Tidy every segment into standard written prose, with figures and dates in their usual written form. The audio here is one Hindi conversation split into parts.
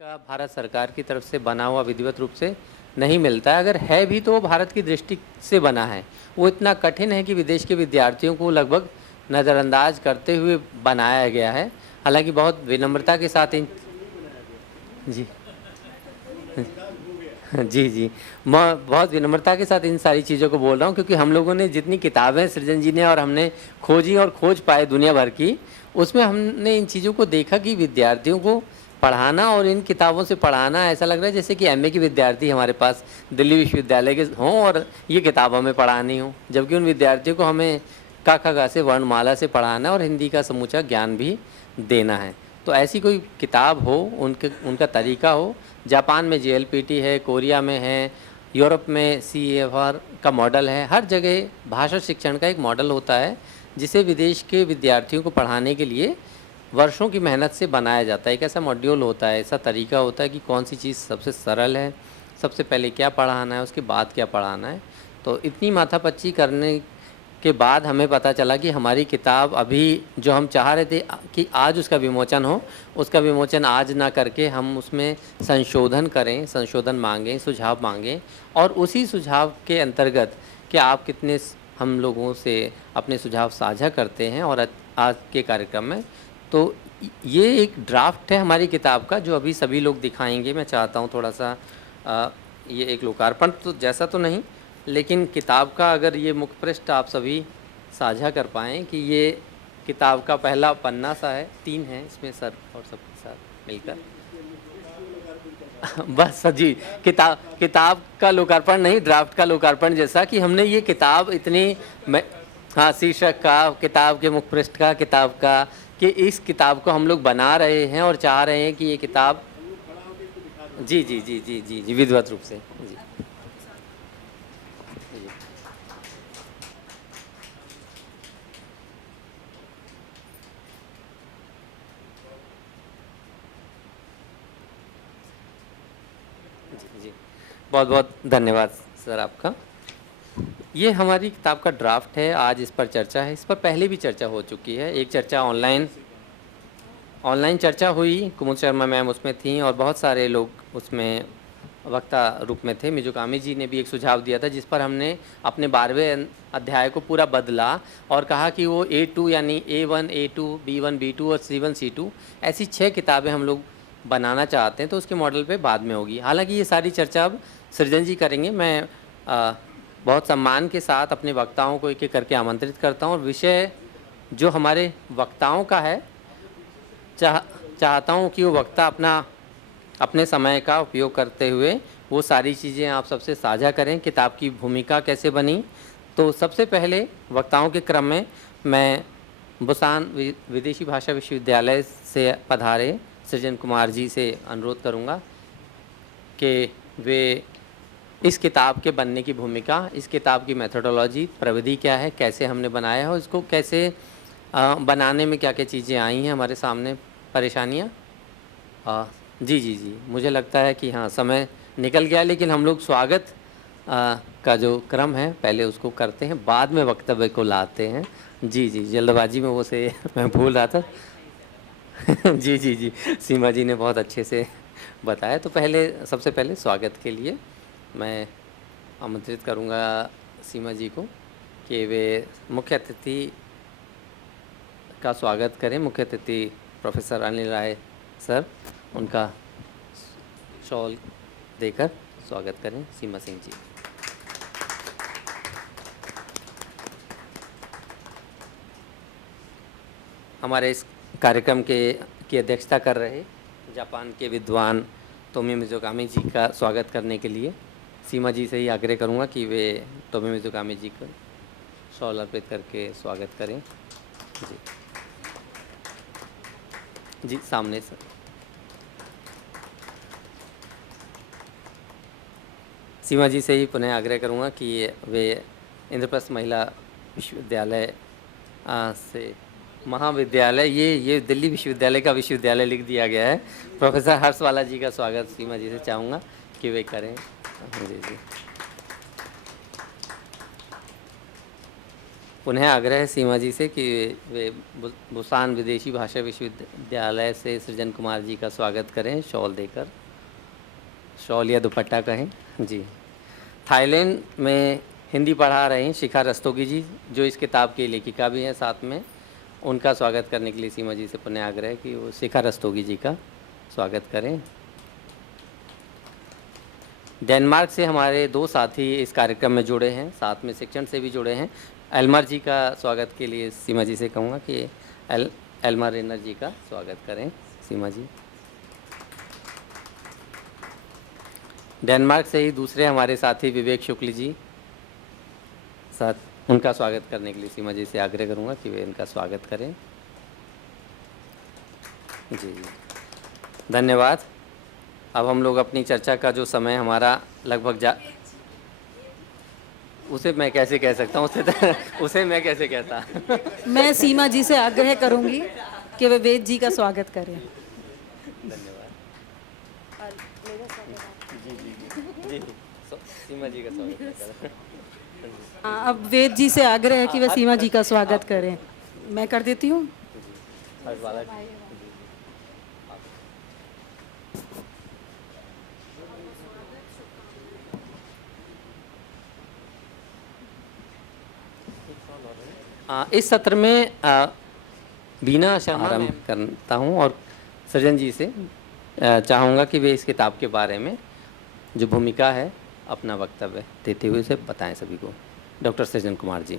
का भारत सरकार की तरफ से बना हुआ विधिवत रूप से नहीं मिलता है। अगर है भी तो वो भारत की दृष्टि से बना है। वो इतना कठिन है कि विदेश के विद्यार्थियों को लगभग नज़रअंदाज करते हुए बनाया गया है। हालांकि बहुत विनम्रता के साथ इन जी जी जी मैं बहुत विनम्रता के साथ इन सारी चीज़ों को बोल रहा हूँ, क्योंकि हम लोगों ने जितनी किताबें सृजन जी ने और हमने खोजी और खोज पाए दुनिया भर की, उसमें हमने इन चीज़ों को देखा कि विद्यार्थियों को पढ़ाना और इन किताबों से पढ़ाना ऐसा लग रहा है जैसे कि एमए के विद्यार्थी हमारे पास दिल्ली विश्वविद्यालय के हों और ये किताब हमें पढ़ानी हो, जबकि उन विद्यार्थियों को हमें क ख ग से वर्णमाला से पढ़ाना और हिंदी का समूचा ज्ञान भी देना है। तो ऐसी कोई किताब हो, उनका तरीका हो। जापान में जेएलपीटी है, कोरिया में है, यूरोप में सीएफआर का मॉडल है। हर जगह भाषा शिक्षण का एक मॉडल होता है जिसे विदेश के विद्यार्थियों को पढ़ाने के लिए वर्षों की मेहनत से बनाया जाता है। एक ऐसा मॉड्यूल होता है, ऐसा तरीका होता है कि कौन सी चीज़ सबसे सरल है, सबसे पहले क्या पढ़ाना है, उसके बाद क्या पढ़ाना है। तो इतनी माथापच्ची करने के बाद हमें पता चला कि हमारी किताब अभी जो हम चाह रहे थे कि आज उसका विमोचन हो, उसका विमोचन आज ना करके हम उसमें संशोधन करें, संशोधन मांगें, सुझाव मांगें और उसी सुझाव के अंतर्गत कि आप कितने हम लोगों से अपने सुझाव साझा करते हैं। और आज के कार्यक्रम में तो ये एक ड्राफ्ट है हमारी किताब का जो अभी सभी लोग दिखाएंगे। मैं चाहता हूँ थोड़ा सा ये एक लोकार्पण तो जैसा तो नहीं, लेकिन किताब का अगर ये मुख्य पृष्ठ आप सभी साझा कर पाएँ कि ये किताब का पहला पन्ना सा है, 3 है इसमें सर और सबके साथ मिलकर बस जी, किताब का लोकार्पण नहीं, ड्राफ्ट का लोकार्पण, जैसा कि हमने ये किताब इतनी हाँ शीर्षक का, किताब के मुख्य पृष्ठ का, किताब का, कि इस किताब को हम लोग बना रहे हैं और चाह रहे हैं कि ये किताब जी जी जी जी जी जी विधिवत रूप से जी जी जी बहुत बहुत धन्यवाद सर आपका। ये हमारी किताब का ड्राफ्ट है, आज इस पर चर्चा है। इस पर पहले भी चर्चा हो चुकी है। एक चर्चा ऑनलाइन चर्चा हुई, कुमुद शर्मा मैम उसमें थी और बहुत सारे लोग उसमें वक्ता रूप में थे। मिजुकामी जी ने भी एक सुझाव दिया था जिस पर हमने अपने 12वें अध्याय को पूरा बदला और कहा कि वो A2 यानी A1, A2, B1, B2 और C1, C2 ऐसी 6 किताबें हम लोग बनाना चाहते हैं, तो उसके मॉडल पे बाद में होगी। हालांकि ये सारी चर्चा अब सृजन जी करेंगे। मैं बहुत सम्मान के साथ अपने वक्ताओं को एक एक करके आमंत्रित करता हूँ और विषय जो हमारे वक्ताओं का है चाहता हूँ कि वो वक्ता अपने समय का उपयोग करते हुए वो सारी चीज़ें आप सबसे साझा करें। किताब की भूमिका कैसे बनी, तो सबसे पहले वक्ताओं के क्रम में मैं बुसान विदेशी भाषा विश्वविद्यालय से पधारे सृजन कुमार जी से अनुरोध करूँगा कि वे इस किताब के बनने की भूमिका, इस किताब की मेथोडोलॉजी, प्रविधि क्या है, कैसे हमने बनाया है और इसको कैसे बनाने में क्या क्या चीज़ें आई हैं हमारे सामने, परेशानियाँ। जी जी जी मुझे लगता है कि हाँ समय निकल गया, लेकिन हम लोग स्वागत का जो क्रम है पहले उसको करते हैं, बाद में वक्तव्य को लाते हैं। जी जी जल्दबाजी में वो से मैं भूल रहा था जी जी जी सीमा जी ने बहुत अच्छे से बताया। तो सबसे पहले स्वागत के लिए मैं आमंत्रित करूंगा सीमा जी को कि वे मुख्य अतिथि का स्वागत करें। मुख्य अतिथि प्रोफेसर अनिल राय सर, उनका शॉल देकर स्वागत करें सीमा सिंह जी। हमारे इस कार्यक्रम की अध्यक्षता कर रहे जापान के विद्वान तोमी मिजुकामी जी का स्वागत करने के लिए सीमा जी से ही आग्रह करूंगा कि वे तोमी मिजुकामी जी को शॉल अर्पित करके स्वागत करें। जी जी सामने सर। सीमा जी से ही पुनः आग्रह करूंगा कि वे इंद्रप्रस्थ महिला विश्वविद्यालय से महाविद्यालय, ये दिल्ली विश्वविद्यालय का विश्वविद्यालय लिख दिया गया है। प्रोफेसर हर्षवाला जी का स्वागत सीमा जी से चाहूँगा कि वे करें। जी जी पुनः आग्रह है सीमा जी से कि वे बुसान विदेशी भाषा विश्वविद्यालय से सृजन कुमार जी का स्वागत करें शॉल देकर, शॉल या दुपट्टा कहें जी। थाईलैंड में हिंदी पढ़ा रहे हैं शिखा रस्तोगी जी, जो इस किताब की लेखिका भी हैं साथ में, उनका स्वागत करने के लिए सीमा जी से पुनः आग्रह है कि वो शिखा रस्तोगी जी का स्वागत करें। डेनमार्क से हमारे 2 साथी इस कार्यक्रम में जुड़े हैं, साथ में शिक्षण से भी जुड़े हैं। एल्मर जी का स्वागत के लिए सीमा जी से कहूँगा कि एल्मर रेनर जी का स्वागत करें सीमा जी। डेनमार्क से ही दूसरे हमारे साथी विवेक शुक्ल जी, साथ उनका स्वागत करने के लिए सीमा जी से आग्रह करूँगा कि वे इनका स्वागत करें जी। धन्यवाद। अब हम लोग अपनी चर्चा का जो समय हमारा लगभग उसे मैं कैसे कह सकता हूँ, उसे मैं कैसे कहता मैं सीमा जी से आग्रह करूंगी कि वे वेद जी का स्वागत करें। धन्यवाद जी। सीमा जी का स्वागत करें। अब वेद जी से आग्रह है कि वे सीमा जी का स्वागत करें। मैं कर देती हूँ। इस सत्र में बीना शर्मा आरंभ करता हूँ और सृजन जी से चाहूँगा कि वे इस किताब के बारे में जो भूमिका है अपना वक्तव्य देते हुए उसे बताएं सभी को। डॉक्टर सृजन कुमार जी।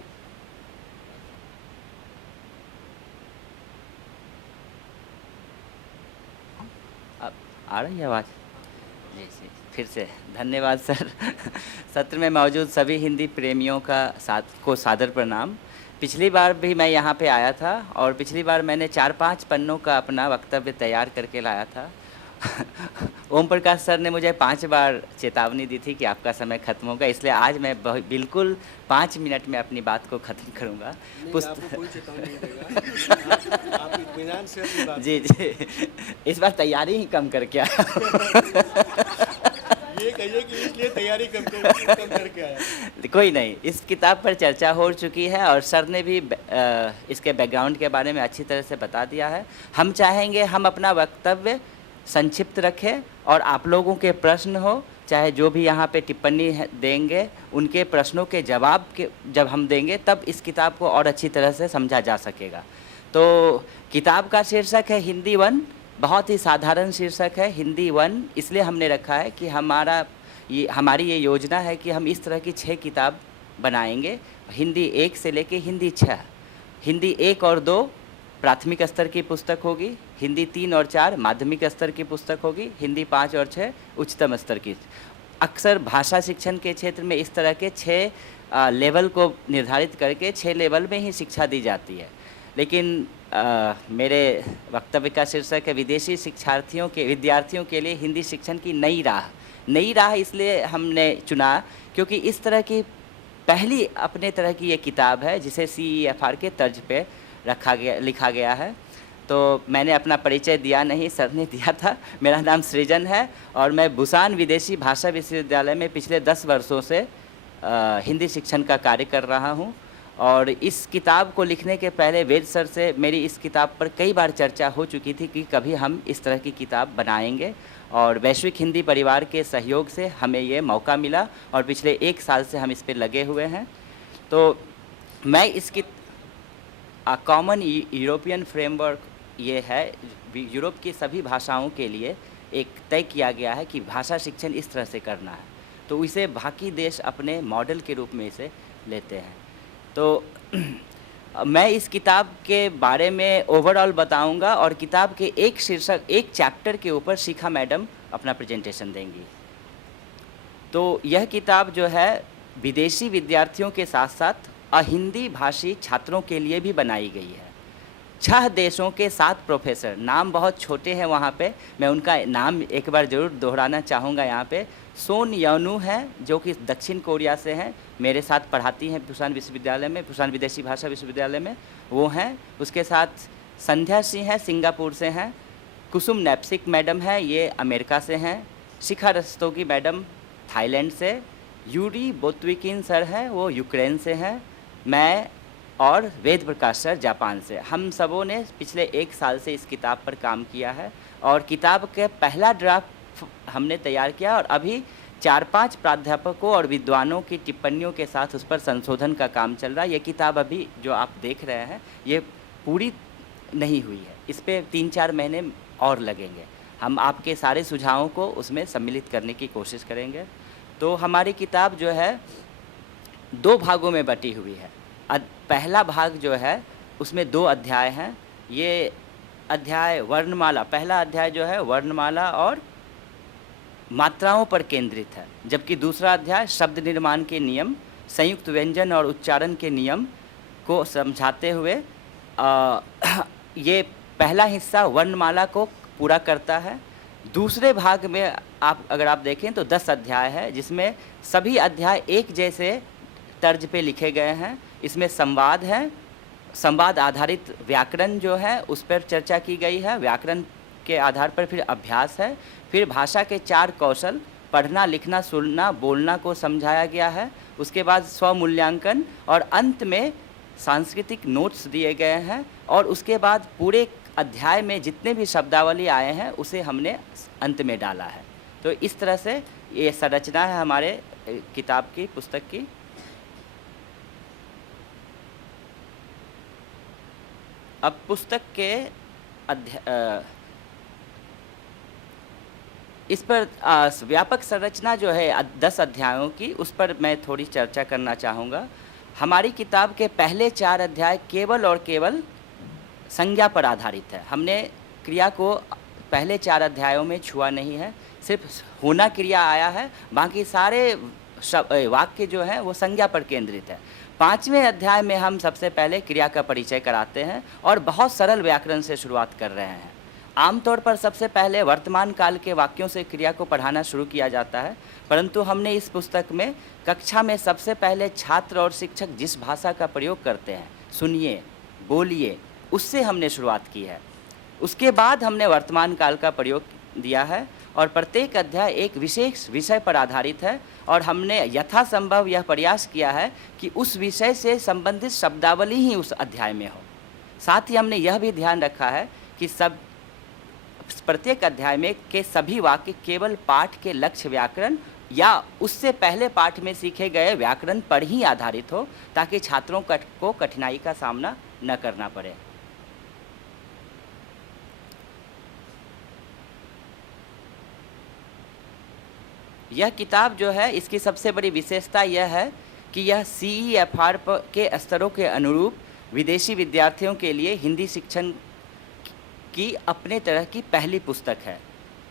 आ रही है आवाज़? जी जी, फिर से धन्यवाद सर। सत्र में मौजूद सभी हिंदी प्रेमियों को सादर प्रणाम। पिछली बार भी मैं यहाँ पे आया था और पिछली बार मैंने 4-5 पन्नों का अपना वक्तव्य तैयार करके लाया था। ओम प्रकाश सर ने मुझे 5 बार चेतावनी दी थी कि आपका समय खत्म होगा, इसलिए आज मैं बिल्कुल 5 मिनट में अपनी बात को ख़त्म करूँगा। जी जी, इस बार तैयारी ही कम करके आया। ये कहिए कि इसलिए तैयारी कम करके आया। कोई नहीं, इस किताब पर चर्चा हो चुकी है और सर ने भी इसके बैकग्राउंड के बारे में अच्छी तरह से बता दिया है। हम चाहेंगे हम अपना वक्तव्य संक्षिप्त रखें और आप लोगों के प्रश्न हो, चाहे जो भी यहाँ पे टिप्पणी देंगे, उनके प्रश्नों के जवाब जब हम देंगे तब इस किताब को और अच्छी तरह से समझा जा सकेगा। तो किताब का शीर्षक है हिंदी 1। बहुत ही साधारण शीर्षक है हिंदी 1, इसलिए हमने रखा है कि हमारी ये योजना है कि हम इस तरह की 6 किताब बनाएंगे। हिंदी 1 से लेके हिंदी 6। हिंदी 1 और 2 प्राथमिक स्तर की पुस्तक होगी, हिंदी 3 और 4 माध्यमिक स्तर की पुस्तक होगी, हिंदी 5 और 6 उच्चतम स्तर की। अक्सर भाषा शिक्षण के क्षेत्र में इस तरह के 6 लेवल को निर्धारित करके 6 लेवल में ही शिक्षा दी जाती है। लेकिन मेरे वक्तव्य का शीर्षक है विदेशी विद्यार्थियों के लिए हिंदी शिक्षण की नई राह। इसलिए हमने चुना क्योंकि इस तरह की पहली अपने तरह की ये किताब है जिसे CEFR के तर्ज पे लिखा गया है। तो मैंने अपना परिचय दिया नहीं, सर ने दिया था। मेरा नाम सृजन है और मैं बुसान विदेशी भाषा विश्वविद्यालय में पिछले 10 वर्षों से हिंदी शिक्षण का कार्य कर रहा हूँ। और इस किताब को लिखने के पहले वेद सर से मेरी इस किताब पर कई बार चर्चा हो चुकी थी कि कभी हम इस तरह की किताब बनाएंगे, और वैश्विक हिंदी परिवार के सहयोग से हमें ये मौका मिला और पिछले 1 साल से हम इस पर लगे हुए हैं। तो मैं इसकी कॉमन यूरोपियन फ्रेमवर्क ये है, यूरोप की सभी भाषाओं के लिए एक तय किया गया है कि भाषा शिक्षण इस तरह से करना है, तो इसे बाकी देश अपने मॉडल के रूप में इसे लेते हैं। तो मैं इस किताब के बारे में ओवरऑल बताऊंगा और किताब के एक चैप्टर के ऊपर शिखा मैडम अपना प्रेजेंटेशन देंगी। तो यह किताब जो है विदेशी विद्यार्थियों के साथ साथ अहिंदी भाषी छात्रों के लिए भी बनाई गई है। 6 देशों के 7 प्रोफेसर, नाम बहुत छोटे हैं वहाँ पे, मैं उनका नाम एक बार ज़रूर दोहराना चाहूँगा यहाँ पे। सोन यनु है जो कि दक्षिण कोरिया से हैं, मेरे साथ पढ़ाती हैं बुसान विश्वविद्यालय में, बुसान विदेशी भाषा विश्वविद्यालय में, वो हैं। उसके साथ संध्या सिंह है, सिंगापुर से हैं। कुसुम नैप्सिक मैडम है, ये अमेरिका से हैं। शिखा रस्तोगी मैडम थाईलैंड से। यूरी बोत्विकिन सर हैं, वो यूक्रेन से हैं। मैं और वेद प्रकाश सर जापान से। हम सबों ने पिछले 1 साल से इस किताब पर काम किया है और किताब के पहला ड्राफ्ट हमने तैयार किया और अभी 4-5 प्राध्यापकों और विद्वानों की टिप्पणियों के साथ उस पर संशोधन का काम चल रहा है। ये किताब अभी जो आप देख रहे हैं ये पूरी नहीं हुई है, इस पर 3-4 महीने और लगेंगे। हम आपके सारे सुझावों को उसमें सम्मिलित करने की कोशिश करेंगे। तो हमारी किताब जो है 2 भागों में बटी हुई है। पहला भाग जो है उसमें 2 अध्याय हैं। ये अध्याय वर्णमाला, पहला अध्याय जो है वर्णमाला और मात्राओं पर केंद्रित है, जबकि दूसरा अध्याय शब्द निर्माण के नियम, संयुक्त व्यंजन और उच्चारण के नियम को समझाते हुए ये पहला हिस्सा वर्णमाला को पूरा करता है। दूसरे भाग में अगर आप देखें तो 10 अध्याय है, जिसमें सभी अध्याय एक जैसे तर्ज पे लिखे गए हैं। इसमें संवाद है, संवाद आधारित व्याकरण जो है उस पर चर्चा की गई है। व्याकरण के आधार पर फिर अभ्यास है, फिर भाषा के 4 कौशल पढ़ना, लिखना, सुनना, बोलना को समझाया गया है। उसके बाद स्वमूल्यांकन और अंत में सांस्कृतिक नोट्स दिए गए हैं। और उसके बाद पूरे अध्याय में जितने भी शब्दावली आए हैं उसे हमने अंत में डाला है। तो इस तरह से ये संरचना है हमारे किताब की, पुस्तक की। अब पुस्तक के इस पर व्यापक संरचना जो है 10 अध्यायों की, उस पर मैं थोड़ी चर्चा करना चाहूँगा। हमारी किताब के पहले 4 अध्याय केवल और केवल संज्ञा पर आधारित है। हमने क्रिया को पहले 4 अध्यायों में छुआ नहीं है, सिर्फ होना क्रिया आया है, बाकी सारे वाक्य जो हैं वो संज्ञा पर केंद्रित है। 5वें अध्याय में हम सबसे पहले क्रिया का परिचय कराते हैं और बहुत सरल व्याकरण से शुरुआत कर रहे हैं। आमतौर पर सबसे पहले वर्तमान काल के वाक्यों से क्रिया को पढ़ाना शुरू किया जाता है, परंतु हमने इस पुस्तक में कक्षा में सबसे पहले छात्र और शिक्षक जिस भाषा का प्रयोग करते हैं, सुनिए, बोलिए, उससे हमने शुरुआत की है। उसके बाद हमने वर्तमान काल का प्रयोग दिया है और प्रत्येक अध्याय एक विशेष विषय पर आधारित है और हमने यथासंभव यह प्रयास किया है कि उस विषय से संबंधित शब्दावली ही उस अध्याय में हो। साथ ही हमने यह भी ध्यान रखा है कि प्रत्येक अध्याय में के सभी वाक्य केवल पाठ के लक्ष्य व्याकरण या उससे पहले पाठ में सीखे गए व्याकरण पर ही आधारित हो, ताकि छात्रों को कठिनाई का सामना न करना पड़े। यह किताब जो है, इसकी सबसे बड़ी विशेषता यह है कि यह CEFR के स्तरों के अनुरूप विदेशी विद्यार्थियों के लिए हिंदी शिक्षण की अपने तरह की पहली पुस्तक है।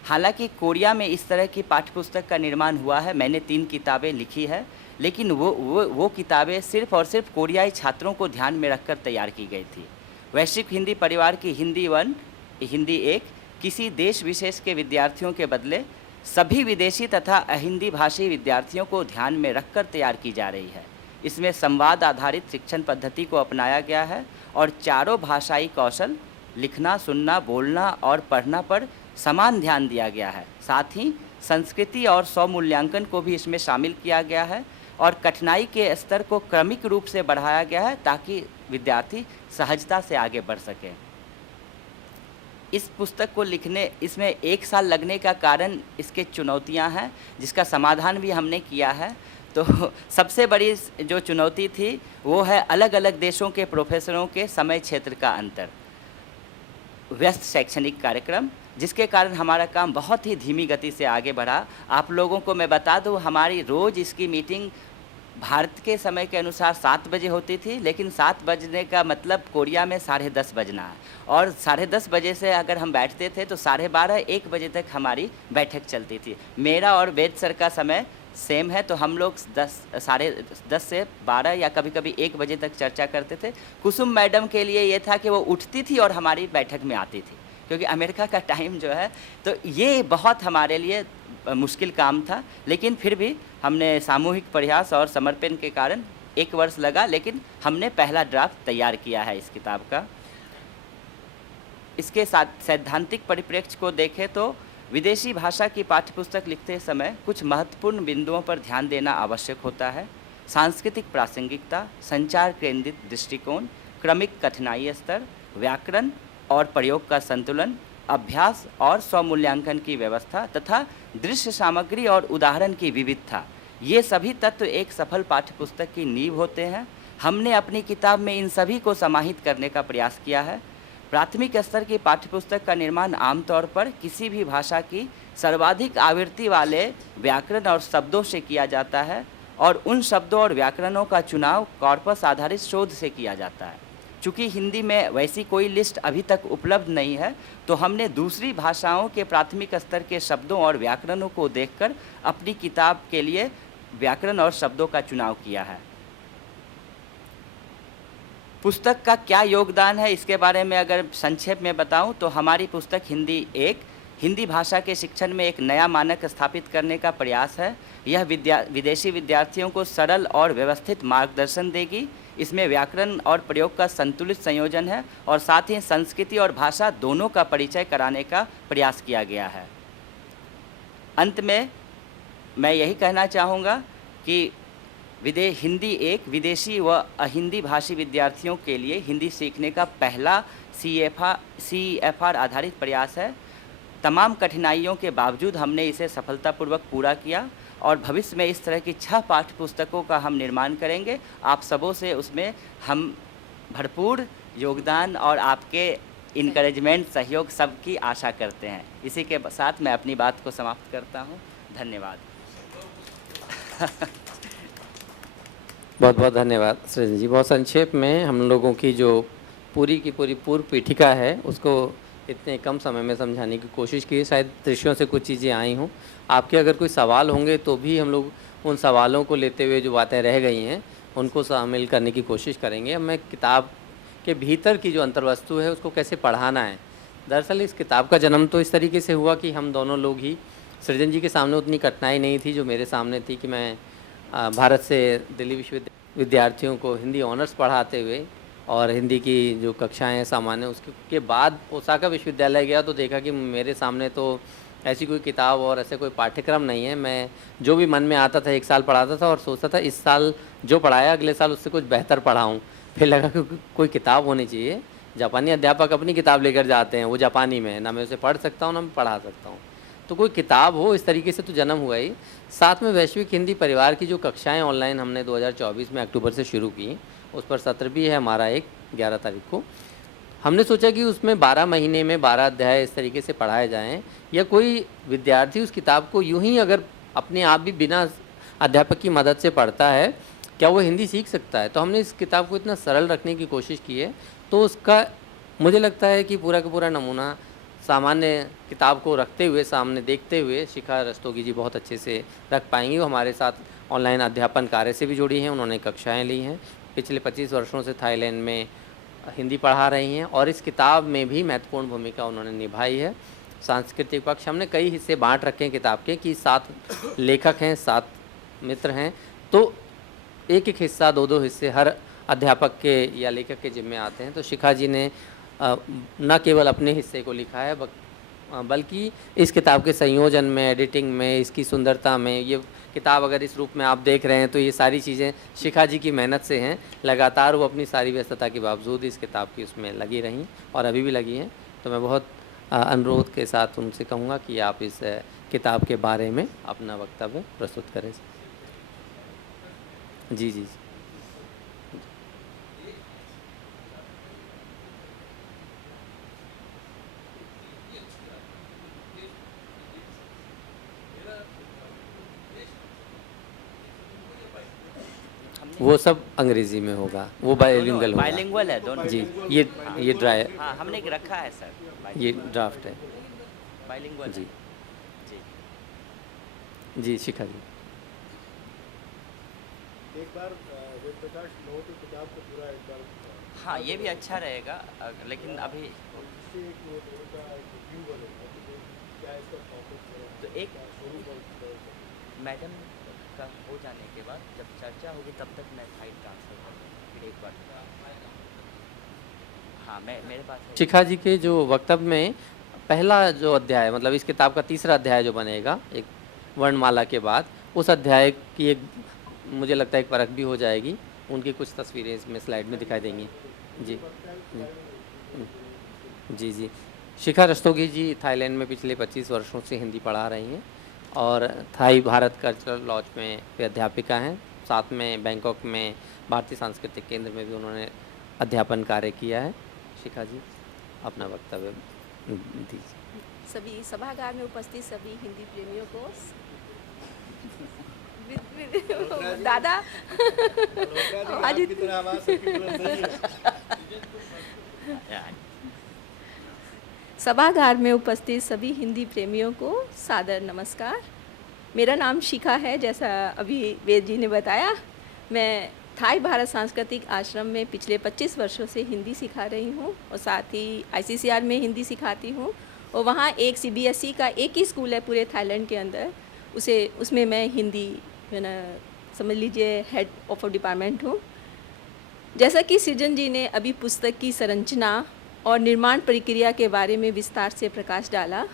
हालांकि कोरिया में इस तरह की पाठ्यपुस्तक का निर्माण हुआ है, मैंने 3 किताबें लिखी है, लेकिन वो किताबें सिर्फ और सिर्फ कोरियाई छात्रों को ध्यान में रखकर तैयार की गई थी। वैश्विक हिंदी परिवार की हिंदी 1, हिंदी 1 किसी देश विशेष के विद्यार्थियों के बदले सभी विदेशी तथा अहिंदी भाषी विद्यार्थियों को ध्यान में रखकर तैयार की जा रही है। इसमें संवाद आधारित शिक्षण पद्धति को अपनाया गया है और चारों भाषाई कौशल, लिखना, सुनना, बोलना और पढ़ना पर समान ध्यान दिया गया है। साथ ही संस्कृति और स्वमूल्यांकन को भी इसमें शामिल किया गया है और कठिनाई के स्तर को क्रमिक रूप से बढ़ाया गया है ताकि विद्यार्थी सहजता से आगे बढ़ सके। इस पुस्तक को लिखने इसमें 1 साल लगने का कारण इसके चुनौतियां हैं, जिसका समाधान भी हमने किया है। तो सबसे बड़ी जो चुनौती थी वो है अलग अलग देशों के प्रोफेसरों के समय क्षेत्र का अंतर, व्यस्त शैक्षणिक कार्यक्रम, जिसके कारण हमारा काम बहुत ही धीमी गति से आगे बढ़ा। आप लोगों को मैं बता दूं, हमारी रोज़ इसकी मीटिंग भारत के समय के अनुसार 7 बजे होती थी, लेकिन 7 बजने का मतलब कोरिया में 10:30 बजना है और 10:30 बजे से अगर हम बैठते थे तो 12:30-1 बजे तक हमारी बैठक चलती थी। मेरा और वेद सर का समय सेम है, तो हम लोग 10 से 12 या कभी कभी 1 बजे तक चर्चा करते थे। कुसुम मैडम के लिए ये था कि वो उठती थी और हमारी बैठक में आती थी, क्योंकि अमेरिका का टाइम जो है, तो ये बहुत हमारे लिए मुश्किल काम था। लेकिन फिर भी हमने सामूहिक प्रयास और समर्पण के कारण 1 वर्ष लगा, लेकिन हमने पहला ड्राफ्ट तैयार किया है इस किताब का। इसके साथ सैद्धांतिक परिप्रेक्ष्य को देखें तो विदेशी भाषा की पाठ्यपुस्तक लिखते समय कुछ महत्वपूर्ण बिंदुओं पर ध्यान देना आवश्यक होता है। सांस्कृतिक प्रासंगिकता, संचार केंद्रित दृष्टिकोण, क्रमिक कठिनाई स्तर, व्याकरण और प्रयोग का संतुलन, अभ्यास और स्वमूल्यांकन की व्यवस्था तथा दृश्य सामग्री और उदाहरण की विविधता, ये सभी तत्व एक सफल पाठ्यपुस्तक की नींव होते हैं। हमने अपनी किताब में इन सभी को समाहित करने का प्रयास किया है। प्राथमिक स्तर की पाठ्यपुस्तक का निर्माण आमतौर पर किसी भी भाषा की सर्वाधिक आवृत्ति वाले व्याकरण और शब्दों से किया जाता है और उन शब्दों और व्याकरणों का चुनाव कॉर्पस आधारित शोध से किया जाता है। चूँकि हिंदी में वैसी कोई लिस्ट अभी तक उपलब्ध नहीं है, तो हमने दूसरी भाषाओं के प्राथमिक स्तर के शब्दों और व्याकरणों को देखकर अपनी किताब के लिए व्याकरण और शब्दों का चुनाव किया है। पुस्तक का क्या योगदान है, इसके बारे में अगर संक्षेप में बताऊं तो हमारी पुस्तक हिंदी भाषा के शिक्षण में एक नया मानक स्थापित करने का प्रयास है। यह विदेशी विद्यार्थियों को सरल और व्यवस्थित मार्गदर्शन देगी। इसमें व्याकरण और प्रयोग का संतुलित संयोजन है और साथ ही संस्कृति और भाषा दोनों का परिचय कराने का प्रयास किया गया है। अंत में मैं यही कहना चाहूँगा कि हिंदी एक विदेशी व अहिंदी भाषी विद्यार्थियों के लिए हिंदी सीखने का पहला CEFR आधारित प्रयास है। तमाम कठिनाइयों के बावजूद हमने इसे सफलतापूर्वक पूरा किया और भविष्य में इस तरह की 6 पाठ्य पुस्तकों का हम निर्माण करेंगे। आप सबों से उसमें हम भरपूर योगदान और आपके इनकरेजमेंट, सहयोग सबकी आशा करते हैं। इसी के साथ मैं अपनी बात को समाप्त करता हूँ। धन्यवाद। बहुत बहुत धन्यवाद सृजन जी। बहुत संक्षेप में हम लोगों की जो पूरी की पूरी पूर्व पीठिका है उसको इतने कम समय में समझाने की कोशिश की। शायद दृश्यों से कुछ चीज़ें आई हों। आपके अगर कोई सवाल होंगे तो भी हम लोग उन सवालों को लेते हुए जो बातें रह गई हैं उनको शामिल करने की कोशिश करेंगे। अब मैं किताब के भीतर की जो अंतर्वस्तु है उसको कैसे पढ़ाना है। दरअसल इस किताब का जन्म तो इस तरीके से हुआ कि हम दोनों लोग ही, सृजन जी के सामने उतनी कठिनाई नहीं थी जो मेरे सामने थी कि मैं भारत से दिल्ली विश्वविद्यालय विद्यार्थियों को हिंदी ऑनर्स पढ़ाते हुए और हिंदी की जो कक्षाएं सामान्य उसके बाद ओसाका विश्वविद्यालय गया तो देखा कि मेरे सामने तो ऐसी कोई किताब और ऐसे कोई पाठ्यक्रम नहीं है। मैं जो भी मन में आता था 1 साल पढ़ाता था और सोचता था इस साल जो पढ़ाया अगले साल उससे कुछ बेहतर पढ़ाऊँ। फिर लगा कि कोई किताब होनी चाहिए। जापानी अध्यापक अपनी किताब लेकर जाते हैं, वो जापानी में है, ना मैं उसे पढ़ सकता हूँ ना मैं पढ़ा सकता हूँ। तो कोई किताब हो, इस तरीके से तो जन्म हुआ ही। साथ में वैश्विक हिंदी परिवार की जो कक्षाएं ऑनलाइन हमने 2024 में अक्टूबर से शुरू की, उस पर सत्र भी है हमारा 11 तारीख को। हमने सोचा कि उसमें 12 महीने में 12 अध्याय इस तरीके से पढ़ाए जाएं, या कोई विद्यार्थी उस किताब को यूं ही अगर अपने आप भी बिना अध्यापक की मदद से पढ़ता है, क्या वो हिंदी सीख सकता है। तो हमने इस किताब को इतना सरल रखने की कोशिश की है। तो उसका मुझे लगता है कि पूरा का पूरा नमूना सामान्य किताब को रखते हुए, सामने देखते हुए शिखा रस्तोगी जी बहुत अच्छे से रख पाएंगी। वो हमारे साथ ऑनलाइन अध्यापन कार्य से भी जुड़ी हैं, उन्होंने कक्षाएं ली हैं, पिछले 25 वर्षों से थाईलैंड में हिंदी पढ़ा रही हैं और इस किताब में भी महत्वपूर्ण भूमिका उन्होंने निभाई है। सांस्कृतिक पक्ष हमने कई हिस्से बांट रखे हैं किताब के कि 7 लेखक हैं, 7 मित्र हैं, तो एक हिस्सा 2 हिस्से हर अध्यापक के या लेखक के जिम्मे आते हैं। तो शिखा जी ने न केवल अपने हिस्से को लिखा है बल्कि इस किताब के संयोजन में, एडिटिंग में, इसकी सुंदरता में, ये किताब अगर इस रूप में आप देख रहे हैं तो ये सारी चीज़ें शिखा जी की मेहनत से हैं। लगातार वो अपनी सारी व्यस्तता के बावजूद इस किताब की उसमें लगी रहीं और अभी भी लगी हैं। तो मैं बहुत अनुरोध के साथ उनसे कहूँगा कि आप इस किताब के बारे में अपना वक्तव्य प्रस्तुत करें। जी जी वो सब अंग्रेजी में होगा, वो बायलिंगुअल होगा। बायलिंगुअल है दोनों जी। ये ड्राई, हाँ हमने रखा है सर, ये ड्राफ्ट है। बायलिंगुअल जी जी। जी शिखा जी। एक बार वेदप्रकाश लो तो किताब को पूरा एक बार हाँ ये भी अच्छा रहेगा, लेकिन अभी इससे एक वो दोनों का एक रिव्यू बनेगा कि क्या इसका टॉपिक है, तो एक क्या शुरू कर मैडम का हो जाने के बाद जब चर्चा होगी तब तक मैं फाइल ट्रांसफर कर दूँ, फिर एक बार हाँ मैं मेरे पास है। शिखा जी के जो वक्तव्य में पहला जो अध्याय, मतलब इस किताब का तीसरा अध्याय जो बनेगा एक वर्णमाला के बाद, उस अध्याय की एक मुझे लगता है एक परख भी हो जाएगी। उनकी कुछ तस्वीरें इसमें स्लाइड में दिखाई देंगी। जी जी जी। शिखा रस्तोगी जी थाईलैंड में पिछले 25 वर्षों से हिंदी पढ़ा रही हैं और थाई भारत कल्चरल लॉज में वे अध्यापिका हैं। साथ में बैंकॉक में भारतीय सांस्कृतिक केंद्र में भी उन्होंने अध्यापन कार्य किया है। शिखा जी अपना वक्तव्य दीजिए। सभी सभागार में उपस्थित सभी हिंदी प्रेमियों को दादा आज आपकी तरह आवाज सबकी बुलंद नहीं है। सभागार में उपस्थित सभी हिंदी प्रेमियों को सादर नमस्कार। मेरा नाम शिखा है, जैसा अभी वेद जी ने बताया। मैं थाई भारत सांस्कृतिक आश्रम में पिछले 25 वर्षों से हिंदी सिखा रही हूँ और साथ ही ICCR में हिंदी सिखाती हूँ। और वहाँ एक CBSE का एक ही स्कूल है पूरे थाईलैंड के अंदर, उसमें मैं हिंदी समझ लीजिए हेड ऑफ डिपार्टमेंट हूँ। जैसा कि सृजन जी ने अभी पुस्तक की संरचना और निर्माण प्रक्रिया के बारे में विस्तार से प्रकाश डाला,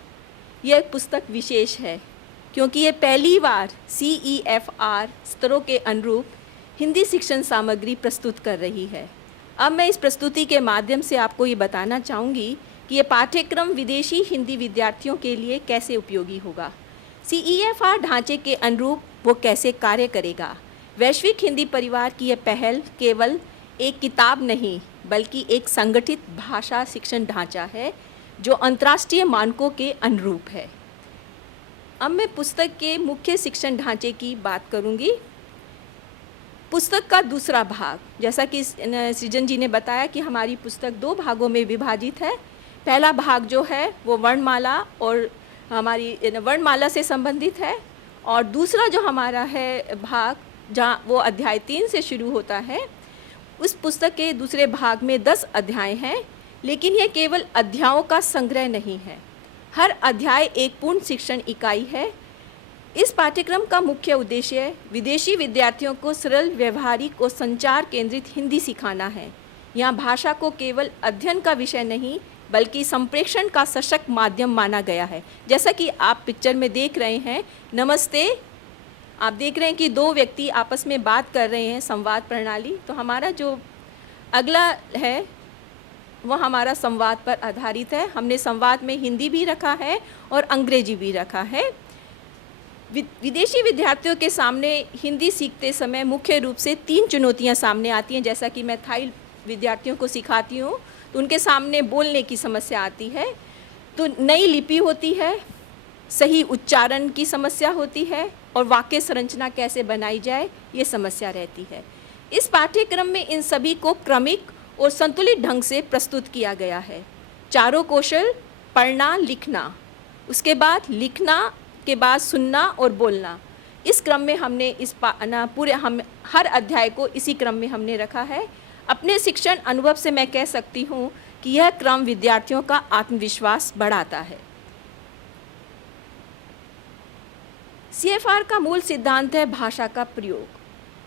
यह पुस्तक विशेष है क्योंकि ये पहली बार CEFR स्तरों के अनुरूप हिंदी शिक्षण सामग्री प्रस्तुत कर रही है। अब मैं इस प्रस्तुति के माध्यम से आपको ये बताना चाहूँगी कि ये पाठ्यक्रम विदेशी हिंदी विद्यार्थियों के लिए कैसे उपयोगी होगा, CEFR ढांचे के अनुरूप वो कैसे कार्य करेगा। वैश्विक हिंदी परिवार की यह पहल केवल एक किताब नहीं बल्कि एक संगठित भाषा शिक्षण ढांचा है जो अंतर्राष्ट्रीय मानकों के अनुरूप है। अब मैं पुस्तक के मुख्य शिक्षण ढांचे की बात करूंगी। पुस्तक का दूसरा भाग, जैसा कि सृजन जी ने बताया कि हमारी पुस्तक 2 भागों में विभाजित है। पहला भाग जो है वो वर्णमाला और हमारी वर्णमाला से संबंधित है, और दूसरा जो हमारा है भाग जहाँ वो अध्याय 3 से शुरू होता है। उस पुस्तक के दूसरे भाग में 10 अध्याय हैं, लेकिन यह केवल अध्यायों का संग्रह नहीं है। हर अध्याय एक पूर्ण शिक्षण इकाई है। इस पाठ्यक्रम का मुख्य उद्देश्य विदेशी विद्यार्थियों को सरल, व्यवहारिक और संचार केंद्रित हिंदी सिखाना है। यहाँ भाषा को केवल अध्ययन का विषय नहीं बल्कि संप्रेषण का सशक्त माध्यम माना गया है। जैसा कि आप पिक्चर में देख रहे हैं, नमस्ते, आप देख रहे हैं कि 2 व्यक्ति आपस में बात कर रहे हैं, संवाद प्रणाली। तो हमारा जो अगला है वह हमारा संवाद पर आधारित है। हमने संवाद में हिंदी भी रखा है और अंग्रेजी भी रखा है। विदेशी विद्यार्थियों के सामने हिंदी सीखते समय मुख्य रूप से 3 चुनौतियां सामने आती हैं। जैसा कि मैं थाई विद्यार्थियों को सिखाती हूँ तो उनके सामने बोलने की समस्या आती है, तो नई लिपि होती है, सही उच्चारण की समस्या होती है और वाक्य संरचना कैसे बनाई जाए ये समस्या रहती है। इस पाठ्यक्रम में इन सभी को क्रमिक और संतुलित ढंग से प्रस्तुत किया गया है। चारों कौशल, पढ़ना, लिखना, उसके बाद लिखना के बाद सुनना और बोलना, इस क्रम में हमने हम हर अध्याय को इसी क्रम में हमने रखा है। अपने शिक्षण अनुभव से मैं कह सकती हूँ कि यह क्रम विद्यार्थियों का आत्मविश्वास बढ़ाता है। CFR का मूल सिद्धांत है भाषा का प्रयोग।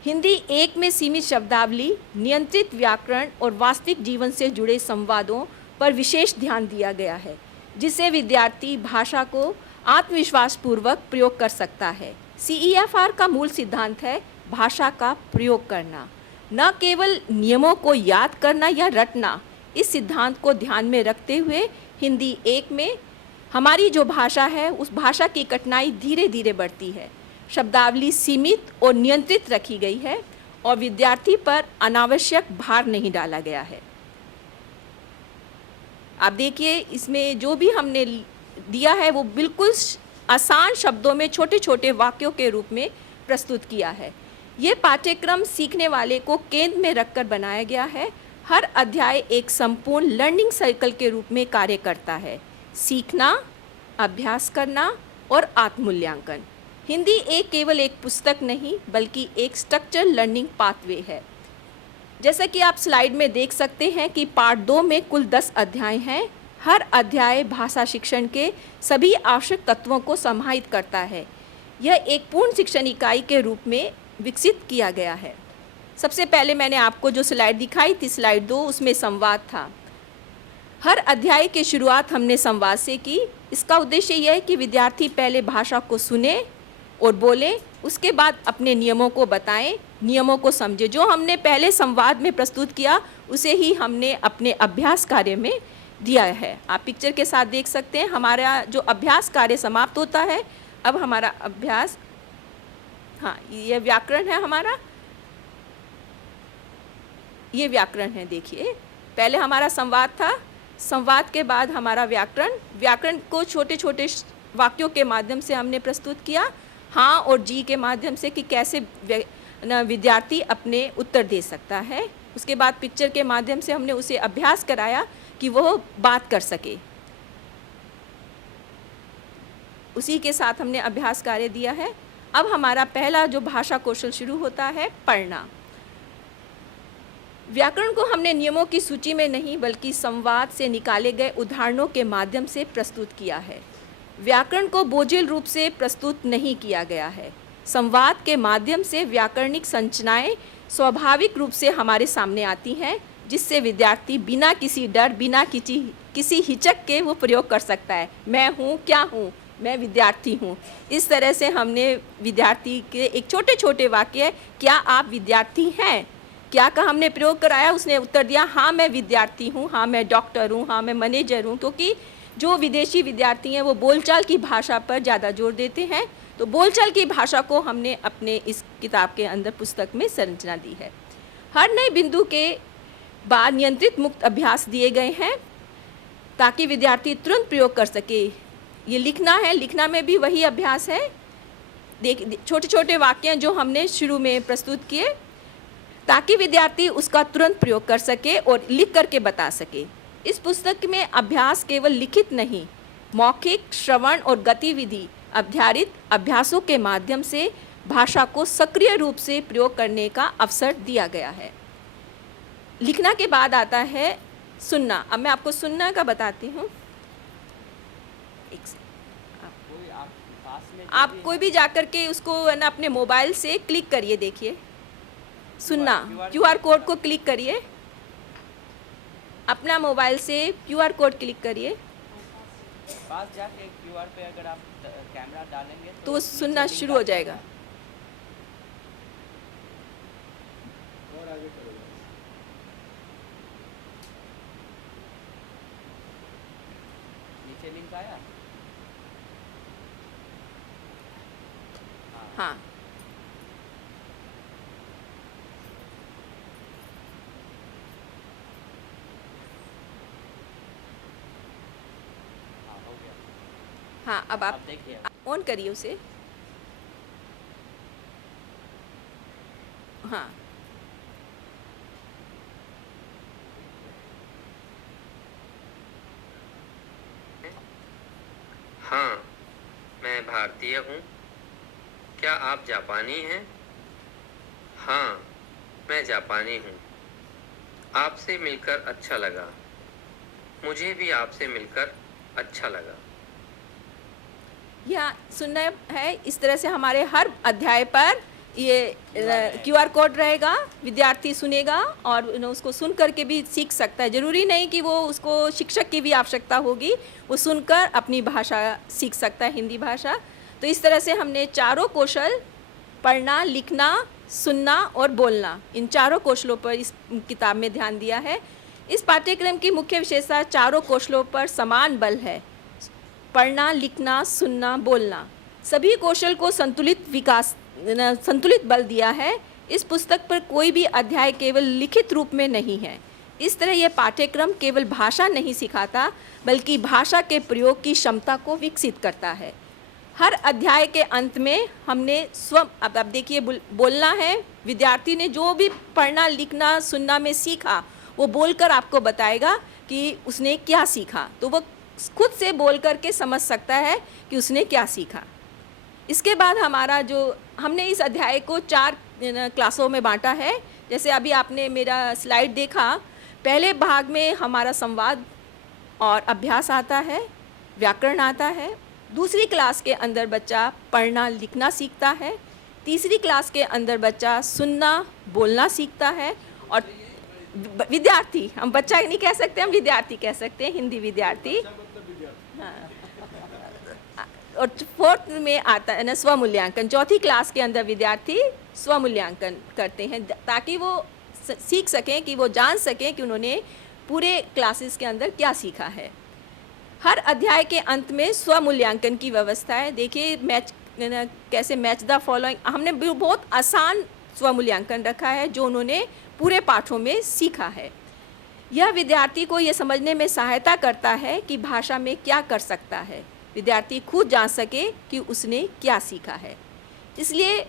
हिंदी एक में सीमित शब्दावली, नियंत्रित व्याकरण और वास्तविक जीवन से जुड़े संवादों पर विशेष ध्यान दिया गया है, जिससे विद्यार्थी भाषा को आत्मविश्वास पूर्वक प्रयोग कर सकता है। CEFR का मूल सिद्धांत है भाषा का प्रयोग करना, न केवल नियमों को याद करना या रटना। इस सिद्धांत को ध्यान में रखते हुए हिंदी एक में हमारी जो भाषा है उस भाषा की कठिनाई धीरे धीरे बढ़ती है। शब्दावली सीमित और नियंत्रित रखी गई है और विद्यार्थी पर अनावश्यक भार नहीं डाला गया है। आप देखिए इसमें जो भी हमने दिया है वो बिल्कुल आसान शब्दों में छोटे छोटे वाक्यों के रूप में प्रस्तुत किया है। ये पाठ्यक्रम सीखने वाले को केंद्र में रखकर बनाया गया है। हर अध्याय एक संपूर्ण लर्निंग साइकिल के रूप में कार्य करता है। सीखना, अभ्यास करना और आत्ममूल्यांकन। हिंदी एक केवल एक पुस्तक नहीं बल्कि एक स्ट्रक्चर लर्निंग पाथवे है। जैसा कि आप स्लाइड में देख सकते हैं कि पार्ट 2 में कुल 10 अध्याय हैं। हर अध्याय भाषा शिक्षण के सभी आवश्यक तत्वों को समाहित करता है। यह एक पूर्ण शिक्षण इकाई के रूप में विकसित किया गया है। सबसे पहले मैंने आपको जो स्लाइड दिखाई थी, स्लाइड 2, उसमें संवाद था। हर अध्याय की शुरुआत हमने संवाद से की। इसका उद्देश्य यह है कि विद्यार्थी पहले भाषा को सुने, और बोलें। उसके बाद अपने नियमों को बताएं, नियमों को समझें। जो हमने पहले संवाद में प्रस्तुत किया उसे ही हमने अपने अभ्यास कार्य में दिया है। आप पिक्चर के साथ देख सकते हैं हमारा जो अभ्यास कार्य समाप्त होता है। अब हमारा अभ्यास, हाँ ये व्याकरण है हमारा, ये व्याकरण है। देखिए पहले हमारा संवाद था, संवाद के बाद हमारा व्याकरण। व्याकरण को छोटे छोटे वाक्यों के माध्यम से हमने प्रस्तुत किया, हाँ और जी के माध्यम से, कि कैसे विद्यार्थी अपने उत्तर दे सकता है। उसके बाद पिक्चर के माध्यम से हमने उसे अभ्यास कराया कि वह बात कर सके। उसी के साथ हमने अभ्यास कार्य दिया है। अब हमारा पहला जो भाषा कौशल शुरू होता है, पढ़ना। व्याकरण को हमने नियमों की सूची में नहीं बल्कि संवाद से निकाले गए उदाहरणों के माध्यम से प्रस्तुत किया है। व्याकरण को बोझिल रूप से प्रस्तुत नहीं किया गया है। संवाद के माध्यम से व्याकरणिक संरचनाएं स्वाभाविक रूप से हमारे सामने आती हैं, जिससे विद्यार्थी बिना किसी डर, बिना किसी हिचक के वो प्रयोग कर सकता है। मैं हूँ, क्या हूँ, मैं विद्यार्थी हूँ। इस तरह से हमने विद्यार्थी के एक छोटे छोटे वाक्य, क्या आप विद्यार्थी हैं, क्या का हमने प्रयोग कराया। उसने उत्तर दिया, हाँ मैं विद्यार्थी हूँ, हाँ मैं डॉक्टर हूँ, हाँ मैं मैनेजर हूँ। क्योंकि जो विदेशी विद्यार्थी हैं वो बोलचाल की भाषा पर ज़्यादा जोर देते हैं, तो बोलचाल की भाषा को हमने अपने इस किताब के अंदर, पुस्तक में संरचना दी है। हर नए बिंदु के बाद नियंत्रित मुक्त अभ्यास दिए गए हैं ताकि विद्यार्थी तुरंत प्रयोग कर सके। ये लिखना है, लिखना में भी वही अभ्यास है। छोटे छोटे वाक्य जो हमने शुरू में प्रस्तुत किए ताकि विद्यार्थी उसका तुरंत प्रयोग कर सके और लिख करके बता सके। इस पुस्तक में अभ्यास केवल लिखित नहीं, मौखिक, श्रवण और गतिविधि आधारित अभ्यासों के माध्यम से भाषा को सक्रिय रूप से प्रयोग करने का अवसर दिया गया है। लिखना के बाद आता है सुनना। अब मैं आपको सुनना का बताती हूँ। आप कोई भी जाकर के उसको ना अपने मोबाइल से क्लिक करिए, देखिए सुनना, QR कोड को क्लिक करिए, अपना मोबाइल से QR कोड क्लिक करिए, पास जाके QR पे अगर आप कैमरा डालेंगे तो वो सुनना शुरू हो जाएगा। और आगे करोगे। नीचे लिंक आया, हाँ हो गया। हाँ, अब आप देखिए, ऑन करिए उसे। हाँ हाँ मैं भारतीय हूँ। क्या आप जापानी हैं? हाँ मैं जापानी हूँ। आपसे मिलकर अच्छा लगा। मुझे भी आपसे मिलकर अच्छा लगा। यह सुनना है। इस तरह से हमारे हर अध्याय पर ये QR कोड रहेगा, विद्यार्थी सुनेगा और उसको सुन करके भी सीख सकता है। ज़रूरी नहीं कि वो उसको शिक्षक की भी आवश्यकता होगी, वो सुनकर अपनी भाषा सीख सकता है, हिंदी भाषा। तो इस तरह से हमने चारों कौशल, पढ़ना, लिखना, सुनना और बोलना, इन चारों कौशलों पर इस किताब में ध्यान दिया है। इस पाठ्यक्रम की मुख्य विशेषता चारों कौशलों पर समान बल है। पढ़ना, लिखना, सुनना, बोलना, सभी कौशल को संतुलित बल दिया है। इस पुस्तक पर कोई भी अध्याय केवल लिखित रूप में नहीं है। इस तरह यह पाठ्यक्रम केवल भाषा नहीं सिखाता बल्कि भाषा के प्रयोग की क्षमता को विकसित करता है। हर अध्याय के अंत में हमने अब देखिए बोलना है। विद्यार्थी ने जो भी पढ़ना, लिखना, सुनना में सीखा वो बोलकर आपको बताएगा कि उसने क्या सीखा, तो वो खुद से बोल करके समझ सकता है कि उसने क्या सीखा। इसके बाद हमारा जो हमने इस अध्याय को 4 क्लासों में बांटा है। जैसे अभी आपने मेरा स्लाइड देखा, पहले भाग में हमारा संवाद और अभ्यास आता है, व्याकरण आता है। दूसरी क्लास के अंदर बच्चा पढ़ना, लिखना सीखता है। तीसरी क्लास के अंदर बच्चा सुनना, बोलना सीखता है। और विद्यार्थी, हम बच्चा नहीं कह सकते, हम विद्यार्थी कह सकते हैं, हिंदी विद्यार्थी। हाँ। और फोर्थ में आता है ना स्वमूल्यांकन। चौथी क्लास के अंदर विद्यार्थी स्वमूल्यांकन करते हैं ताकि वो सीख सकें, कि वो जान सकें कि उन्होंने पूरे क्लासेस के अंदर क्या सीखा है। हर अध्याय के अंत में स्वमूल्यांकन की व्यवस्था है। देखिए मैच कैसे मैच द फॉलोइंग, हमने बहुत आसान स्वमूल्यांकन रखा है जो उन्होंने पूरे पाठों में सीखा है। यह विद्यार्थी को ये समझने में सहायता करता है कि भाषा में क्या कर सकता है, विद्यार्थी खुद जान सके कि उसने क्या सीखा है। इसलिए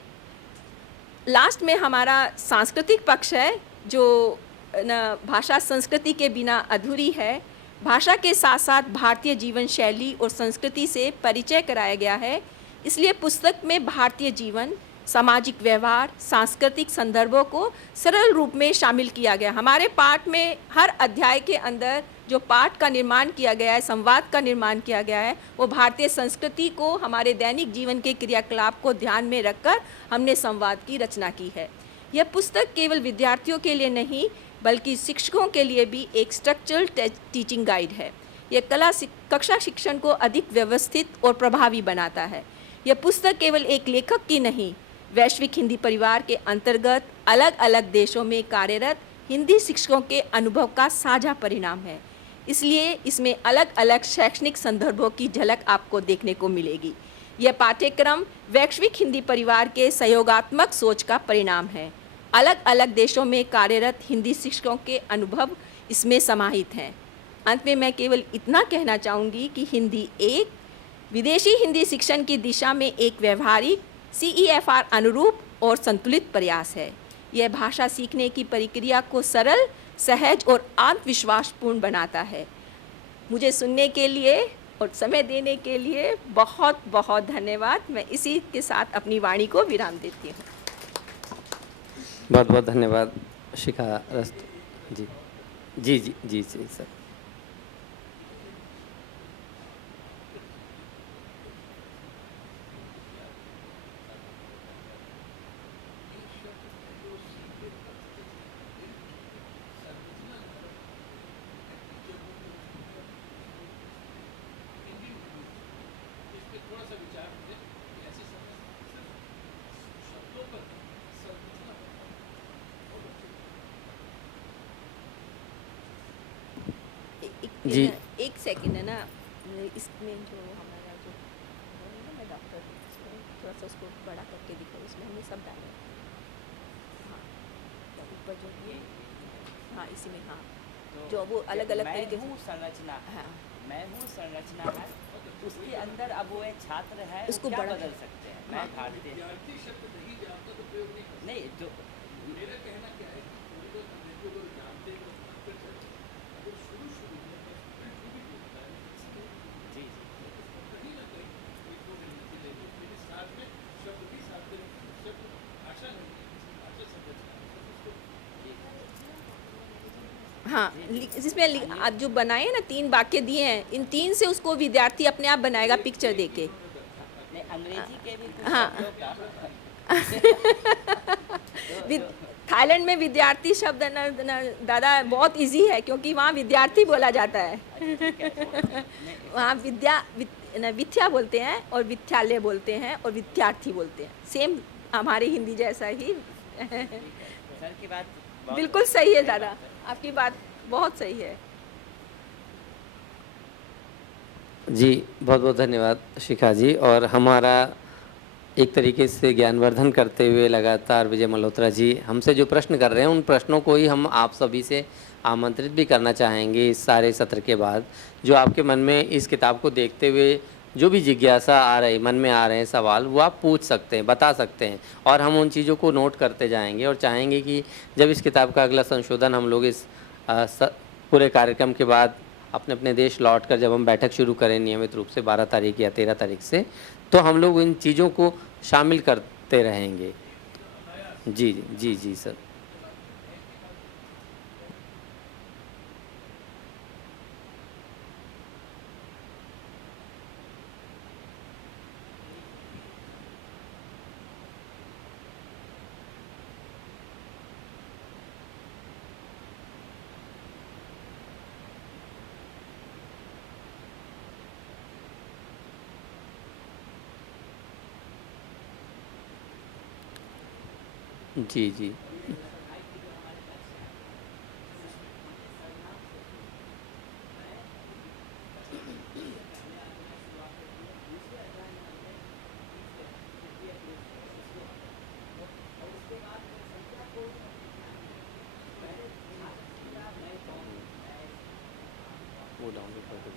लास्ट में हमारा सांस्कृतिक पक्ष है जो भाषा संस्कृति के बिना अधूरी है। भाषा के साथ साथ भारतीय जीवन शैली और संस्कृति से परिचय कराया गया है। इसलिए पुस्तक में भारतीय जीवन, सामाजिक व्यवहार, सांस्कृतिक संदर्भों को सरल रूप में शामिल किया गया। हमारे पाठ में हर अध्याय के अंदर जो पाठ का निर्माण किया गया है, संवाद का निर्माण किया गया है, वो भारतीय संस्कृति को, हमारे दैनिक जीवन के क्रियाकलाप को ध्यान में रखकर हमने संवाद की रचना की है। यह पुस्तक केवल विद्यार्थियों के लिए नहीं बल्कि शिक्षकों के लिए भी एक स्ट्रक्चरल टीचिंग गाइड है। यह कक्षा शिक्षण को अधिक व्यवस्थित और प्रभावी बनाता है। यह पुस्तक केवल एक लेखक की नहीं, वैश्विक हिंदी परिवार के अंतर्गत अलग अलग देशों में कार्यरत हिंदी शिक्षकों के अनुभव का साझा परिणाम है। इसलिए इसमें अलग अलग शैक्षणिक संदर्भों की झलक आपको देखने को मिलेगी। यह पाठ्यक्रम वैश्विक हिंदी परिवार के सहयोगात्मक सोच का परिणाम है। अलग अलग देशों में कार्यरत हिंदी शिक्षकों के अनुभव इसमें समाहित हैं। अंत में मैं केवल इतना कहना चाहूँगी कि हिंदी एक विदेशी हिंदी शिक्षण की दिशा में एक व्यवहारिक CEFR अनुरूप और संतुलित प्रयास है। यह भाषा सीखने की प्रक्रिया को सरल, सहज और आत्मविश्वासपूर्ण बनाता है। मुझे सुनने के लिए और समय देने के लिए बहुत बहुत धन्यवाद। मैं इसी के साथ अपनी वाणी को विराम देती हूँ। बहुत बहुत धन्यवाद शिखा रस्त जी। जी जी जी जी सर। जी। एक सेकंड है ना, इसमें जो हमारा जो मैं डॉक्टर थोड़ा सा उसको बड़ा करके दिखाऊँ, इसमें हमने सब डाला। हाँ ऊपर जो ये, हाँ इसी में, हाँ तो जो वो अलग अलग तरीके से संरचना, हाँ मैं हूँ संरचना है, उसके अंदर अब वो एक छात्र है, उसको क्या बड़ा बदल सकते हैं। मैं भारतीय विद्यार्थी शब्द नहीं जानता तो प्रयोग नहीं कर नहीं जो सकता। मेरा कहना क्या है कि थोड़ी बहुत अंग्रेजी को जानते हैं तो मानकर चलते हैं। अगर शुरू में बस बिल्कुल भी बोलता है जी कहीं ना कहीं एक दो हिंदी लेंगे मेरे साथ में शब्द भी साथ में शब्द भाषा नहीं है, इसकी भाषा संरचना है उसको हाँ जिसमें आप जो बनाए ना 3 वाक्य दिए हैं, इन 3 से उसको विद्यार्थी अपने आप बनाएगा पिक्चर देके। नहीं अंग्रेजी के भी कुछ हाँ। शब्दों का थाईलैंड में विद्यार्थी शब्द दादा बहुत इजी है क्योंकि वहाँ विद्यार्थी बोला जाता है। वहाँ विद्या बोलते हैं और विद्यालय बोलते हैं और विद्यार्थी बोलते हैं, सेम हमारे हिंदी जैसा ही। सर की बात बिल्कुल सही है दादा, आपकी बात बहुत सही है। जी बहुत बहुत धन्यवाद शिखा जी। और हमारा एक तरीके से ज्ञानवर्धन करते हुए लगातार विजय मल्होत्रा जी हमसे जो प्रश्न कर रहे हैं, उन प्रश्नों को ही हम आप सभी से आमंत्रित भी करना चाहेंगे इस सारे सत्र के बाद। जो आपके मन में इस किताब को देखते हुए जो भी जिज्ञासा आ रही, मन में आ रहे हैं सवाल, वो आप पूछ सकते हैं, बता सकते हैं, और हम उन चीज़ों को नोट करते जाएंगे और चाहेंगे कि जब इस किताब का अगला संशोधन हम लोग इस पूरे कार्यक्रम के बाद अपने अपने देश लौटकर जब हम बैठक शुरू करें नियमित रूप से 12 तारीख या 13 तारीख से, तो हम लोग इन चीज़ों को शामिल करते रहेंगे। जी जी जी सर। जी, जी। वो डाउनलोड करके दो।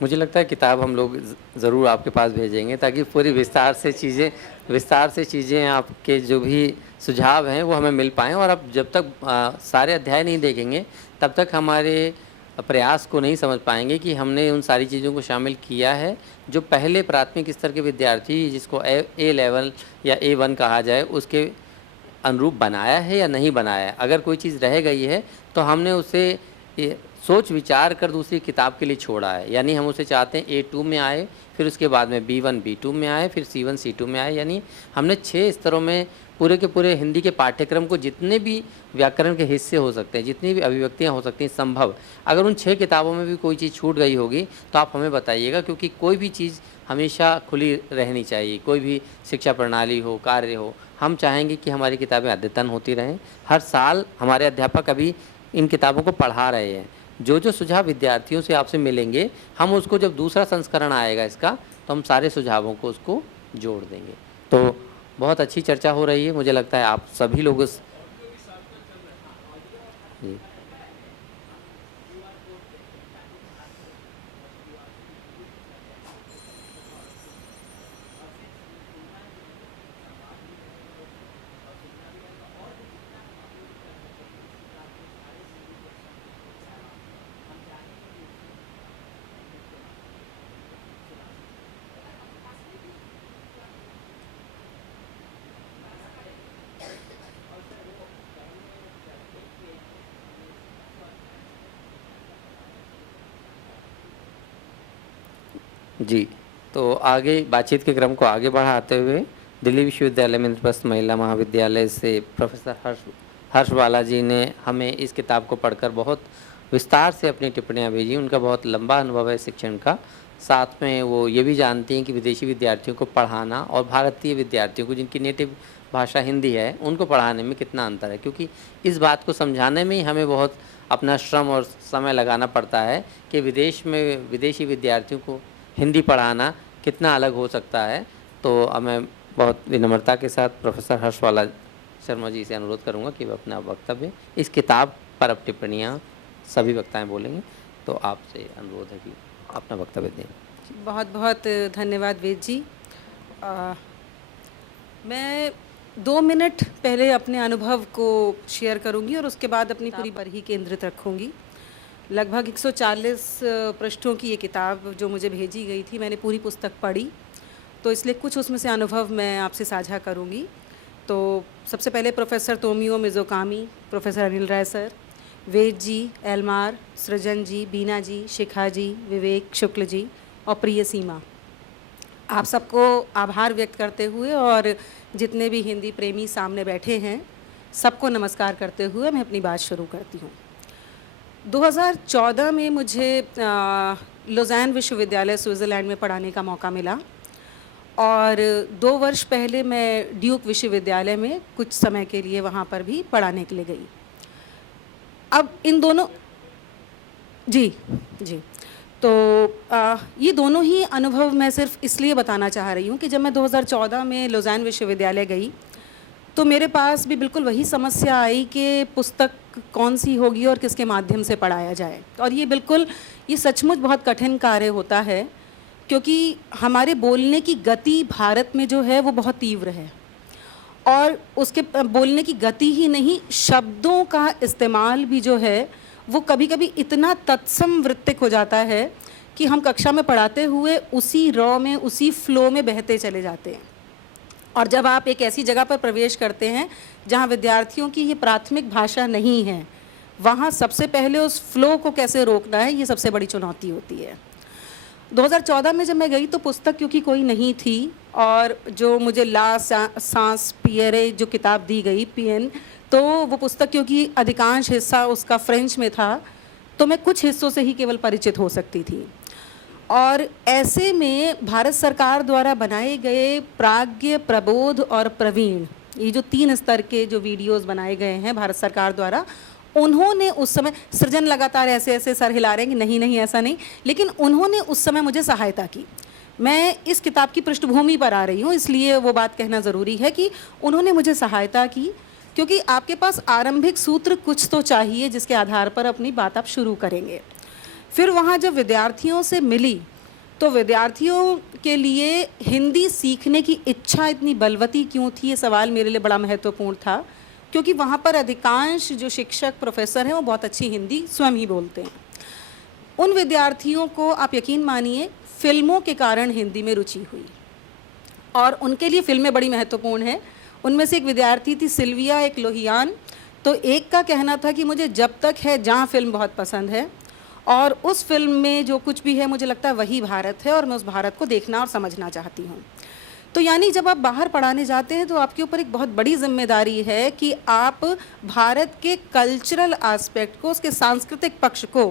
मुझे लगता है किताब हम लोग ज़रूर आपके पास भेजेंगे ताकि पूरी विस्तार से चीज़ें आपके जो भी सुझाव हैं वो हमें मिल पाएँ, और अब जब तक सारे अध्याय नहीं देखेंगे तब तक हमारे प्रयास को नहीं समझ पाएंगे कि हमने उन सारी चीज़ों को शामिल किया है जो पहले प्राथमिक स्तर के विद्यार्थी, जिसको ए लेवल या A1 कहा जाए, उसके अनुरूप बनाया है या नहीं बनाया है। अगर कोई चीज़ रह गई है तो हमने उसे सोच विचार कर दूसरी किताब के लिए छोड़ा है, यानी हम उसे चाहते हैं A2 में आए, फिर उसके बाद में B1 B2 में आए, फिर C1 C2 में आए, यानी हमने 6 स्तरों में पूरे के पूरे हिंदी के पाठ्यक्रम को, जितने भी व्याकरण के हिस्से हो सकते हैं, जितनी भी अभिव्यक्तियाँ हो सकती हैं संभव, अगर उन 6 किताबों में भी कोई चीज़ छूट गई होगी तो आप हमें बताइएगा, क्योंकि कोई भी चीज़ हमेशा खुली रहनी चाहिए। कोई भी शिक्षा प्रणाली हो, कार्य हो, हम चाहेंगे कि हमारी किताबें अद्यतन होती रहें। हर साल हमारे अध्यापक अभी इन किताबों को पढ़ा रहे हैं। जो जो सुझाव विद्यार्थियों से आपसे मिलेंगे, हम उसको, जब दूसरा संस्करण आएगा इसका, तो हम सारे सुझावों को उसको जोड़ देंगे। तो बहुत अच्छी चर्चा हो रही है, मुझे लगता है आप सभी लोग उस जी। जी, तो आगे बातचीत के क्रम को आगे बढ़ाते हुए दिल्ली विश्वविद्यालय में इंद्रप्रस्थ महिला महाविद्यालय से प्रोफेसर हर्ष बालाजी ने हमें इस किताब को पढ़कर बहुत विस्तार से अपनी टिप्पणियाँ भेजी। उनका बहुत लंबा अनुभव है शिक्षण का, साथ में वो ये भी जानती हैं कि विदेशी विद्यार्थियों को पढ़ाना और भारतीय विद्यार्थियों को, जिनकी नेटिव भाषा हिंदी है, उनको पढ़ाने में कितना अंतर है, क्योंकि इस बात को समझाने में ही हमें बहुत अपना श्रम और समय लगाना पड़ता है कि विदेश में विदेशी विद्यार्थियों को हिंदी पढ़ाना कितना अलग हो सकता है। तो मैं बहुत विनम्रता के साथ प्रोफेसर हर्षवाला शर्मा जी से अनुरोध करूंगा कि वे अपना वक्तव्य इस किताब पर, अब टिप्पणियाँ सभी वक्ताएं बोलेंगे, तो आपसे अनुरोध है कि अपना वक्तव्य दें। बहुत बहुत धन्यवाद वेद जी। मैं 2 मिनट पहले अपने अनुभव को शेयर करूंगी और उसके बाद अपनी पूरी पर ही केंद्रित रखूंगी। लगभग 140 पृष्ठों की ये किताब जो मुझे भेजी गई थी, मैंने पूरी पुस्तक पढ़ी, तो इसलिए कुछ उसमें से अनुभव मैं आपसे साझा करूंगी। तो सबसे पहले प्रोफेसर तोमियो मिज़ोकामी, प्रोफेसर अनिल राय सर, वेद जी, एलमार, सृजन जी, बीना जी, शिखा जी, विवेक शुक्ल जी और प्रिय सीमा, आप सबको आभार व्यक्त करते हुए और जितने भी हिंदी प्रेमी सामने बैठे हैं सबको नमस्कार करते हुए मैं अपनी बात शुरू करती हूँ। 2014 में मुझे लुज़ैन विश्वविद्यालय स्विट्ज़रलैंड में पढ़ाने का मौका मिला और 2 वर्ष पहले मैं ड्यूक विश्वविद्यालय में कुछ समय के लिए वहाँ पर भी पढ़ाने के लिए गई। अब इन दोनों जी तो ये दोनों ही अनुभव मैं सिर्फ इसलिए बताना चाह रही हूँ कि जब मैं 2014 में लुज़ैन विश्वविद्यालय गई तो मेरे पास भी बिल्कुल वही समस्या आई कि पुस्तक कौन सी होगी और किसके माध्यम से पढ़ाया जाए। और ये सचमुच बहुत कठिन कार्य होता है, क्योंकि हमारे बोलने की गति भारत में जो है वो बहुत तीव्र है, और उसके बोलने की गति ही नहीं, शब्दों का इस्तेमाल भी जो है वो कभी कभी इतना तत्सम वृत्तिक हो जाता है कि हम कक्षा में पढ़ाते हुए उसी रॉ में, उसी फ्लो में बहते चले जाते हैं। और जब आप एक ऐसी जगह पर प्रवेश करते हैं जहाँ विद्यार्थियों की ये प्राथमिक भाषा नहीं है, वहाँ सबसे पहले उस फ्लो को कैसे रोकना है, ये सबसे बड़ी चुनौती होती है। 2014 में जब मैं गई तो पुस्तक क्योंकि कोई नहीं थी, और जो मुझे ला सांस पियरे जो किताब दी गई PN, तो वो पुस्तक क्योंकि अधिकांश हिस्सा उसका फ्रेंच में था, तो मैं कुछ हिस्सों से ही केवल परिचित हो सकती थी। और ऐसे में भारत सरकार द्वारा बनाए गए प्राज्ञ, प्रबोध और प्रवीण, ये जो 3 स्तर के जो वीडियोस बनाए गए हैं भारत सरकार द्वारा, उन्होंने उस समय, सृजन लगातार ऐसे ऐसे सर हिला रहे हैं कि नहीं नहीं ऐसा नहीं, लेकिन उन्होंने उस समय मुझे सहायता की। मैं इस किताब की पृष्ठभूमि पर आ रही हूँ, इसलिए वो बात कहना ज़रूरी है कि उन्होंने मुझे सहायता की, क्योंकि आपके पास आरंभिक सूत्र कुछ तो चाहिए जिसके आधार पर अपनी बात आप शुरू करेंगे। फिर वहाँ जब विद्यार्थियों से मिली तो विद्यार्थियों के लिए हिंदी सीखने की इच्छा इतनी बलवती क्यों थी, ये सवाल मेरे लिए बड़ा महत्वपूर्ण था, क्योंकि वहाँ पर अधिकांश जो शिक्षक प्रोफेसर हैं वो बहुत अच्छी हिंदी स्वयं ही बोलते हैं। उन विद्यार्थियों को आप यकीन मानिए फिल्मों के कारण हिंदी में रुचि हुई, और उनके लिए फिल्में बड़ी महत्वपूर्ण हैं। उनमें से एक विद्यार्थी थी सिल्विया, एक लोहियान। तो एक का कहना था कि मुझे जब तक है जहाँ फिल्म बहुत पसंद है, और उस फिल्म में जो कुछ भी है मुझे लगता है वही भारत है, और मैं उस भारत को देखना और समझना चाहती हूँ। तो यानी जब आप बाहर पढ़ाने जाते हैं तो आपके ऊपर एक बहुत बड़ी जिम्मेदारी है कि आप भारत के कल्चरल एस्पेक्ट को, उसके सांस्कृतिक पक्ष को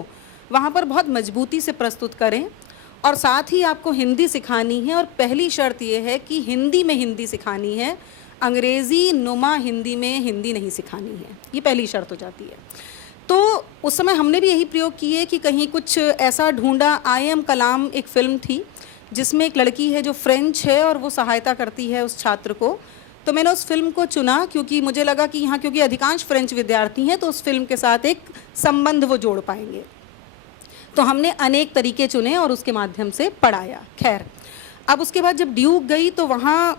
वहाँ पर बहुत मजबूती से प्रस्तुत करें, और साथ ही आपको हिंदी सिखानी है। और पहली शर्त ये है कि हिंदी में हिंदी सिखानी है, अंग्रेज़ी नुमा हिंदी में हिंदी नहीं सिखानी है, ये पहली शर्त हो जाती है। तो उस समय हमने भी यही प्रयोग किए कि कहीं कुछ ऐसा ढूंढा। आई एम कलाम एक फ़िल्म थी जिसमें एक लड़की है जो फ्रेंच है और वो सहायता करती है उस छात्र को, तो मैंने उस फिल्म को चुना क्योंकि मुझे लगा कि यहाँ क्योंकि अधिकांश फ्रेंच विद्यार्थी हैं तो उस फिल्म के साथ एक संबंध वो जोड़ पाएंगे। तो हमने अनेक तरीके चुने और उसके माध्यम से पढ़ाया। खैर, अब उसके बाद जब ड्यूक गई तो वहाँ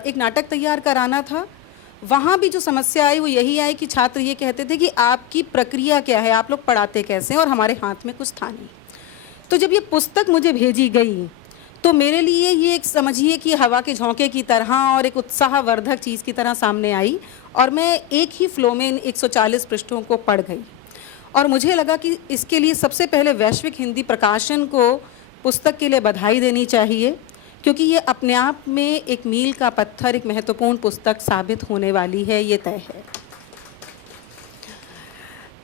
एक नाटक तैयार कराना था। वहाँ भी जो समस्या आई वो यही आई कि छात्र ये कहते थे कि आपकी प्रक्रिया क्या है, आप लोग पढ़ाते कैसे हैं, और हमारे हाथ में कुछ था नहीं। तो जब ये पुस्तक मुझे भेजी गई तो मेरे लिए ये एक समझिए कि हवा के झोंके की तरह और एक उत्साहवर्धक चीज़ की तरह सामने आई, और मैं एक ही फ्लो में इन 140 पृष्ठों को पढ़ गई। और मुझे लगा कि इसके लिए सबसे पहले वैश्विक हिंदी प्रकाशन को पुस्तक के लिए बधाई देनी चाहिए, क्योंकि ये अपने आप में एक मील का पत्थर, एक महत्वपूर्ण पुस्तक साबित होने वाली है, ये तय है।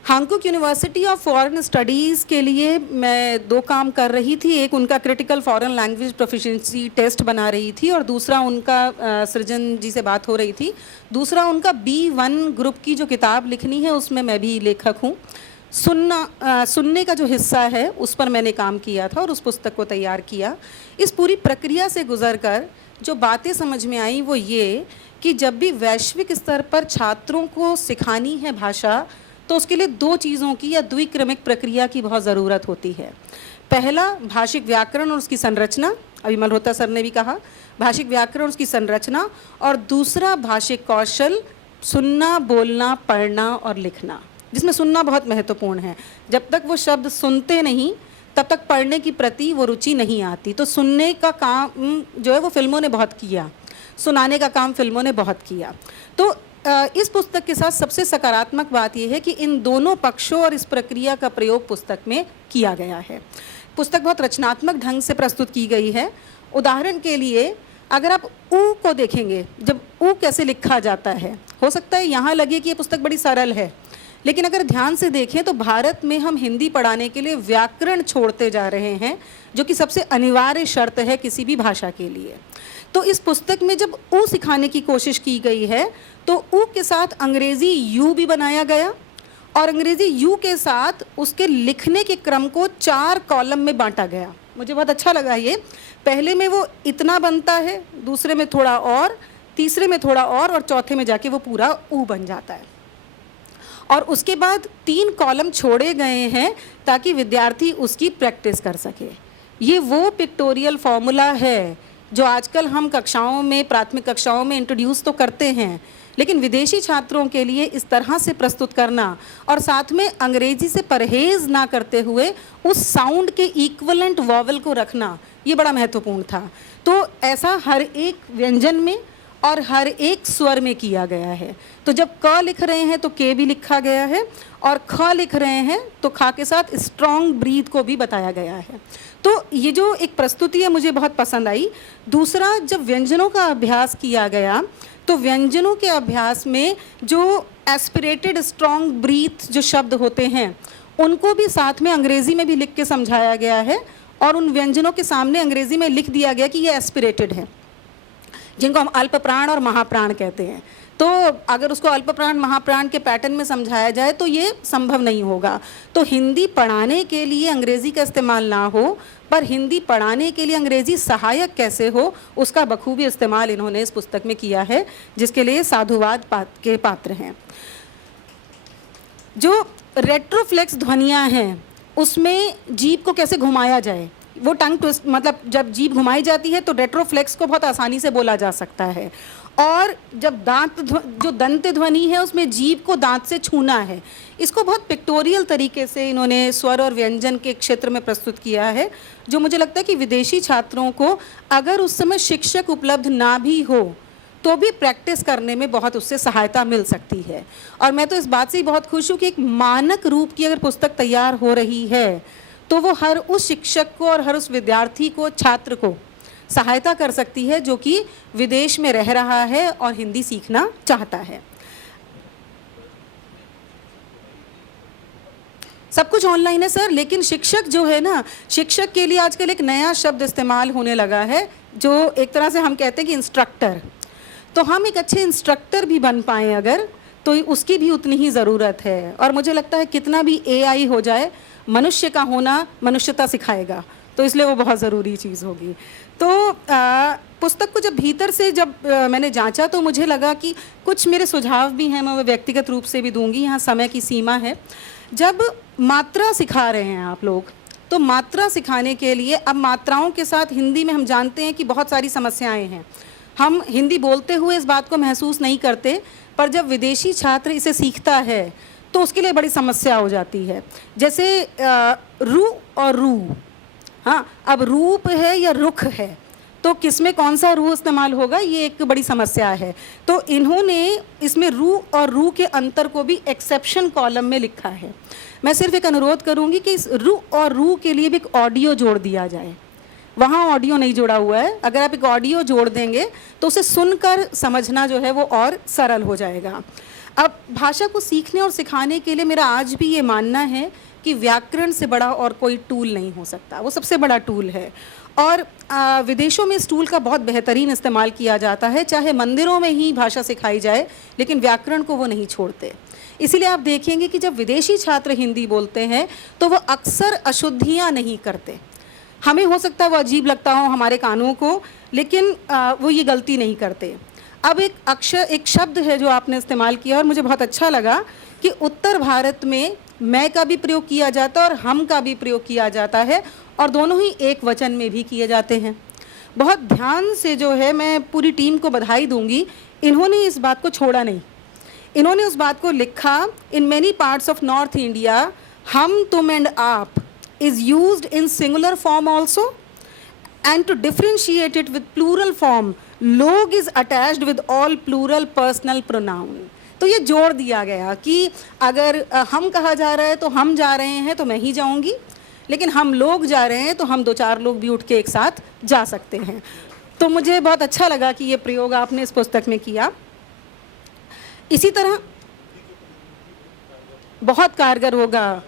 Hong Kong university of foreign studies के लिए मैं 2 काम कर रही थी। एक उनका critical foreign language proficiency test बना रही थी, और दूसरा उनका सृजन जी से बात हो रही थी, दूसरा उनका B1 ग्रुप की जो किताब लिखनी है उसमें मैं भी लेखक हूँ। सुनने का जो हिस्सा है उस पर मैंने काम किया था और उस पुस्तक को तैयार किया। इस पूरी प्रक्रिया से गुजरकर जो बातें समझ में आई वो ये कि जब भी वैश्विक स्तर पर छात्रों को सिखानी है भाषा, तो उसके लिए 2 चीज़ों की या द्विक्रमिक प्रक्रिया की बहुत ज़रूरत होती है। पहला, भाषिक व्याकरण और उसकी संरचना, अभी मल्होत्रा सर ने भी कहा, भाषिक व्याकरण और उसकी संरचना, और दूसरा भाषिक कौशल, सुनना, बोलना, पढ़ना और लिखना, जिसमें सुनना बहुत महत्वपूर्ण है। जब तक वो शब्द सुनते नहीं तब तक पढ़ने की प्रति वो रुचि नहीं आती। तो सुनने का काम जो है वो फिल्मों ने बहुत किया, सुनाने का काम फिल्मों ने बहुत किया। तो इस पुस्तक के साथ सबसे सकारात्मक बात यह है कि इन दोनों पक्षों और इस प्रक्रिया का प्रयोग पुस्तक में किया गया है। पुस्तक बहुत रचनात्मक ढंग से प्रस्तुत की गई है। उदाहरण के लिए अगर आप ऊ को देखेंगे, जब ऊ कैसे लिखा जाता है, हो सकता है यहाँ लगे कि ये पुस्तक बड़ी सरल है, लेकिन अगर ध्यान से देखें तो भारत में हम हिंदी पढ़ाने के लिए व्याकरण छोड़ते जा रहे हैं, जो कि सबसे अनिवार्य शर्त है किसी भी भाषा के लिए। तो इस पुस्तक में जब ऊ सिखाने की कोशिश की गई है तो ऊ के साथ अंग्रेज़ी यू भी बनाया गया, और अंग्रेज़ी यू के साथ उसके लिखने के क्रम को 4 कॉलम में बांटा गया। मुझे बहुत अच्छा लगा ये। पहले में वो इतना बनता है, दूसरे में थोड़ा और, तीसरे में थोड़ा और चौथे में जाके वो पूरा ऊ बन जाता है। और उसके बाद 3 कॉलम छोड़े गए हैं ताकि विद्यार्थी उसकी प्रैक्टिस कर सके। ये वो पिक्टोरियल फॉर्मूला है जो आजकल हम कक्षाओं में, प्राथमिक कक्षाओं में इंट्रोड्यूस तो करते हैं, लेकिन विदेशी छात्रों के लिए इस तरह से प्रस्तुत करना और साथ में अंग्रेजी से परहेज़ ना करते हुए उस साउंड के इक्वलेंट वॉवल को रखना, ये बड़ा महत्वपूर्ण था। तो ऐसा हर एक व्यंजन में और हर एक स्वर में किया गया है। तो जब क लिख रहे हैं तो के भी लिखा गया है, और ख लिख रहे हैं तो खा के साथ स्ट्रॉन्ग ब्रीथ को भी बताया गया है। तो ये जो एक प्रस्तुति है मुझे बहुत पसंद आई। दूसरा, जब व्यंजनों का अभ्यास किया गया तो व्यंजनों के अभ्यास में जो एस्पिरेटेड स्ट्रॉन्ग ब्रीथ जो शब्द होते हैं उनको भी साथ में अंग्रेज़ी में भी लिख के समझाया गया है, और उन व्यंजनों के सामने अंग्रेज़ी में लिख दिया गया कि ये एस्पिरेटेड है, जिनको हम अल्प प्राण और महाप्राण कहते हैं। तो अगर उसको अल्प प्राण महाप्राण के पैटर्न में समझाया जाए तो ये संभव नहीं होगा। तो हिंदी पढ़ाने के लिए अंग्रेज़ी का इस्तेमाल ना हो, पर हिंदी पढ़ाने के लिए अंग्रेज़ी सहायक कैसे हो उसका बखूबी इस्तेमाल इन्होंने इस पुस्तक में किया है, जिसके लिए साधुवाद के पात्र हैं। जो रेट्रोफ्लेक्स ध्वनियाँ हैं उसमें जीभ को कैसे घुमाया जाए, वो टंग ट्विस्ट, मतलब जब जीभ घुमाई जाती है तो रेट्रोफ्लेक्स को बहुत आसानी से बोला जा सकता है। और जब जो दंत ध्वनि है उसमें जीभ को दांत से छूना है, इसको बहुत पिक्टोरियल तरीके से इन्होंने स्वर और व्यंजन के क्षेत्र में प्रस्तुत किया है, जो मुझे लगता है कि विदेशी छात्रों को अगर उस समय शिक्षक उपलब्ध ना भी हो तो भी प्रैक्टिस करने में बहुत उससे सहायता मिल सकती है। और मैं तो इस बात से ही बहुत खुश हूँ कि एक मानक रूप की अगर पुस्तक तैयार हो रही है तो वो हर उस शिक्षक को और हर उस विद्यार्थी को, छात्र को सहायता कर सकती है जो कि विदेश में रह रहा है और हिंदी सीखना चाहता है। सब कुछ ऑनलाइन है सर, लेकिन शिक्षक जो है ना, शिक्षक के लिए आजकल एक नया शब्द इस्तेमाल होने लगा है जो एक तरह से हम कहते हैं कि इंस्ट्रक्टर। तो हम एक अच्छे इंस्ट्रक्टर भी बन पाएँ अगर, तो उसकी भी उतनी ही ज़रूरत है। और मुझे लगता है कितना भी एआई हो जाए, मनुष्य का होना मनुष्यता सिखाएगा, तो इसलिए वो बहुत ज़रूरी चीज़ होगी। तो पुस्तक को जब भीतर से मैंने जांचा तो मुझे लगा कि कुछ मेरे सुझाव भी हैं, मैं वो व्यक्तिगत रूप से भी दूंगी, यहाँ समय की सीमा है। जब मात्रा सिखा रहे हैं आप लोग, तो मात्रा सिखाने के लिए अब मात्राओं के साथ हिंदी में हम जानते हैं कि बहुत सारी समस्याएं हैं। हम हिंदी बोलते हुए इस बात को महसूस नहीं करते, पर जब विदेशी छात्र इसे सीखता है तो उसके लिए बड़ी समस्या हो जाती है। जैसे रू और रू, हाँ, अब रूप है या रुख है, तो किसमें कौन सा रू इस्तेमाल होगा, ये एक बड़ी समस्या है। तो इन्होंने इसमें रू और रू के अंतर को भी एक्सेप्शन कॉलम में लिखा है। मैं सिर्फ एक अनुरोध करूँगी कि इस रू और रू के लिए भी एक ऑडियो जोड़ दिया जाए। वहाँ ऑडियो नहीं जोड़ा हुआ है, अगर आप एक ऑडियो जोड़ देंगे तो उसे सुनकर समझना जो है वो और सरल हो जाएगा। अब भाषा को सीखने और सिखाने के लिए मेरा आज भी ये मानना है कि व्याकरण से बड़ा और कोई टूल नहीं हो सकता, वो सबसे बड़ा टूल है। और विदेशों में इस टूल का बहुत बेहतरीन इस्तेमाल किया जाता है, चाहे मंदिरों में ही भाषा सिखाई जाए, लेकिन व्याकरण को वो नहीं छोड़ते। इसीलिए आप देखेंगे कि जब विदेशी छात्र हिंदी बोलते हैं तो वो अक्सर अशुद्धियाँ नहीं करते। हमें हो सकता है वो अजीब लगता हो हमारे कानों को, लेकिन वो ये गलती नहीं करते। अब एक शब्द है जो आपने इस्तेमाल किया और मुझे बहुत अच्छा लगा कि उत्तर भारत में मैं का भी प्रयोग किया जाता है और हम का भी प्रयोग किया जाता है, और दोनों ही एक वचन में भी किए जाते हैं। बहुत ध्यान से जो है, मैं पूरी टीम को बधाई दूंगी, इन्होंने इस बात को छोड़ा नहीं। इन्होंने उस बात को लिखा, in many parts of north India हम, तुम एंड आप is used in singular form also, and to differentiate it with plural form, log is attached with all plural personal pronoun। तो ये जोड़ दिया गया कि अगर हम कहा जा रहा है तो हम जा रहे हैं तो मैं ही जाऊंगी, लेकिन हम लोग जा रहे हैं तो हम 2-4 लोग भी उठ के एक साथ जा सकते हैं। तो मुझे बहुत अच्छा लगा कि ये प्रयोग आपने इस पुस्तक में किया। इसी तरह बहुत कारगर होगा।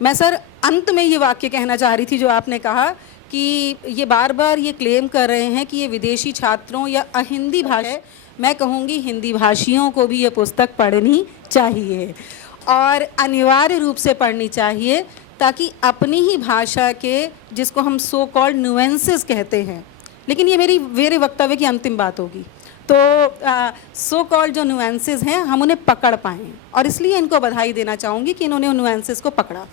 मैं सर अंत में ये वाक्य कहना चाह रही थी जो आपने कहा कि ये बार बार ये क्लेम कर रहे हैं कि ये विदेशी छात्रों या अहिंदी भाषा है। मैं कहूँगी हिंदी भाषियों को भी ये पुस्तक पढ़नी चाहिए, और अनिवार्य रूप से पढ़नी चाहिए, ताकि अपनी ही भाषा के, जिसको हम सो कॉल्ड नुएंसेस कहते हैं, लेकिन ये मेरे वक्तव्य की अंतिम बात होगी, तो सो कॉल्ड जो नुएंसेस हैं हम उन्हें पकड़ पाएँ, और इसलिए इनको बधाई देना चाहूँगी कि इन्होंने उन नुएंसेस को पकड़ा।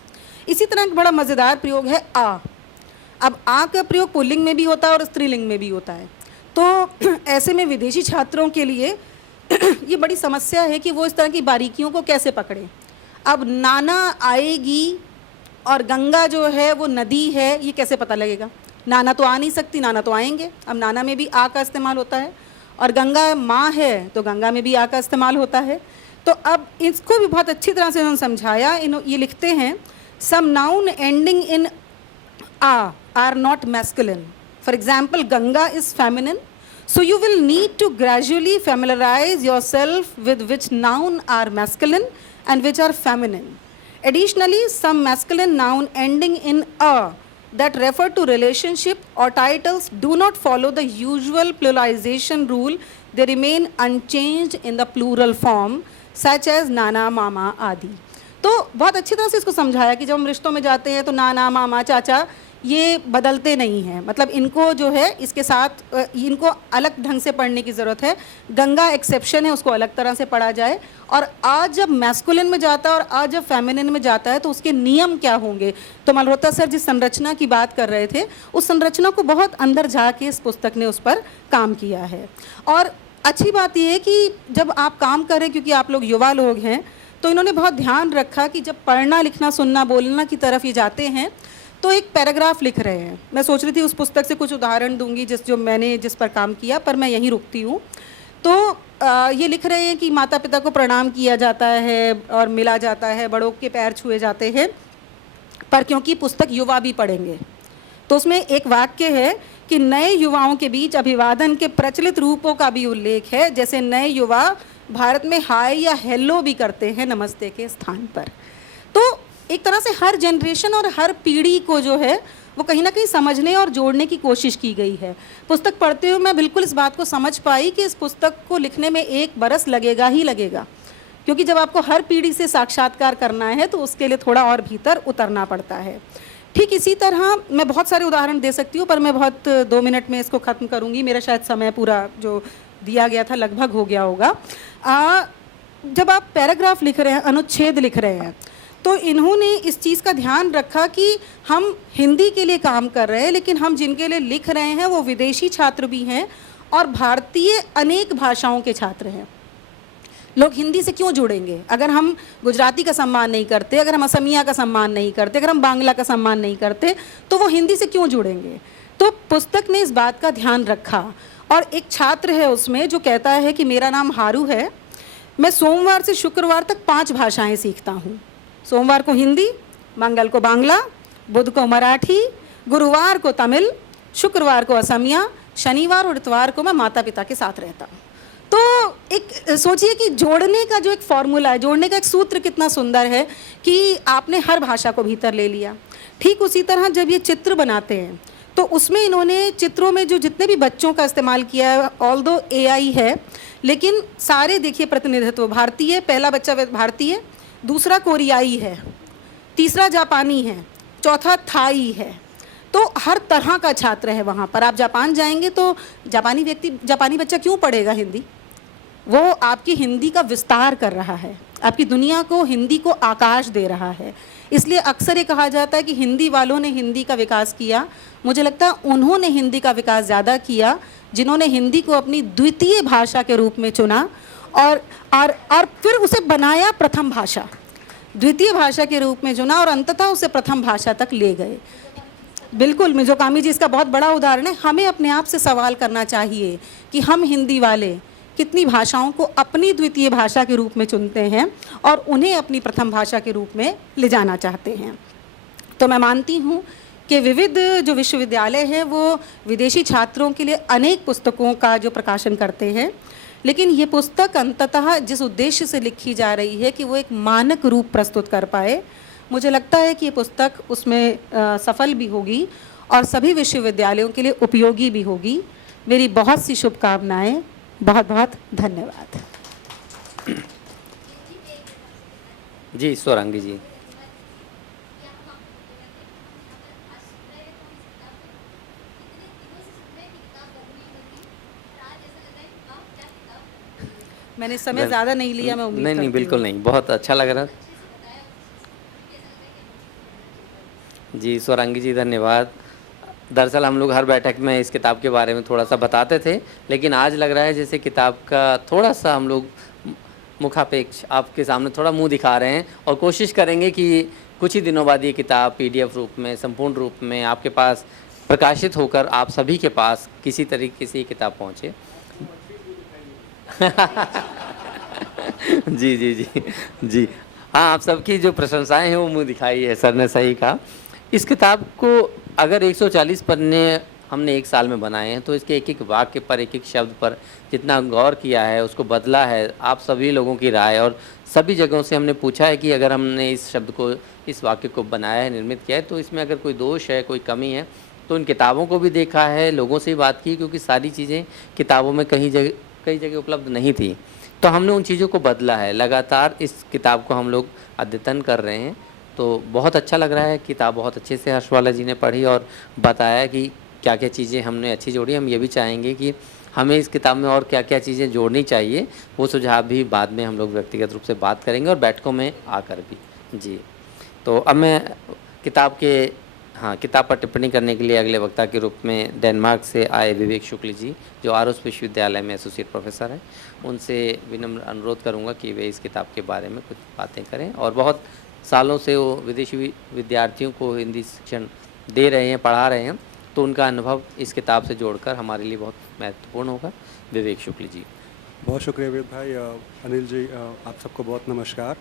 इसी तरह एक बड़ा मज़ेदार प्रयोग है आ। अब आ का प्रयोग पुल्लिंग में भी होता है और स्त्रीलिंग में भी होता है। तो ऐसे में विदेशी छात्रों के लिए ये बड़ी समस्या है कि वो इस तरह की बारीकियों को कैसे पकड़ें। अब नाना आएगी और गंगा जो है वो नदी है, ये कैसे पता लगेगा? नाना तो आ नहीं सकती, नाना तो आएंगे। अब नाना में भी आ का इस्तेमाल होता है, और गंगा माँ है तो गंगा में भी आ का इस्तेमाल होता है। तो अब इसको भी बहुत अच्छी तरह से उन्होंने समझाया। ये लिखते हैं, सम नाउन एंडिंग इन आ are not masculine. For example, Ganga is feminine. So you will need to gradually familiarize yourself with which noun are masculine and which are feminine. Additionally, some masculine noun ending in a that refer to relationship or titles do not follow the usual pluralization rule. They remain unchanged in the plural form, such as nana, mama आदि। तो बहुत अच्छी तरह से इसको समझाया कि जब हम रिश्तों में जाते हैं तो नाना, मामा, चाचा ये बदलते नहीं हैं, मतलब इनको जो है इसके साथ इनको अलग ढंग से पढ़ने की ज़रूरत है। गंगा एक्सेप्शन है, उसको अलग तरह से पढ़ा जाए। और आज जब मैस्कुलिन में जाता है और आज जब फेमिनिन में जाता है तो उसके नियम क्या होंगे। तो मल्होत्रा सर जिस संरचना की बात कर रहे थे उस संरचना को बहुत अंदर जाके इस पुस्तक ने उस पर काम किया है। और अच्छी बात यह है कि जब आप काम करें, क्योंकि आप लोग युवा लोग हैं, तो इन्होंने बहुत ध्यान रखा कि जब पढ़ना लिखना सुनना बोलना की तरफ ये जाते हैं तो एक पैराग्राफ लिख रहे हैं। मैं सोच रही थी उस पुस्तक से कुछ उदाहरण दूंगी जिस पर काम किया, पर मैं यहीं रुकती हूँ। तो ये लिख रहे हैं कि माता पिता को प्रणाम किया जाता है और मिला जाता है, बड़ों के पैर छुए जाते हैं, पर क्योंकि पुस्तक युवा भी पढ़ेंगे तो उसमें एक वाक्य है कि नए युवाओं के बीच अभिवादन के प्रचलित रूपों का भी उल्लेख है, जैसे नए युवा भारत में हाय या हेलो भी करते हैं नमस्ते के स्थान पर। तो एक तरह से हर जनरेशन और हर पीढ़ी को जो है वो कहीं ना कहीं समझने और जोड़ने की कोशिश की गई है। पुस्तक पढ़ते हुए मैं बिल्कुल इस बात को समझ पाई कि इस पुस्तक को लिखने में 1 बरस लगेगा ही लगेगा, क्योंकि जब आपको हर पीढ़ी से साक्षात्कार करना है तो उसके लिए थोड़ा और भीतर उतरना पड़ता है। ठीक इसी तरह मैं बहुत सारे उदाहरण दे सकती हूँ, पर मैं बहुत 2 मिनट में इसको ख़त्म करूँगी। मेरा शायद समय पूरा जो दिया गया था लगभग हो गया होगा। जब आप पैराग्राफ लिख रहे हैं, अनुच्छेद लिख रहे हैं, तो इन्होंने इस चीज़ का ध्यान रखा कि हम हिंदी के लिए काम कर रहे हैं, लेकिन हम जिनके लिए लिख रहे हैं वो विदेशी छात्र भी हैं और भारतीय अनेक भाषाओं के छात्र हैं। लोग हिंदी से क्यों जुड़ेंगे अगर हम गुजराती का सम्मान नहीं करते, अगर हम असमिया का सम्मान नहीं करते, अगर हम बांग्ला का सम्मान नहीं करते, तो वो हिंदी से क्यों जुड़ेंगे। तो पुस्तक ने इस बात का ध्यान रखा। और एक छात्र है उसमें जो कहता है कि मेरा नाम हारू है, मैं सोमवार से शुक्रवार तक 5 भाषाएँ सीखता हूँ। सोमवार को हिंदी, मंगल को बांग्ला, बुध को मराठी, गुरुवार को तमिल, शुक्रवार को असमिया, शनिवार और इतवार को मैं माता पिता के साथ रहता हूँ। तो एक सोचिए कि जोड़ने का जो एक फॉर्मूला है, जोड़ने का एक सूत्र कितना सुंदर है कि आपने हर भाषा को भीतर ले लिया। ठीक उसी तरह जब ये चित्र बनाते हैं तो उसमें इन्होंने चित्रों में जो जितने भी बच्चों का इस्तेमाल किया है, ऑल्दो AI है, लेकिन सारे देखिए प्रतिनिधित्व भारतीय, पहला बच्चा भारतीय, दूसरा कोरियाई है, तीसरा जापानी है, चौथा थाई है। तो हर तरह का छात्र है वहाँ पर। आप जापान जाएंगे तो जापानी बच्चा क्यों पढ़ेगा हिंदी, वो आपकी हिंदी का विस्तार कर रहा है, आपकी दुनिया को, हिंदी को आकाश दे रहा है। इसलिए अक्सर ये कहा जाता है कि हिंदी वालों ने हिंदी का विकास किया। मुझे लगता है उन्होंने हिंदी का विकास ज़्यादा किया जिन्होंने हिंदी को अपनी द्वितीय भाषा के रूप में चुना और फिर उसे बनाया प्रथम भाषा, द्वितीय भाषा के रूप में चुना और अंततः उसे प्रथम भाषा तक ले गए। बिल्कुल मिज़ोकामी जी इसका बहुत बड़ा उदाहरण है। हमें अपने आप से सवाल करना चाहिए कि हम हिंदी वाले कितनी भाषाओं को अपनी द्वितीय भाषा के रूप में चुनते हैं और उन्हें अपनी प्रथम भाषा के रूप में ले जाना चाहते हैं। तो मैं मानती हूँ कि विविध जो विश्वविद्यालय हैं वो विदेशी छात्रों के लिए अनेक पुस्तकों का जो प्रकाशन करते हैं, लेकिन ये पुस्तक अंततः जिस उद्देश्य से लिखी जा रही है कि वो एक मानक रूप प्रस्तुत कर पाए, मुझे लगता है कि ये पुस्तक उसमें सफल भी होगी और सभी विश्वविद्यालयों के लिए उपयोगी भी होगी। मेरी बहुत सी शुभकामनाएं। बहुत बहुत धन्यवाद। जी स्वरांगी जी। मैंने समय ज़्यादा नहीं लिया, मैं उम्मीद नहीं बिल्कुल नहीं, बहुत अच्छा लग रहा। जी स्वरांगी जी धन्यवाद। दरअसल हम लोग हर बैठक में इस किताब के बारे में थोड़ा सा बताते थे, लेकिन आज लग रहा है जैसे किताब का थोड़ा सा हम लोग मुखापेक्ष आपके सामने थोड़ा मुंह दिखा रहे हैं और कोशिश करेंगे कि कुछ ही दिनों बाद ये किताब PDF रूप में, संपूर्ण रूप में आपके पास प्रकाशित होकर आप सभी के पास किसी तरीके से ये किताब पहुँचे। जी, जी, जी। जी। हाँ, आप सबकी जो प्रशंसाएँ हैं वो मुँह दिखाई है, सर ने सही कहा। इस किताब को अगर 140 पन्ने हमने 1 साल में बनाए हैं, तो इसके एक-एक वाक्य पर, एक-एक शब्द पर जितना गौर किया है, उसको बदला है, आप सभी लोगों की राय और सभी जगहों से हमने पूछा है कि अगर हमने इस शब्द को, इस वाक्य को बनाया है, निर्मित किया है, तो इसमें अगर कोई दोष है, कोई कमी है, तो इन किताबों को भी देखा है, लोगों से भी बात की क्योंकि सारी चीज़ें किताबों में कई जगह उपलब्ध नहीं थी। तो हमने उन चीज़ों को बदला है। लगातार इस किताब को हम लोग अद्यतन कर रहे हैं, तो बहुत अच्छा लग रहा है। किताब बहुत अच्छे से हर्षवाला जी ने पढ़ी और बताया कि क्या-क्या चीज़ें हमने अच्छी जोड़ी। हम ये भी चाहेंगे कि हमें इस किताब में और क्या-क्या चीज़ें जोड़नी चाहिए, वो सुझाव भी बाद में हम लोग व्यक्तिगत रूप से बात करेंगे और बैठकों में आकर भी। जी, तो अब मैं किताब पर टिप्पणी करने के लिए अगले वक्ता के रूप में डेनमार्क से आए विवेक शुक्ल जी, जो आरोस विश्वविद्यालय में एसोसिएट प्रोफेसर हैं, उनसे विनम्र अनुरोध करूंगा कि वे इस किताब के बारे में कुछ बातें करें। और बहुत सालों से वो विदेशी विद्यार्थियों को हिंदी शिक्षण दे रहे हैं, पढ़ा रहे हैं, तो उनका अनुभव इस किताब से जोड़कर हमारे लिए बहुत महत्वपूर्ण होगा। विवेक शुक्ल जी। बहुत शुक्रिया विवेक भाई। अनिल जी, आप सबको बहुत नमस्कार।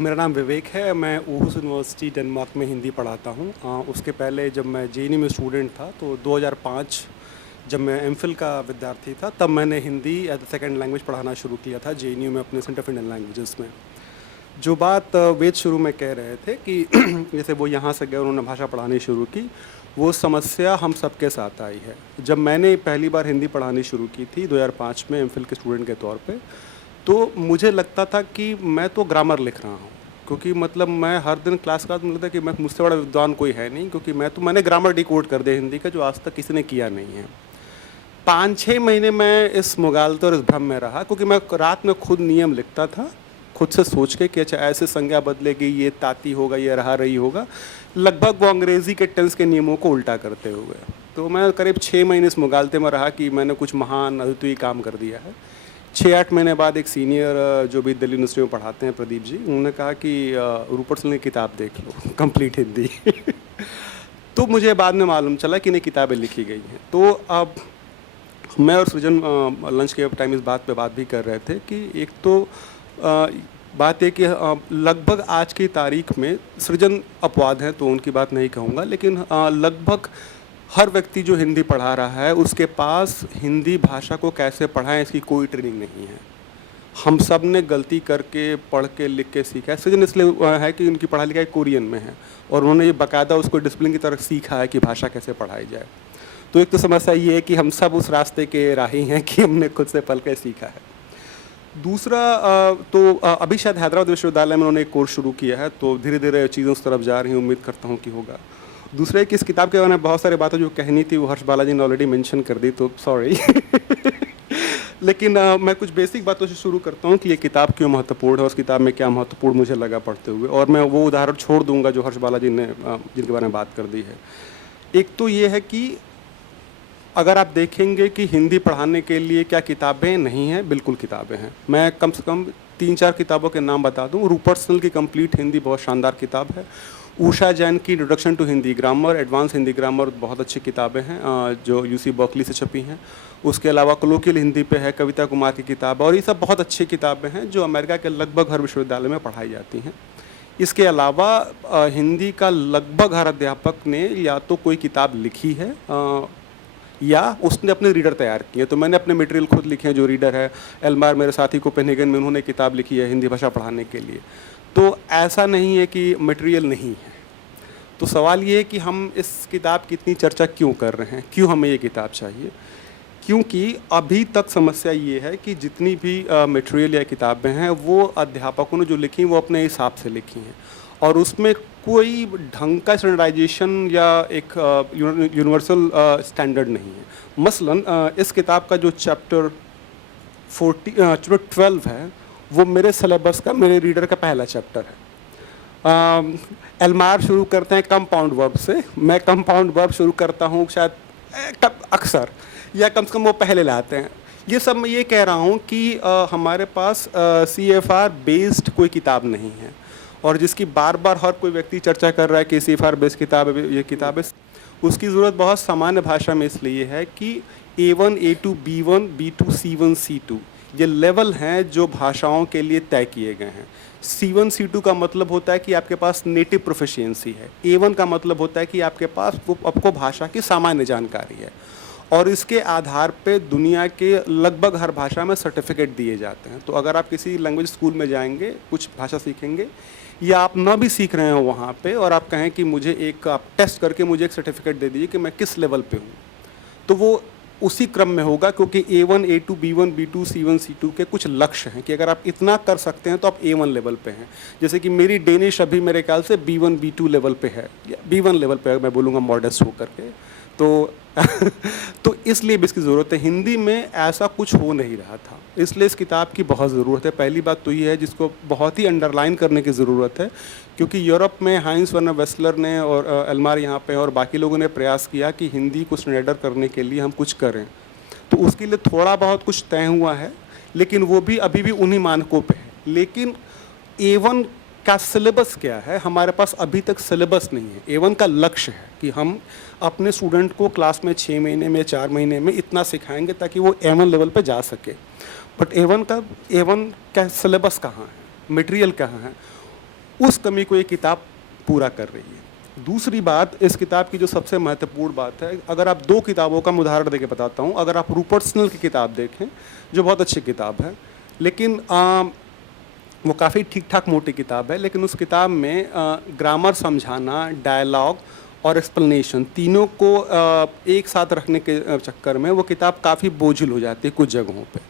मेरा नाम विवेक है। मैं ओहूस यूनिवर्सिटी डेनमार्क में हिंदी पढ़ाता हूँ। उसके पहले जब मैं जेएनयू में स्टूडेंट था, तो 2005 जब मैं एमफिल का विद्यार्थी था, तब मैंने Hindi as a second language पढ़ाना शुरू किया था जेएनयू में, अपने सेंटर ऑफ इंडियन लैंग्वेजेस में। जो बात वेद शुरू में कह रहे थे कि जैसे वो यहाँ से गए, उन्होंने भाषा पढ़ानी शुरू की, वो समस्या हम सबके साथ आई है। जब मैंने पहली बार हिंदी पढ़ानी शुरू की थी 2005 में एमफिल के स्टूडेंट के तौर पे, तो मुझे लगता था कि मैं तो ग्रामर लिख रहा हूँ, क्योंकि मतलब मैं हर दिन क्लास का मुझे लगता है कि मैं मुझसे बड़ा विद्वान कोई है नहीं, क्योंकि मैंने ग्रामर डिकोड कर दिया हिंदी का, जो आज तक किसी ने किया नहीं है। 5-6 महीने मैं इस मुगालते और इस भ्रम में रहा, क्योंकि मैं रात में खुद नियम लिखता था, खुद से सोच के कि अच्छा ऐसे संज्ञा बदलेगी, ये ताती होगा, ये रहा रही होगा, लगभग वो अंग्रेज़ी के टेंस के नियमों को उल्टा करते हुए। तो मैं करीब 6 महीने इस मुगालते में रहा कि मैंने कुछ महान अद्वितीय काम कर दिया है। 6-8 महीने बाद एक सीनियर जो भी दिल्ली यूनिवर्सिटी में पढ़ाते हैं, प्रदीप जी, उन्होंने कहा कि रूपर्ट सिल की किताब देख लो, कंप्लीट हिंदी। तो मुझे बाद में मालूम चला कि नहीं किताबें लिखी गई हैं। तो अब मैं और सृजन लंच के टाइम इस बात पे बात भी कर रहे थे कि एक तो बात है कि लगभग आज की तारीख में सृजन अपवाद हैं, तो उनकी बात नहीं कहूँगा, लेकिन लगभग हर व्यक्ति जो हिंदी पढ़ा रहा है, उसके पास हिंदी भाषा को कैसे पढ़ाएं इसकी कोई ट्रेनिंग नहीं है। हम सब ने गलती करके पढ़ के लिख के सीखा है। सृजन इसलिए है कि उनकी पढ़ाई लिखाई कोरियन में है और उन्होंने ये बाकायदा उसको डिसिप्लिन की तरह सीखा है कि भाषा कैसे पढ़ाई जाए। तो एक तो समस्या ये है कि हम सब उस रास्ते के राही हैं कि हमने खुद से पढ़ के सीखा है। दूसरा तो अभी शायद हैदराबाद विश्वविद्यालय में उन्होंने एक कोर्स शुरू किया है, तो धीरे धीरे चीज़ें उस तरफ जा रही हैं, उम्मीद करता हूँ कि होगा। दूसरा कि इस किताब के बारे में बहुत सारी बातें जो कहनी थी वो हर्ष बालाजी ने ऑलरेडी मेंशन कर दी, तो सॉरी। लेकिन मैं कुछ बेसिक बातों से शुरू करता हूँ कि ये किताब क्यों महत्वपूर्ण है, उस किताब में क्या महत्वपूर्ण मुझे लगा पढ़ते हुए, और मैं वो उदाहरण छोड़ दूँगा जो हर्ष बालाजी ने जिनके बारे में बात कर दी है। एक तो ये है कि अगर आप देखेंगे कि हिंदी पढ़ाने के लिए क्या किताबें नहीं हैं, बिल्कुल किताबें हैं। मैं कम से कम 3-4 किताबों के नाम बता दूं। रूपर्ट सिल की कंप्लीट हिंदी बहुत शानदार किताब है। उषा जैन की introduction to Hindi grammar, advance Hindi grammar, बहुत अच्छी किताबें हैं जो यूसी बर्कली से छपी हैं। उसके अलावा कोलोकियल हिंदी पे है कविता कुमार की किताब, और ये सब बहुत अच्छी किताबें हैं जो अमेरिका के लगभग हर विश्वविद्यालय में पढ़ाई जाती हैं। इसके अलावा हिंदी का लगभग हर अध्यापक ने या तो कोई किताब लिखी है या उसने अपने रीडर तैयार किए। तो मैंने अपने मटेरियल खुद लिखे हैं। जो रीडर है एल्मार, मेरे साथी कोपेनहेगन में, उन्होंने किताब लिखी है हिंदी भाषा पढ़ाने के लिए। तो ऐसा नहीं है कि मटेरियल नहीं है। तो सवाल ये है कि हम इस किताब की इतनी चर्चा क्यों कर रहे हैं, क्यों हमें ये किताब चाहिए? क्योंकि अभी तक समस्या ये है कि जितनी भी मटेरियल या किताबें हैं वो अध्यापकों ने जो लिखी वो अपने हिसाब से लिखी हैं, और उसमें कोई ढंग का स्टैंडर्डाइजेशन या एक यूनिवर्सल स्टैंडर्ड नहीं है। मसलन इस किताब का जो चैप्टर 12 है वो मेरे सिलेबस का, मेरे रीडर का पहला चैप्टर है। एल्मार शुरू करते हैं कंपाउंड वर्ब से, मैं कंपाउंड वर्ब शुरू करता हूँ शायद अक्सर, या कम से कम वो पहले लाते हैं। ये सब मैं ये कह रहा हूँ कि हमारे पास CFR बेस्ड कोई किताब नहीं है, और जिसकी बार बार हर कोई व्यक्ति चर्चा कर रहा है कि CFR बेस्ड किताब है, ये किताब है। उसकी ज़रूरत बहुत सामान्य भाषा में इसलिए है कि A1, A2, B1, B2, C1, C2 ये लेवल हैं जो भाषाओं के लिए तय किए गए हैं। C1 C2 का मतलब होता है कि आपके पास नेटिव प्रोफिशिएंसी है। A1 का मतलब होता है कि आपके पास वो आपको भाषा की सामान्य जानकारी है, और इसके आधार पे दुनिया के लगभग हर भाषा में सर्टिफिकेट दिए जाते हैं। तो अगर आप किसी लैंग्वेज स्कूल में जाएंगे, कुछ भाषा सीखेंगे, या आप ना भी सीख रहे हो वहाँ पे, और आप कहें कि मुझे एक आप टेस्ट करके मुझे एक सर्टिफिकेट दे दीजिए कि मैं किस लेवल पे हूँ, तो वो उसी क्रम में होगा, क्योंकि A1 A2 B1 B2 C1 C2 के कुछ लक्ष्य हैं कि अगर आप इतना कर सकते हैं तो आप A1 लेवल पे हैं। जैसे कि मेरी डेनिश अभी मेरे ख्याल से B1 B2 लेवल पे है, या B1 लेवल पे मैं बोलूँगा मॉडेस्ट होकर के, तो तो इसलिए भी इसकी ज़रूरत है। हिंदी में ऐसा कुछ हो नहीं रहा था, इसलिए इस किताब की बहुत ज़रूरत है। पहली बात तो ये है जिसको बहुत ही अंडरलाइन करने की ज़रूरत है, क्योंकि यूरोप में हाइंस वर्नर वेस्लर ने और एल्मार यहाँ पे और बाकी लोगों ने प्रयास किया कि हिंदी को स्टैंडर्ड करने के लिए हम कुछ करें, तो उसके लिए थोड़ा बहुत कुछ तय हुआ है, लेकिन वो भी अभी भी उन्हीं मानकों पे है। लेकिन A1 का सिलेबस क्या है, हमारे पास अभी तक सिलेबस नहीं है। A1 का लक्ष्य है कि हम अपने स्टूडेंट को क्लास में 6 महीने में 4 महीने में इतना सिखाएंगे ताकि वो A1 लेवल पे जा सके। बट A1 का सिलेबस कहाँ है, मटेरियल कहाँ है, उस कमी को ये किताब पूरा कर रही है। दूसरी बात, इस किताब की जो सबसे महत्वपूर्ण बात है, अगर आप 2 किताबों का उदाहरण देके बताता हूँ। अगर आप रूपर्ट स्नेल की किताब देखें, जो बहुत अच्छी किताब है, लेकिन वो काफ़ी ठीक ठाक मोटी किताब है, लेकिन उस किताब में ग्रामर समझाना, डायलॉग और एक्सप्लेनेशन तीनों को एक साथ रखने के चक्कर में वो किताब काफ़ी बोझिल हो जाती है कुछ जगहों पे।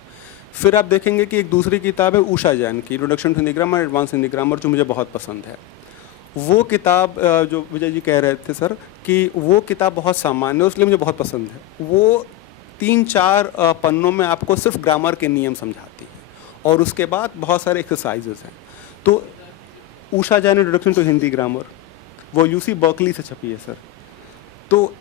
फिर आप देखेंगे कि एक दूसरी किताब है उषा जैन की, introduction to Hindi grammar, advance Hindi grammar, जो मुझे बहुत पसंद है। वो किताब जो विजय जी कह रहे थे सर कि वो किताब बहुत सामान्य है, इसलिए मुझे बहुत पसंद है। वो 3-4 पन्नों में आपको सिर्फ ग्रामर के नियम समझाती है, और उसके बाद बहुत सारे एक्सरसाइजेस हैं। तो Usha Jain introduction to Hindi grammar, वो यूसी बर्कली से छपी है सर। तो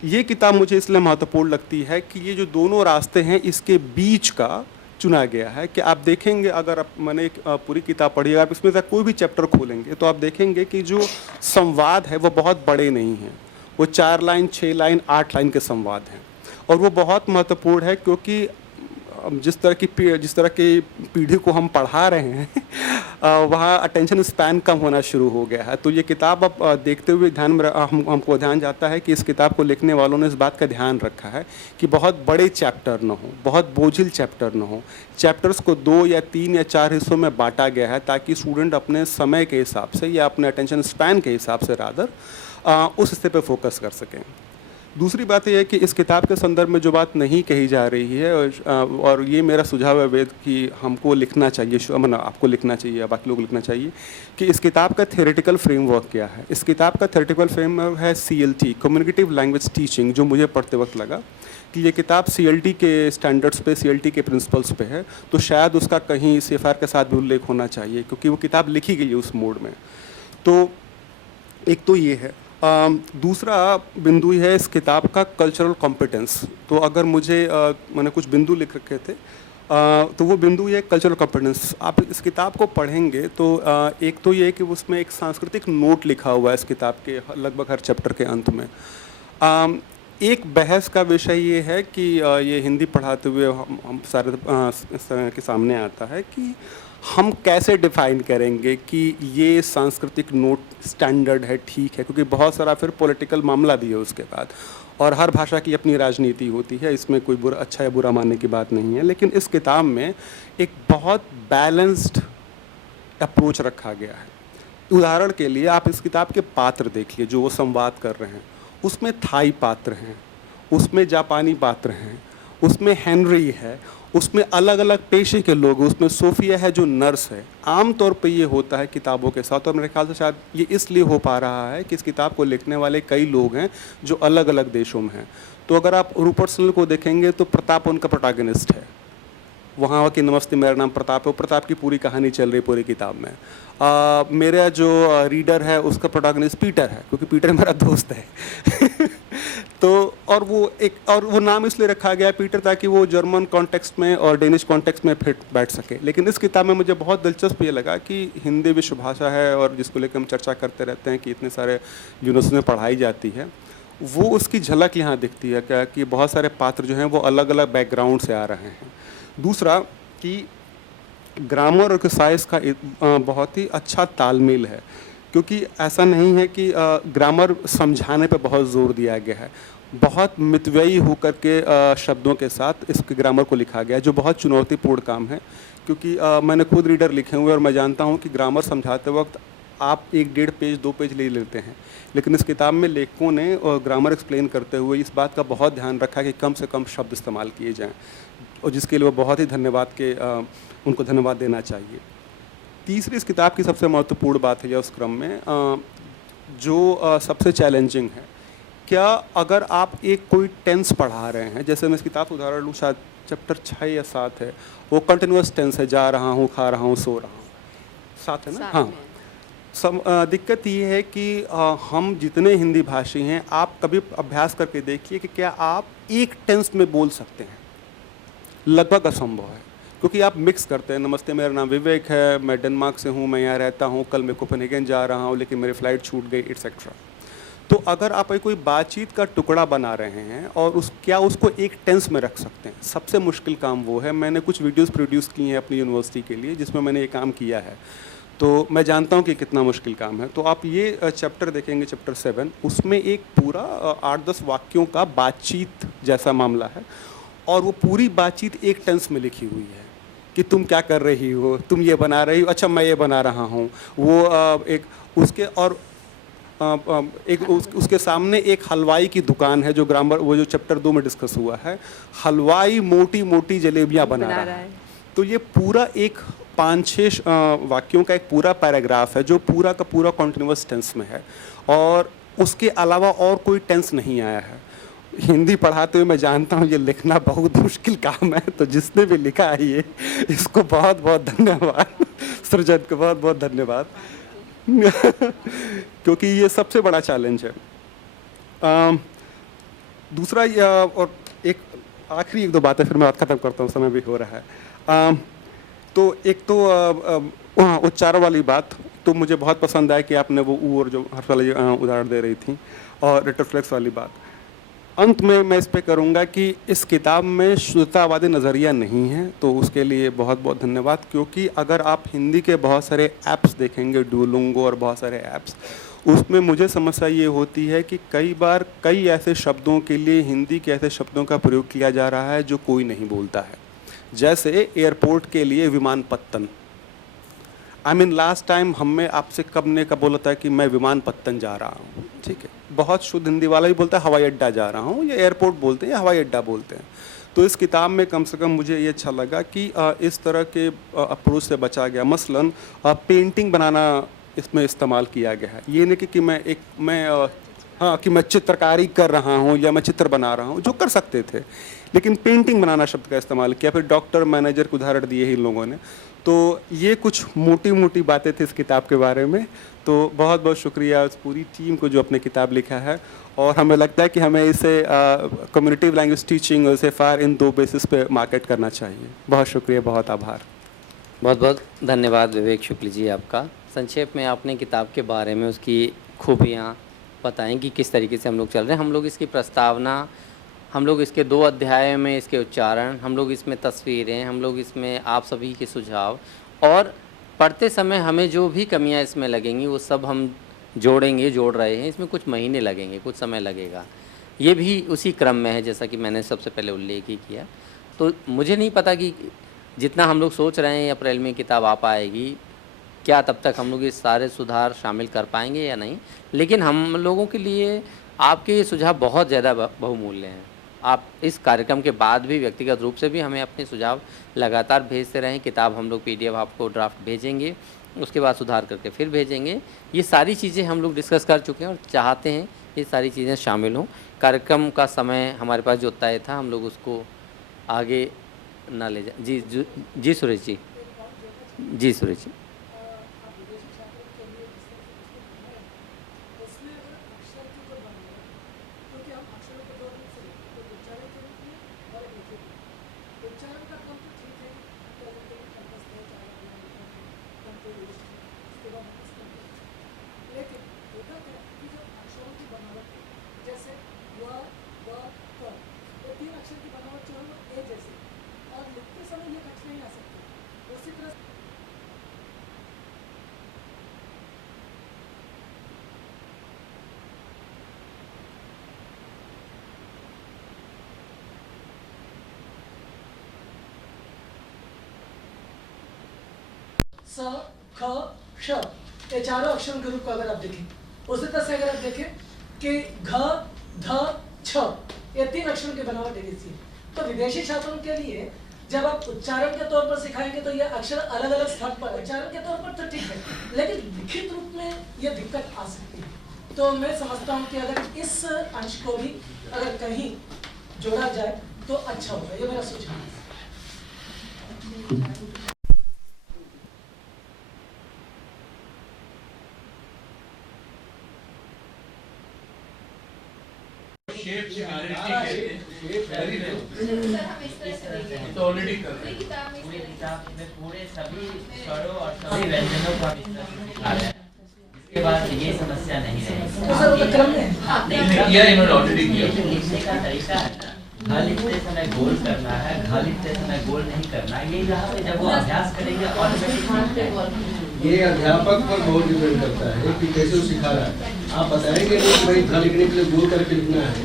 ये किताब मुझे इसलिए महत्वपूर्ण लगती है कि ये जो दोनों रास्ते हैं, इसके बीच का चुना गया है। कि आप देखेंगे, अगर आप मैंने एक पूरी किताब पढ़ी, आप इसमें से कोई भी चैप्टर खोलेंगे तो आप देखेंगे कि जो संवाद है वो बहुत बड़े नहीं हैं, वो 4 लाइन 6 लाइन 8 लाइन के संवाद हैं, और वो बहुत महत्वपूर्ण है, क्योंकि जिस तरह की पीढ़ी को हम पढ़ा रहे हैं वहाँ अटेंशन स्पैन कम होना शुरू हो गया है। तो ये किताब अब देखते हुए ध्यान में हमको ध्यान जाता है कि इस किताब को लिखने वालों ने इस बात का ध्यान रखा है कि बहुत बड़े चैप्टर न हो, बहुत बोझिल चैप्टर न हो। चैप्टर्स को 2 या 3 या 4 हिस्सों में बांटा गया है, ताकि स्टूडेंट अपने समय के हिसाब से या अपने अटेंशन स्पैन के हिसाब से रादर उस हिस्से पर फोकस कर सकें। दूसरी बात यह है कि इस किताब के संदर्भ में जो बात नहीं कही जा रही है, और ये मेरा सुझाव है वेद कि हमको लिखना चाहिए, मतलब आपको लिखना चाहिए या बाकी लोग लिखना चाहिए, कि इस किताब का थ्योरेटिकल फ्रेमवर्क क्या है। इस किताब का थ्योरेटिकल फ्रेमवर्क है CLT, कम्युनिकेटिव लैंग्वेज टीचिंग, जो मुझे पढ़ते वक्त लगा कि ये किताब CLT के स्टैंडर्ड्स पे, CLT के प्रिंसिपल्स पे है, तो शायद उसका कहीं CFR के साथ भी उल्लेख होना चाहिए, क्योंकि वो किताब लिखी गई है उस मोड में। तो एक तो ये है। दूसरा बिंदु है इस किताब का कल्चरल कॉम्पिटेंस। तो अगर मैंने कुछ बिंदु लिख रखे थे, तो वो बिंदु ये कल्चरल कॉम्पिटेंस। आप इस किताब को पढ़ेंगे तो एक तो ये है कि उसमें एक सांस्कृतिक नोट लिखा हुआ है इस किताब के लगभग हर चैप्टर के अंत में। एक बहस का विषय ये है कि ये हिंदी पढ़ाते हुए हम सारे इस तरह के सामने आता है कि हम कैसे डिफाइन करेंगे कि ये सांस्कृतिक नोट स्टैंडर्ड है, ठीक है, क्योंकि बहुत सारा फिर पॉलिटिकल मामला भी है उसके बाद, और हर भाषा की अपनी राजनीति होती है, इसमें कोई अच्छा या बुरा मानने की बात नहीं है। लेकिन इस किताब में एक बहुत बैलेंस्ड अप्रोच रखा गया है। उदाहरण के लिए आप इस किताब के पात्र देखिए जो वो संवाद कर रहे हैं, उसमें थाई पात्र हैं, उसमें जापानी पात्र हैं, उसमें हेनरी है, उसमें अलग अलग पेशे के लोग, उसमें सोफिया है जो नर्स है। आम तौर पे ये होता है किताबों के साथ, और मेरे ख्याल से शायद ये इसलिए हो पा रहा है कि इस किताब को लिखने वाले कई लोग हैं जो अलग अलग देशों में हैं। तो अगर आप रूपर्ट स्नेल को देखेंगे तो प्रताप उनका प्रोटैगनिस्ट है, वहाँ की नमस्ते मेरा नाम प्रताप है, प्रताप की पूरी कहानी चल रही पूरी किताब में। मेरा जो रीडर है उसका प्रोटैगनिस्ट पीटर है, क्योंकि पीटर मेरा दोस्त है तो और वो नाम इसलिए रखा गया पीटर ताकि वो जर्मन कॉन्टेक्स्ट में और डेनिश कॉन्टेक्स्ट में फिट बैठ सके। लेकिन इस किताब में मुझे बहुत दिलचस्प ये लगा कि हिंदी विश्व भाषा है और जिसको लेकर हम चर्चा करते रहते हैं कि इतने सारे यूनिवर्सिटी में पढ़ाई जाती है, वो उसकी झलक यहाँ दिखती है क्या कि बहुत सारे पात्र जो हैं वो अलग अलग बैकग्राउंड से आ रहे हैं। दूसरा कि ग्रामर और एक्सरसाइज का बहुत ही अच्छा तालमेल है, क्योंकि ऐसा नहीं है कि ग्रामर समझाने पे बहुत ज़ोर दिया गया है, बहुत मितव्ययी होकर के शब्दों के साथ इसके ग्रामर को लिखा गया है, जो बहुत चुनौतीपूर्ण काम है। क्योंकि मैंने खुद रीडर लिखे हुए और मैं जानता हूँ कि ग्रामर समझाते वक्त आप 1-1.5 पेज 2 पेज ले लेते हैं, लेकिन इस किताब में लेखकों ने ग्रामर एक्सप्लेन करते हुए इस बात का बहुत ध्यान रखा कि कम से कम शब्द इस्तेमाल किए जाएं, और जिसके लिए वो बहुत ही उनको धन्यवाद देना चाहिए। तीसरी इस किताब की सबसे महत्वपूर्ण बात है या उस क्रम में जो सबसे चैलेंजिंग है, क्या अगर आप एक कोई टेंस पढ़ा रहे हैं, जैसे मैं इस किताब का उदाहरण लूँ, शायद चैप्टर 6 या 7 है, वो कंटिन्यूस टेंस है, जा रहा हूँ, खा रहा हूँ, सो रहा हूँ, 7 है ना? हाँ। दिक्कत ये है कि हम जितने हिंदी भाषी हैं, आप कभी अभ्यास करके देखिए कि क्या आप एक टेंस में बोल सकते हैं। लगभग असंभव है, क्योंकि आप मिक्स करते हैं। नमस्ते, मेरा नाम विवेक है, मैं डेनमार्क से हूँ, मैं यहाँ रहता हूँ, कल मैं कोपेनहेगन जा रहा हूँ, लेकिन मेरी फ़्लाइट छूट गई, एटसेट्रा। तो अगर आप कोई बातचीत का टुकड़ा बना रहे हैं और उसको एक टेंस में रख सकते हैं, सबसे मुश्किल काम वो है। मैंने कुछ वीडियोस प्रोड्यूस किए हैं अपनी यूनिवर्सिटी के लिए, जिसमें मैंने ये काम किया है, तो मैं जानता हूँ कि कितना मुश्किल काम है। तो आप ये चैप्टर देखेंगे, चैप्टर 7, उसमें एक पूरा 8-10 वाक्यों का बातचीत जैसा मामला है, और वो पूरी बातचीत एक टेंस में लिखी हुई है कि तुम क्या कर रही हो, तुम ये बना रही हो, अच्छा मैं ये बना रहा हूँ, वो एक उसके और उसके सामने एक हलवाई की दुकान है, जो ग्रामर वो जो चैप्टर 2 में डिस्कस हुआ है, हलवाई मोटी मोटी जलेबियाँ बना रहा है। तो ये पूरा एक 5-6 वाक्यों का एक पूरा पैराग्राफ है, जो पूरा का पूरा कॉन्टिन्यूअस टेंस में है, और उसके अलावा और कोई टेंस नहीं आया है। हिंदी पढ़ाते हुए मैं जानता हूँ ये लिखना बहुत मुश्किल काम है, तो जिसने भी लिखा है ये, इसको बहुत बहुत धन्यवाद, सृजन को बहुत बहुत धन्यवाद क्योंकि ये सबसे बड़ा चैलेंज है। दूसरा और एक आखिरी 1-2 बातें, फिर मैं बात खत्म करता हूँ, समय भी हो रहा है। तो एक तो उच्चारण वाली बात तो मुझे बहुत पसंद आया कि आपने वो ऊ और जो हर्ष वाली उदाहरण दे रही थी, और रेट्रोफ्लेक्स वाली बात। अंत में मैं इस पे करूँगा कि इस किताब में शुद्धतावादी नज़रिया नहीं है, तो उसके लिए बहुत बहुत धन्यवाद। क्योंकि अगर आप हिंदी के बहुत सारे ऐप्स देखेंगे, डुओलिंगो और बहुत सारे ऐप्स, उसमें मुझे समस्या ये होती है कि कई बार कई ऐसे शब्दों के लिए हिंदी के ऐसे शब्दों का प्रयोग किया जा रहा है जो कोई नहीं बोलता है। जैसे एयरपोर्ट के लिए विमानपत्तन। लास्ट टाइम हमने आपसे कब बोला था कि मैं विमानपत्तन जा रहा हूँ, ठीक है, बहुत शुद्ध हिंदी वाला भी बोलता है हवाई अड्डा जा रहा हूँ, या एयरपोर्ट बोलते हैं या हवाई अड्डा बोलते हैं। तो इस किताब में कम से कम मुझे ये अच्छा लगा कि इस तरह के अप्रोच से बचा गया। मसलन पेंटिंग बनाना इसमें इस्तेमाल किया गया है। ये नहीं कि मैं चित्रकारी कर रहा हूँ या मैं चित्र बना रहा हूँ, जो कर सकते थे, लेकिन पेंटिंग बनाना शब्द का इस्तेमाल किया। फिर डॉक्टर, मैनेजर के उदाहरण दिए ही इन लोगों ने। तो ये कुछ मोटी मोटी बातें थी इस किताब के बारे में। तो बहुत बहुत शुक्रिया उस पूरी टीम को जो अपने किताब लिखा है, और हमें लगता है कि हमें इसे कम्युनिटी लैंग्वेज टीचिंग और इसे फार इन 2 बेसिस पे मार्केट करना चाहिए। बहुत शुक्रिया, बहुत आभार। बहुत बहुत धन्यवाद विवेक शुक्ल जी आपका। संक्षेप में आपने किताब के बारे में उसकी खूबियाँ बताएं कि किस तरीके से हम लोग चल रहे हैं। हम लोग इसकी प्रस्तावना, हम लोग इसके 2 अध्याय में इसके उच्चारण, हम लोग इसमें तस्वीरें, हम लोग इसमें आप सभी के सुझाव, और पढ़ते समय हमें जो भी कमियां इसमें लगेंगी वो सब हम जोड़ रहे हैं। इसमें कुछ महीने लगेंगे, कुछ समय लगेगा, ये भी उसी क्रम में है जैसा कि मैंने सबसे पहले उल्लेख ही किया। तो मुझे नहीं पता कि जितना हम लोग सोच रहे हैं अप्रैल में किताब आ पाएगी, क्या तब तक हम लोग ये सारे सुधार शामिल कर पाएंगे या नहीं, लेकिन हम लोगों के लिए आपके ये सुझाव बहुत ज़्यादा बहुमूल्य हैं। आप इस कार्यक्रम के बाद भी व्यक्तिगत रूप से भी हमें अपने सुझाव लगातार भेजते रहें। किताब हम लोग PDF आपको ड्राफ्ट भेजेंगे, उसके बाद सुधार करके फिर भेजेंगे। ये सारी चीज़ें हम लोग डिस्कस कर चुके हैं और चाहते हैं ये सारी चीज़ें शामिल हों। कार्यक्रम का समय हमारे पास जो तय था, हम लोग उसको आगे ना ले जाए। जी सुरेश जी। जी सुरेश जी। जैसे और लिखते समय स, ख, श, ये चारों अक्षर के रूप को अगर आप देखें, उसी तरह से अगर आप देखें कि घ, ध, छ, ये 3 अक्षरों की बनावट एक ऐसी है। तो विदेशी छात्रों के लिए जब आप उच्चारण के तौर पर सिखाएंगे तो ये अक्षर अलग अलग स्थान पर, उच्चारण के तौर पर तो ठीक है, लेकिन लिखित रूप में ये दिक्कत आ सकती है। तो मैं समझता हूँ कि अगर इस अंश को भी अगर कहीं जोड़ा जाए तो अच्छा होगा, ये मेरा सुझाव है। शेप तो ऑलरेडी कर रहे हैं। पूरे किताब में पूरे सभी स्वरों और सभी व्यंजनों को हम सिखा रहे हैं। इसके बाद ये समस्या नहीं रहेगी। तो सर वो तो क्रम में है। नहीं, किया इन्होंने ऑलरेडी किया। ये जो लिखने का तरीका है ना, घ लिखते समय गोल करना है, घ लिखते समय गोल नहीं करना है। ये यहाँ पे जब वो अभ्यास करेंगे ऑटोमेटिक ये अध्यापक पर बहुत डिपेंड करता है कि कैसे वो सिखा रहा है। आप बताएंगे नहीं कि भाई घ लिखने के लिए गोल करके लिखना है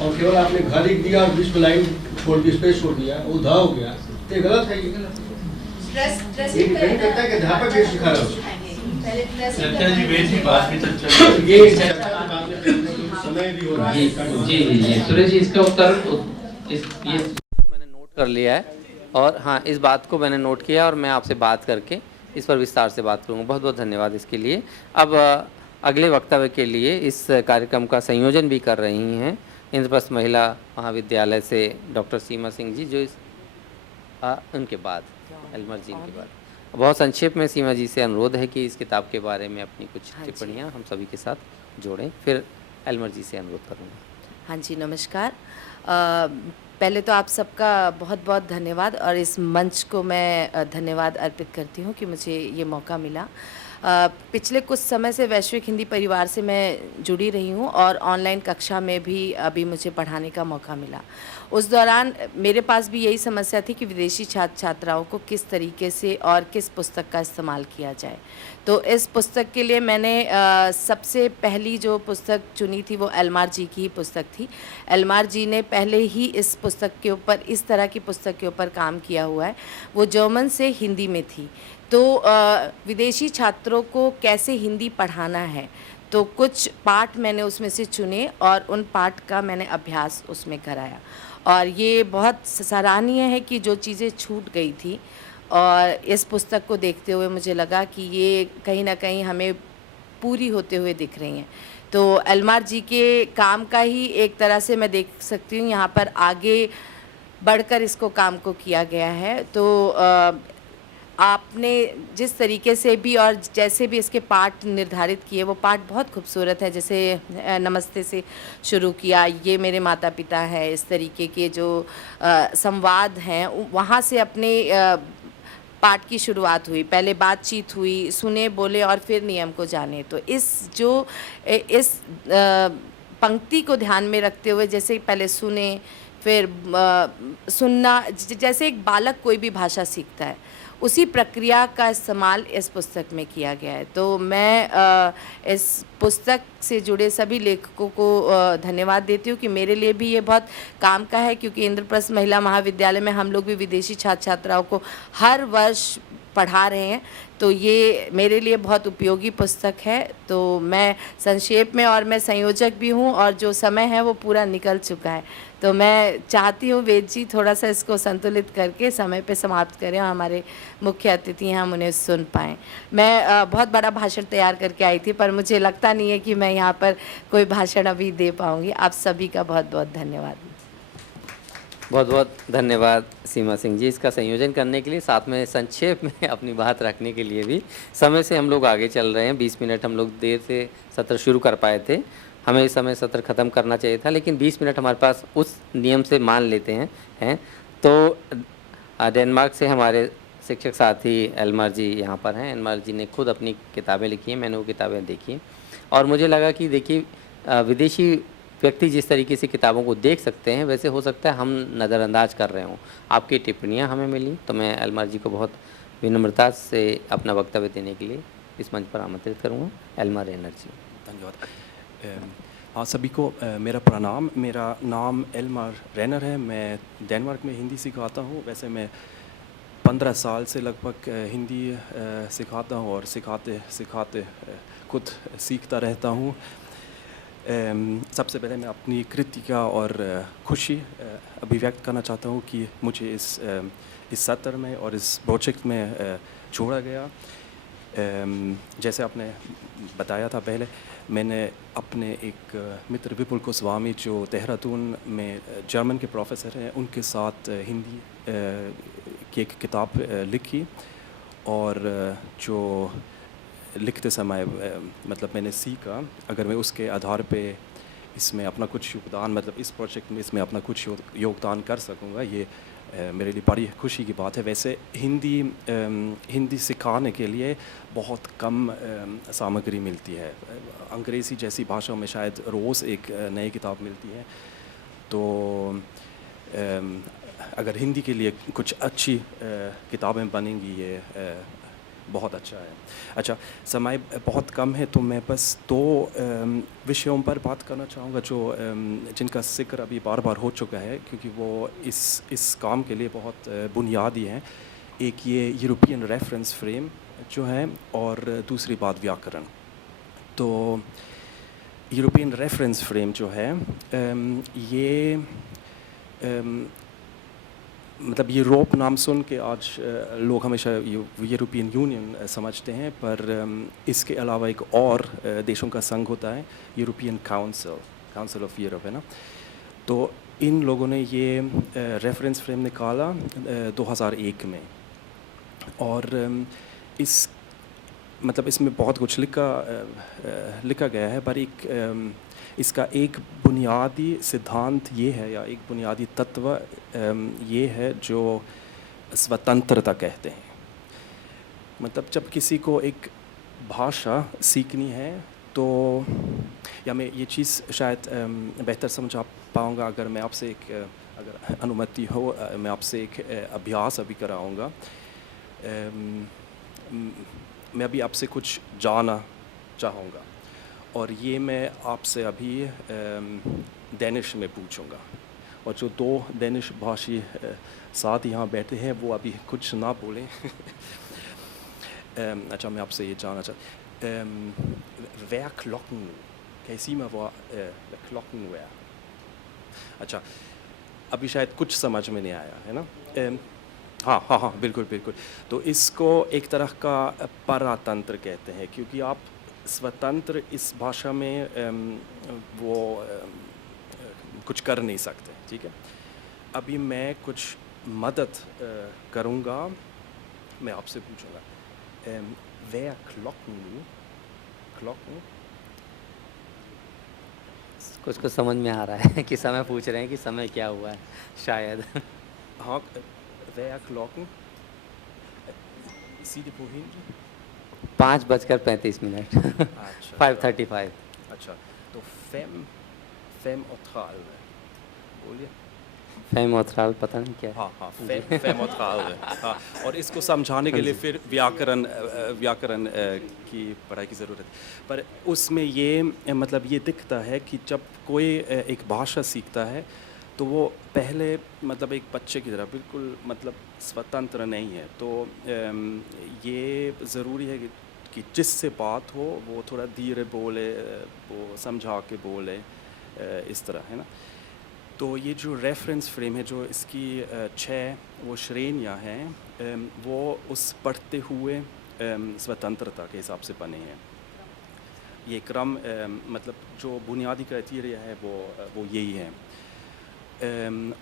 और केवल आपने घ लिख दिया और बीच में लाइन छोड़ दी, स्पेस छोड़ दिया, वो ध हो गया, तो ये गलत है। ये डिपेंड करता है कि अध्यापक कैसे सिखा रहा है। चर्चा जी वेद जी बात भी चर्चा ये समय भी हो रहा है। जी सुरेश जी, इसका उत्तर ये मैंने नोट कर लिया है और हाँ, इस बात को मैंने नोट किया और मैं आपसे बात करके इस पर विस्तार से बात करूँगा। बहुत बहुत धन्यवाद इसके लिए। अब अगले वक्तव्य के लिए इस कार्यक्रम का संयोजन भी कर रही हैं इंद्रप्रस्थ महिला महाविद्यालय से डॉक्टर सीमा सिंह जी, जो उनके बाद एलमर जी के बाद। बहुत संक्षेप में सीमा जी से अनुरोध है कि इस किताब के बारे में अपनी कुछ टिप्पणियाँ हम सभी के साथ जोड़ें, फिर एलमर जी से अनुरोध करूँगा। हाँ जी, नमस्कार। पहले तो आप सबका बहुत बहुत धन्यवाद और इस मंच को मैं धन्यवाद अर्पित करती हूँ कि मुझे ये मौका मिला। पिछले कुछ समय से वैश्विक हिंदी परिवार से मैं जुड़ी रही हूँ और ऑनलाइन कक्षा में भी अभी मुझे पढ़ाने का मौका मिला। उस दौरान मेरे पास भी यही समस्या थी कि विदेशी छात्र छात्राओं को किस तरीके से और किस पुस्तक का इस्तेमाल किया जाए। तो इस पुस्तक के लिए मैंने सबसे पहली जो पुस्तक चुनी थी वो एल्मार जी की ही पुस्तक थी। एल्मार जी ने पहले ही इस पुस्तक के ऊपर, इस तरह की पुस्तक के ऊपर काम किया हुआ है। वो जर्मन से हिंदी में थी। तो विदेशी छात्रों को कैसे हिंदी पढ़ाना है, तो कुछ पाठ मैंने उसमें से चुने और उन पाठ का मैंने अभ्यास उसमें कराया। और ये बहुत सराहनीय है कि जो चीज़ें छूट गई थी और इस पुस्तक को देखते हुए मुझे लगा कि ये कहीं ना कहीं हमें पूरी होते हुए दिख रही हैं। तो एल्मार जी के काम का ही एक तरह से मैं देख सकती हूँ, यहाँ पर आगे बढ़कर इसको काम को किया गया है। तो आपने जिस तरीके से भी और जैसे भी इसके पाठ निर्धारित किए, वो पाठ बहुत खूबसूरत है। जैसे नमस्ते से शुरू किया, ये मेरे माता पिता है, इस तरीके के जो संवाद हैं वहाँ से अपने पाठ की शुरुआत हुई। पहले बातचीत हुई, सुने बोले और फिर नियम को जाने। तो इस पंक्ति को ध्यान में रखते हुए, जैसे पहले सुने फिर सुनना, जैसे एक बालक कोई भी भाषा सीखता है, उसी प्रक्रिया का इस्तेमाल इस पुस्तक में किया गया है। तो मैं इस पुस्तक से जुड़े सभी लेखकों को धन्यवाद देती हूँ कि मेरे लिए भी ये बहुत काम का है, क्योंकि इंद्रप्रस्थ महिला महाविद्यालय में हम लोग भी विदेशी छात्र छात्राओं को हर वर्ष पढ़ा रहे हैं। तो ये मेरे लिए बहुत उपयोगी पुस्तक है। तो मैं संक्षेप में, और मैं संयोजक भी हूँ और जो समय है वो पूरा निकल चुका है। तो मैं चाहती हूँ वेद जी थोड़ा सा इसको संतुलित करके समय पे समाप्त करें और हमारे मुख्य अतिथि हैं हम उन्हें सुन पाएँ। मैं बहुत बड़ा भाषण तैयार करके आई थी, पर मुझे लगता नहीं है कि मैं यहाँ पर कोई भाषण अभी दे पाऊँगी। आप सभी का बहुत बहुत धन्यवाद। बहुत बहुत धन्यवाद सीमा सिंह जी, इसका संयोजन करने के लिए, साथ में संक्षेप में अपनी बात रखने के लिए भी। समय से हम लोग आगे चल रहे हैं, 20 मिनट हम लोग देर से सत्र शुरू कर पाए थे। हमें इस समय सत्र ख़त्म करना चाहिए था, लेकिन 20 मिनट हमारे पास उस नियम से मान लेते हैं। तो डेनमार्क से हमारे शिक्षक साथी एल्मार जी यहाँ पर हैं। एल्मार जी ने खुद अपनी किताबें लिखी हैं, मैंने वो किताबें देखी और मुझे लगा कि देखिए, विदेशी व्यक्ति जिस तरीके से किताबों को देख सकते हैं, वैसे हो सकता है हम नज़रअंदाज कर रहे हों। आपकी टिप्पणियाँ हमें मिली, तो मैं एल्मार जी को बहुत विनम्रता से अपना वक्तव्य देने के लिए इस मंच पर आमंत्रित करूँगा एल्मा रेनर जी। धन्यवाद। हाँ, सभी को मेरा प्रणाम। मेरा नाम एल्मार रेनर है। मैं डेनमार्क में हिंदी सिखाता हूँ। वैसे मैं 15 साल से लगभग हिंदी सिखाता हूँ और सिखाते सिखाते खुद सीखता रहता हूँ। सबसे पहले मैं अपनी कृतिका और खुशी अभिव्यक्त करना चाहता हूँ कि मुझे इस सत्र में और इस प्रोजेक्ट में छोड़ा गया। जैसे आपने बताया था पहले, मैंने अपने एक मित्र विपुल गोस्वामी जो देहरादून में जर्मन के प्रोफेसर हैं, उनके साथ हिंदी की एक किताब लिखी और जो लिखते समय मतलब मैंने सीखा, अगर मैं उसके आधार पे इसमें अपना कुछ योगदान, मतलब इस प्रोजेक्ट में इसमें अपना कुछ योगदान कर सकूँगा, ये मेरे लिए बड़ी खुशी की बात है। वैसे हिंदी सिखाने के लिए बहुत कम सामग्री मिलती है। अंग्रेज़ी जैसी भाषाओं में शायद रोज़ एक नई किताब मिलती है, तो अगर हिंदी के लिए कुछ अच्छी किताबें बनेंगी ये बहुत अच्छा है। अच्छा, समय बहुत कम है तो मैं बस 2 विषयों पर बात करना चाहूँगा जो जिनका जिक्र अभी बार बार हो चुका है, क्योंकि वो इस काम के लिए बहुत बुनियादी हैं। एक ये यूरोपियन रेफरेंस फ्रेम जो है और दूसरी बात व्याकरण। तो यूरोपियन रेफरेंस फ्रेम जो है ये मतलब यूरोप नाम सुन के आज लोग हमेशा यूरोपियन यूनियन समझते हैं, पर इसके अलावा एक और देशों का संघ होता है, यूरोपियन काउंसिल ऑफ यूरोप, है ना। तो इन लोगों ने ये रेफरेंस फ्रेम निकाला 2001 में, और मतलब इसमें बहुत कुछ लिखा गया है, पर इसका एक बुनियादी सिद्धांत ये है, या एक बुनियादी तत्व ये है जो स्वतंत्रता कहते हैं। मतलब जब किसी को एक भाषा सीखनी है तो, या मैं ये चीज़ शायद बेहतर समझा पाऊँगा अगर मैं आपसे अगर अनुमति हो, मैं आपसे एक अभ्यास अभी कराऊँगा। मैं अभी आपसे कुछ जानना चाहूँगा और ये मैं आपसे अभी डेनिश में पूछूंगा, और जो 2 डेनिश भाषी साथ यहाँ बैठे हैं वो अभी कुछ ना बोलें। अच्छा, मैं आपसे ये जानना wer klokken, कैसी में वो klokken wer। अच्छा, अभी शायद कुछ समझ में नहीं आया, है ना। हाँ, बिल्कुल। तो इसको एक तरह का परातंत्र कहते हैं, क्योंकि आप स्वतंत्र इस भाषा में वो कुछ कर नहीं सकते, ठीक है। अभी मैं कुछ मदद करूँगा, मैं आपसे पूछूँगा wer klokken। कुछ समझ में आ रहा है कि समय पूछ रहे हैं कि समय क्या हुआ है शायद। हाँ, wer klokken, Sie die wohin? 5:35। अच्छा, 5:35। अच्छा, तो fem otral बोलिए। फेम ओथराल पता नहीं क्या है। हाँ, फेम ओथराल। हाँ, और इसको समझाने के लिए फिर व्याकरण की पढ़ाई की ज़रूरत है। पर उसमें ये मतलब ये दिखता है कि जब कोई एक भाषा सीखता है तो वो पहले मतलब एक बच्चे की तरह बिल्कुल मतलब स्वतंत्र नहीं है। तो ये ज़रूरी है कि जिससे बात हो वो थोड़ा धीरे बोले, वो समझा के बोले, इस तरह, है ना। तो ये जो रेफरेंस फ्रेम है, जो इसकी 6 वो श्रेणियाँ हैं, वो उस पढ़ते हुए स्वतंत्रता के हिसाब से बने हैं। ये क्रम मतलब जो बुनियादी क्राइटेरिया है वो यही है।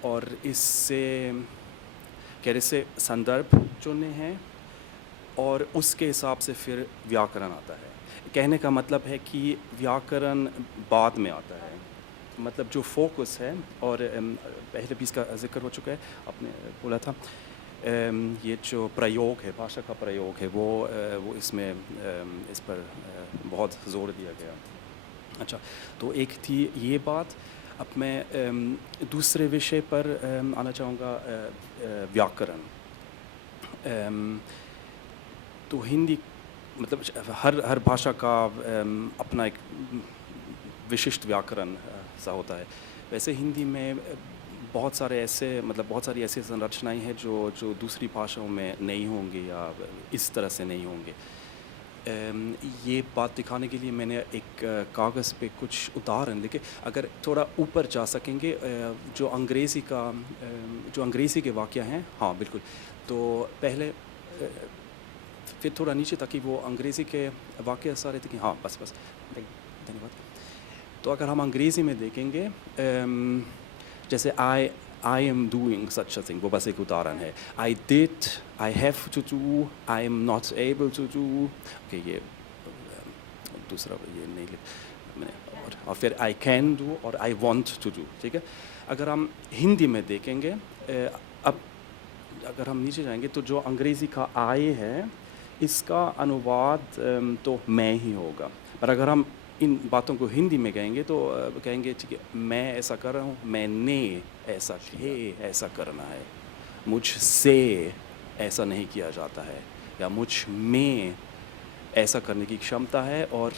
और इससे कैसे संदर्भ चुने हैं और उसके हिसाब से फिर व्याकरण आता है। कहने का मतलब है कि व्याकरण बाद में आता है, मतलब जो फोकस है, और पहले भी इसका जिक्र हो चुका है, आपने बोला था ये जो प्रयोग है, भाषा का प्रयोग है, वो इसमें इस पर बहुत ज़ोर दिया गया। अच्छा, तो एक थी ये बात। अब मैं दूसरे विषय पर आना चाहूँगा, व्याकरण। तो हिंदी मतलब हर भाषा का अपना एक विशिष्ट व्याकरण सा होता है। वैसे हिंदी में बहुत सारी ऐसी संरचनाएं हैं जो दूसरी भाषाओं में नहीं होंगी या इस तरह से नहीं होंगे। ये बात दिखाने के लिए मैंने एक कागज़ पे कुछ उदाहरण लिखे। अगर थोड़ा ऊपर जा सकेंगे, जो अंग्रेज़ी के वाक्य हैं, हाँ बिल्कुल, तो पहले फिर थोड़ा नीचे ताकि वो अंग्रेज़ी के वाक्य सारे थे कि हाँ बस धन्यवाद। तो अगर हम अंग्रेज़ी में देखेंगे, जैसे I am doing such a thing, वो बस एक उदाहरण है। I did, I have to do, I am not able to do। Okay, ये दूसरा ये नहीं लिख मैंने। और फिर I can do और I want to do, ठीक है। अगर हम हिंदी में देखेंगे, अब अगर हम नीचे जाएंगे तो जो अंग्रेज़ी का I है, इसका अनुवाद तो मैं ही होगा। पर अगर हम इन बातों को हिंदी में कहेंगे तो कहेंगे ठीक है, मैं ऐसा कर रहा हूँ, मैंने ऐसा करना है, मुझसे ऐसा नहीं किया जाता है, या मुझ में ऐसा करने की क्षमता है और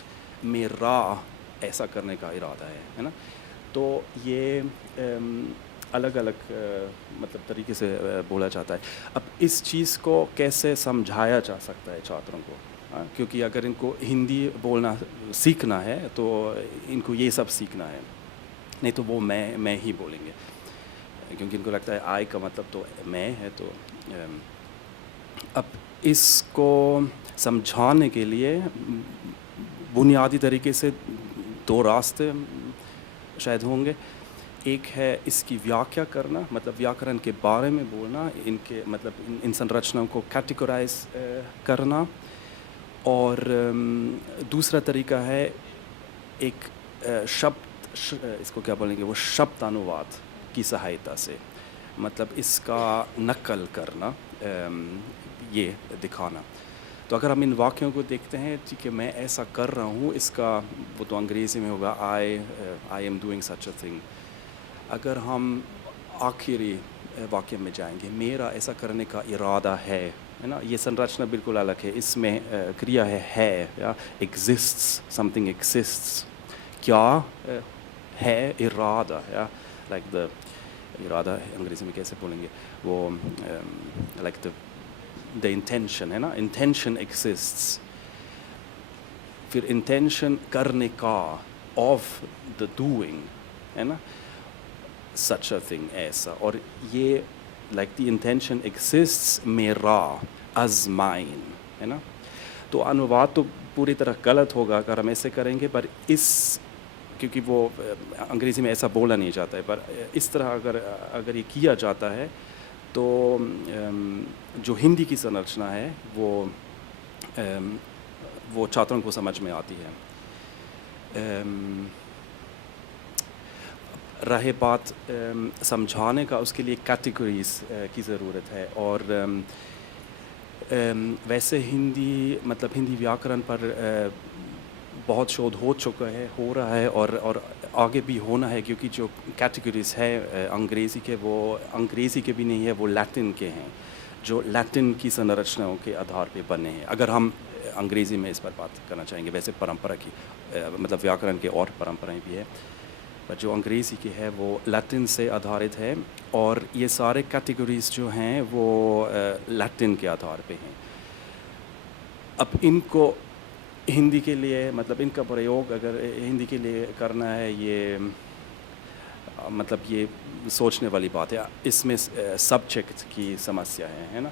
मेरा ऐसा करने का इरादा है ना। तो ये अलग अलग मतलब तरीके से बोला जाता है। अब इस चीज़ को कैसे समझाया जा सकता है छात्रों को, क्योंकि अगर इनको हिंदी बोलना सीखना है तो इनको ये सब सीखना है, नहीं तो वो मैं ही बोलेंगे, क्योंकि इनको लगता है आई का मतलब तो मैं है। तो अब इसको समझाने के लिए बुनियादी तरीके से दो रास्ते शायद होंगे। एक है इसकी व्याख्या करना, मतलब व्याकरण के बारे में बोलना, इनके मतलब इन संरचनाओं को कैटेगराइज करना, और दूसरा तरीका है एक इसको क्या बोलेंगे, वो शब्द अनुवाद की सहायता से, मतलब इसका नकल करना, ये दिखाना। तो अगर हम इन वाक्यों को देखते हैं, ठीक है, मैं ऐसा कर रहा हूँ, इसका वो तो अंग्रेज़ी में होगा I am doing such a thing. अगर हम आखिरी वाक्य में जाएंगे, मेरा ऐसा करने का इरादा है ना, ये संरचना बिल्कुल अलग है। इसमें क्रिया है या एग्जिस्ट्स, समथिंग एग्जिस्ट्स, क्या है इरादा, या लाइक द इरादा अंग्रेज़ी में कैसे बोलेंगे, वो लाइक द इंटेंशन है ना, इंटेंशन एग्जिस्ट्स। फिर इंटेंशन करने का, ऑफ द डूइंग है ना, सच अ थिंग ऐसा, और ये लाइक द इंटेंशन एग्जिस्ट्स मेरा, as mine है ना। तो अनुवाद तो पूरी तरह गलत होगा अगर हम ऐसे करेंगे, पर क्योंकि वो अंग्रेज़ी में ऐसा बोला नहीं जाता है, पर इस तरह अगर ये किया जाता है तो जो हिंदी की संरचना है वो छात्रों को समझ में आती है। रहे बात समझाने का, उसके लिए कैटेगरीज की ज़रूरत है। और वैसे हिंदी व्याकरण पर बहुत शोध हो चुका है, हो रहा है, और आगे भी होना है, क्योंकि जो कैटेगरीज है अंग्रेज़ी के, वो अंग्रेज़ी के भी नहीं है, वो लैटिन के हैं, जो लैटिन की संरचनाओं के आधार पे बने हैं। अगर हम अंग्रेज़ी में इस पर बात करना चाहेंगे, वैसे परंपरा की मतलब व्याकरण के और परंपराएं भी है, पर जो अंग्रेज़ी की है वो लैटिन से आधारित है, और ये सारे कैटेगरीज जो हैं वो लैटिन के आधार पे हैं। अब इनको हिंदी के लिए, मतलब इनका प्रयोग अगर हिंदी के लिए करना है, ये मतलब ये सोचने वाली बात है। इसमें सब्जेक्ट की समस्या है ना।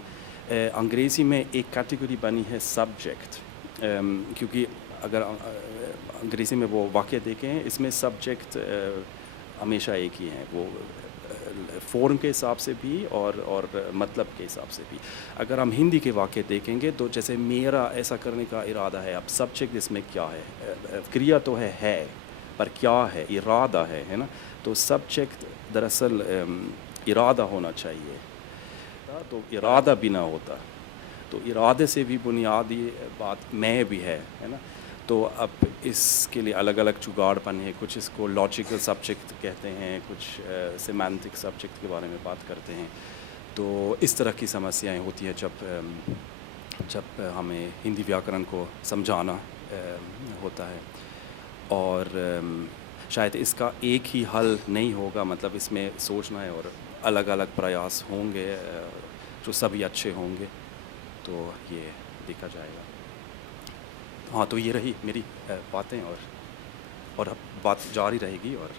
अंग्रेज़ी में एक कैटेगरी बनी है सब्जेक्ट, क्योंकि अगर अंग्रेज़ी में वो वाक्य देखें, इसमें सब्जेक्ट हमेशा एक ही हैं, वो फॉर्म के हिसाब से भी और मतलब के हिसाब से भी। अगर हम हिंदी के वाक्य देखेंगे तो जैसे मेरा ऐसा करने का इरादा है, अब सब्जेक्ट इसमें क्या है, क्रिया तो है पर क्या है, इरादा है ना। तो सब्जेक्ट दरअसल इरादा होना चाहिए, तो इरादा भी ना होता, तो इरादे से भी बुनियादी बात मैं भी है ना। तो अब इसके लिए अलग अलग जुगाड़ बने हैं, कुछ इसको लॉजिकल सब्जेक्ट कहते हैं, कुछ सेमांटिक सब्जेक्ट के बारे में बात करते हैं। तो इस तरह की समस्याएं होती हैं जब जब हमें हिंदी व्याकरण को समझाना होता है। और शायद इसका एक ही हल नहीं होगा, मतलब इसमें सोचना है और अलग अलग प्रयास होंगे जो सभी अच्छे होंगे, तो ये देखा जाएगा। हाँ, तो ये रही मेरी बातें, और अब बात जारी रहेगी। और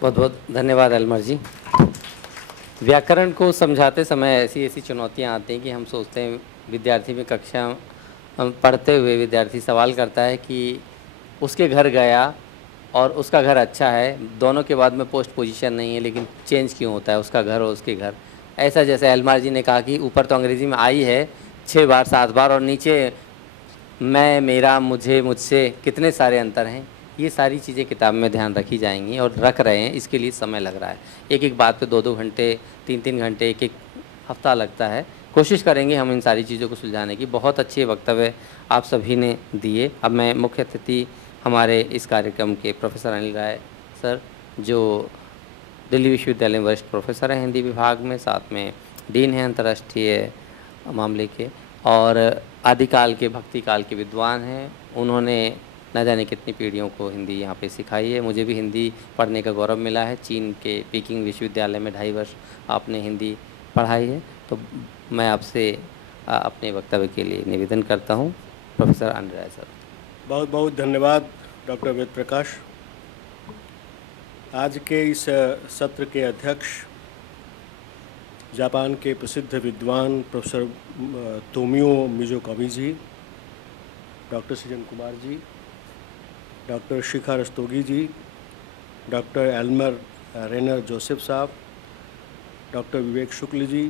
बहुत बहुत धन्यवाद अलमर जी। व्याकरण को समझाते समय ऐसी ऐसी चुनौतियाँ आती हैं कि हम सोचते हैं, विद्यार्थी में कक्षा हम पढ़ते हुए विद्यार्थी सवाल करता है कि उसके घर गया और उसका घर अच्छा है, दोनों के बाद में पोस्ट पोजीशन नहीं है, लेकिन चेंज क्यों होता है उसका घर और उसके घर। ऐसा जैसे अलमार जी ने कहा कि ऊपर तो अंग्रेज़ी में आई है 6 बार 7 बार और नीचे मैं, मेरा, मुझे, मुझसे कितने सारे अंतर हैं। ये सारी चीज़ें किताब में ध्यान रखी जाएंगी और रख रहे हैं। इसके लिए समय लग रहा है, एक एक बात पे 2-2 घंटे 3-3 घंटे, एक एक हफ्ता लगता है। कोशिश करेंगे हम इन सारी चीज़ों को सुलझाने की। बहुत अच्छे वक्तव्य आप सभी ने दिए। अब मैं मुख्य अतिथि हमारे इस कार्यक्रम के प्रोफेसर अनिल राय सर, जो दिल्ली विश्वविद्यालय में वरिष्ठ प्रोफेसर हैं हिंदी विभाग में, साथ में डीन हैं अंतर्राष्ट्रीय मामले के, और आदिकाल के भक्ति काल के विद्वान हैं। उन्होंने न जाने कितनी पीढ़ियों को हिंदी यहाँ पे सिखाई है। मुझे भी हिंदी पढ़ने का गौरव मिला है। चीन के पीकिंग विश्वविद्यालय में 2.5 वर्ष आपने हिंदी पढ़ाई है। तो मैं आपसे अपने वक्तव्य के लिए निवेदन करता हूँ, प्रोफेसर अनिल राय सर। बहुत बहुत धन्यवाद डॉक्टर वेद प्रकाश। आज के इस सत्र के अध्यक्ष जापान के प्रसिद्ध विद्वान प्रोफेसर तोमियो मिज़ोकामी जी, डॉक्टर सृजन कुमार जी, डॉक्टर शिखा रस्तोगी जी, डॉक्टर एल्मर रेनर जोसेफ साहब, डॉक्टर विवेक शुक्ल जी,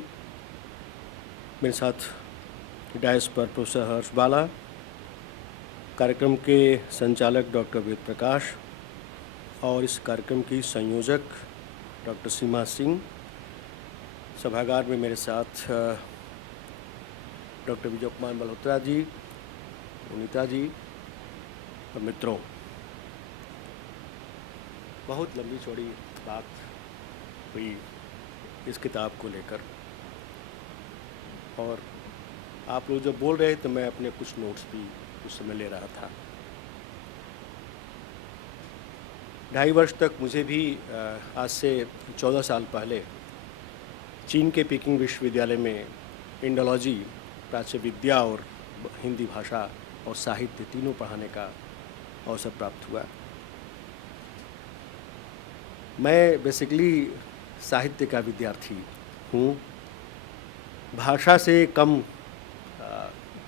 मेरे साथ डायस पर प्रोफेसर हर्ष बाला, कार्यक्रम के संचालक डॉक्टर वेद प्रकाश और इस कार्यक्रम की संयोजक डॉक्टर सीमा सिंह। सभागार में मेरे साथ डॉक्टर विजय कुमार मल्होत्रा जी, अनीता जी और मित्रों। बहुत लंबी चौड़ी बात हुई इस किताब को लेकर, और आप लोग जब बोल रहे तो मैं अपने कुछ नोट्स भी उस समय ले रहा था। 2.5 वर्ष तक मुझे भी आज से 14 साल पहले चीन के पीकिंग विश्वविद्यालय में इंडोलॉजी, प्राच्य विद्या और हिंदी भाषा और साहित्य तीनों पढ़ाने का अवसर प्राप्त हुआ। मैं बेसिकली साहित्य का विद्यार्थी हूँ। भाषा से कम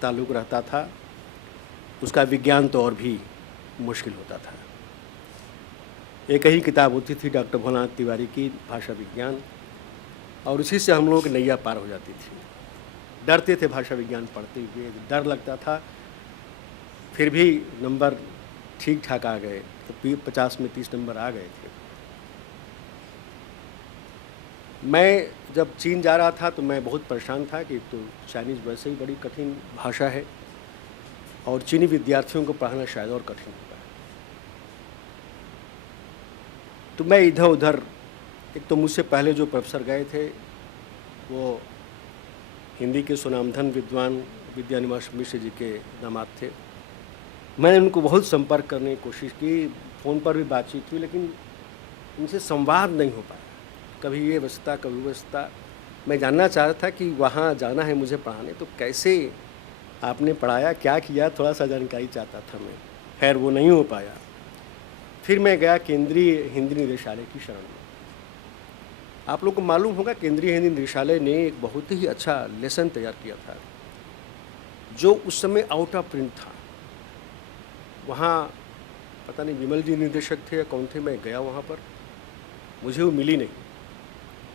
ताल्लुक़ रहता था, उसका विज्ञान तो और भी मुश्किल होता था। एक ही किताब होती थी डॉक्टर भोलानाथ तिवारी की भाषा विज्ञान, और उसी से हम लोग नैया पार हो जाती थी। डरते थे भाषा विज्ञान पढ़ते हुए, डर लगता था, फिर भी नंबर ठीक ठाक आ गए, तो 50 में 30 नंबर आ गए थे। मैं जब चीन जा रहा था तो मैं बहुत परेशान था कि तो चाइनीज़ वैसे ही बड़ी कठिन भाषा है और चीनी विद्यार्थियों को पढ़ाना शायद और कठिन होगा। तो मैं इधर उधर, एक तो मुझसे पहले जो प्रोफेसर गए थे वो हिंदी के सुनामधन विद्वान विद्यानिवास मिश्र जी के दामाद थे। मैंने उनको बहुत संपर्क करने की कोशिश की, फ़ोन पर भी बातचीत हुई, लेकिन उनसे संवाद नहीं हो पाया। कभी ये व्यस्तता कभी व्यस्तता। मैं जानना चाह रहा था कि वहाँ जाना है मुझे पढ़ाने, तो कैसे आपने पढ़ाया, क्या किया, थोड़ा सा जानकारी चाहता था मैं। खैर वो नहीं हो पाया। फिर मैं गया केंद्रीय हिंदी निदेशालय की शरण में। आप लोग को मालूम होगा केंद्रीय हिंदी निदेशालय ने एक बहुत ही अच्छा लेसन तैयार किया था जो उस समय आउट ऑफ प्रिंट था। वहाँ पता नहीं विमल जी निदेशक थे या कौन थे, मैं गया वहाँ पर, मुझे वो मिली नहीं।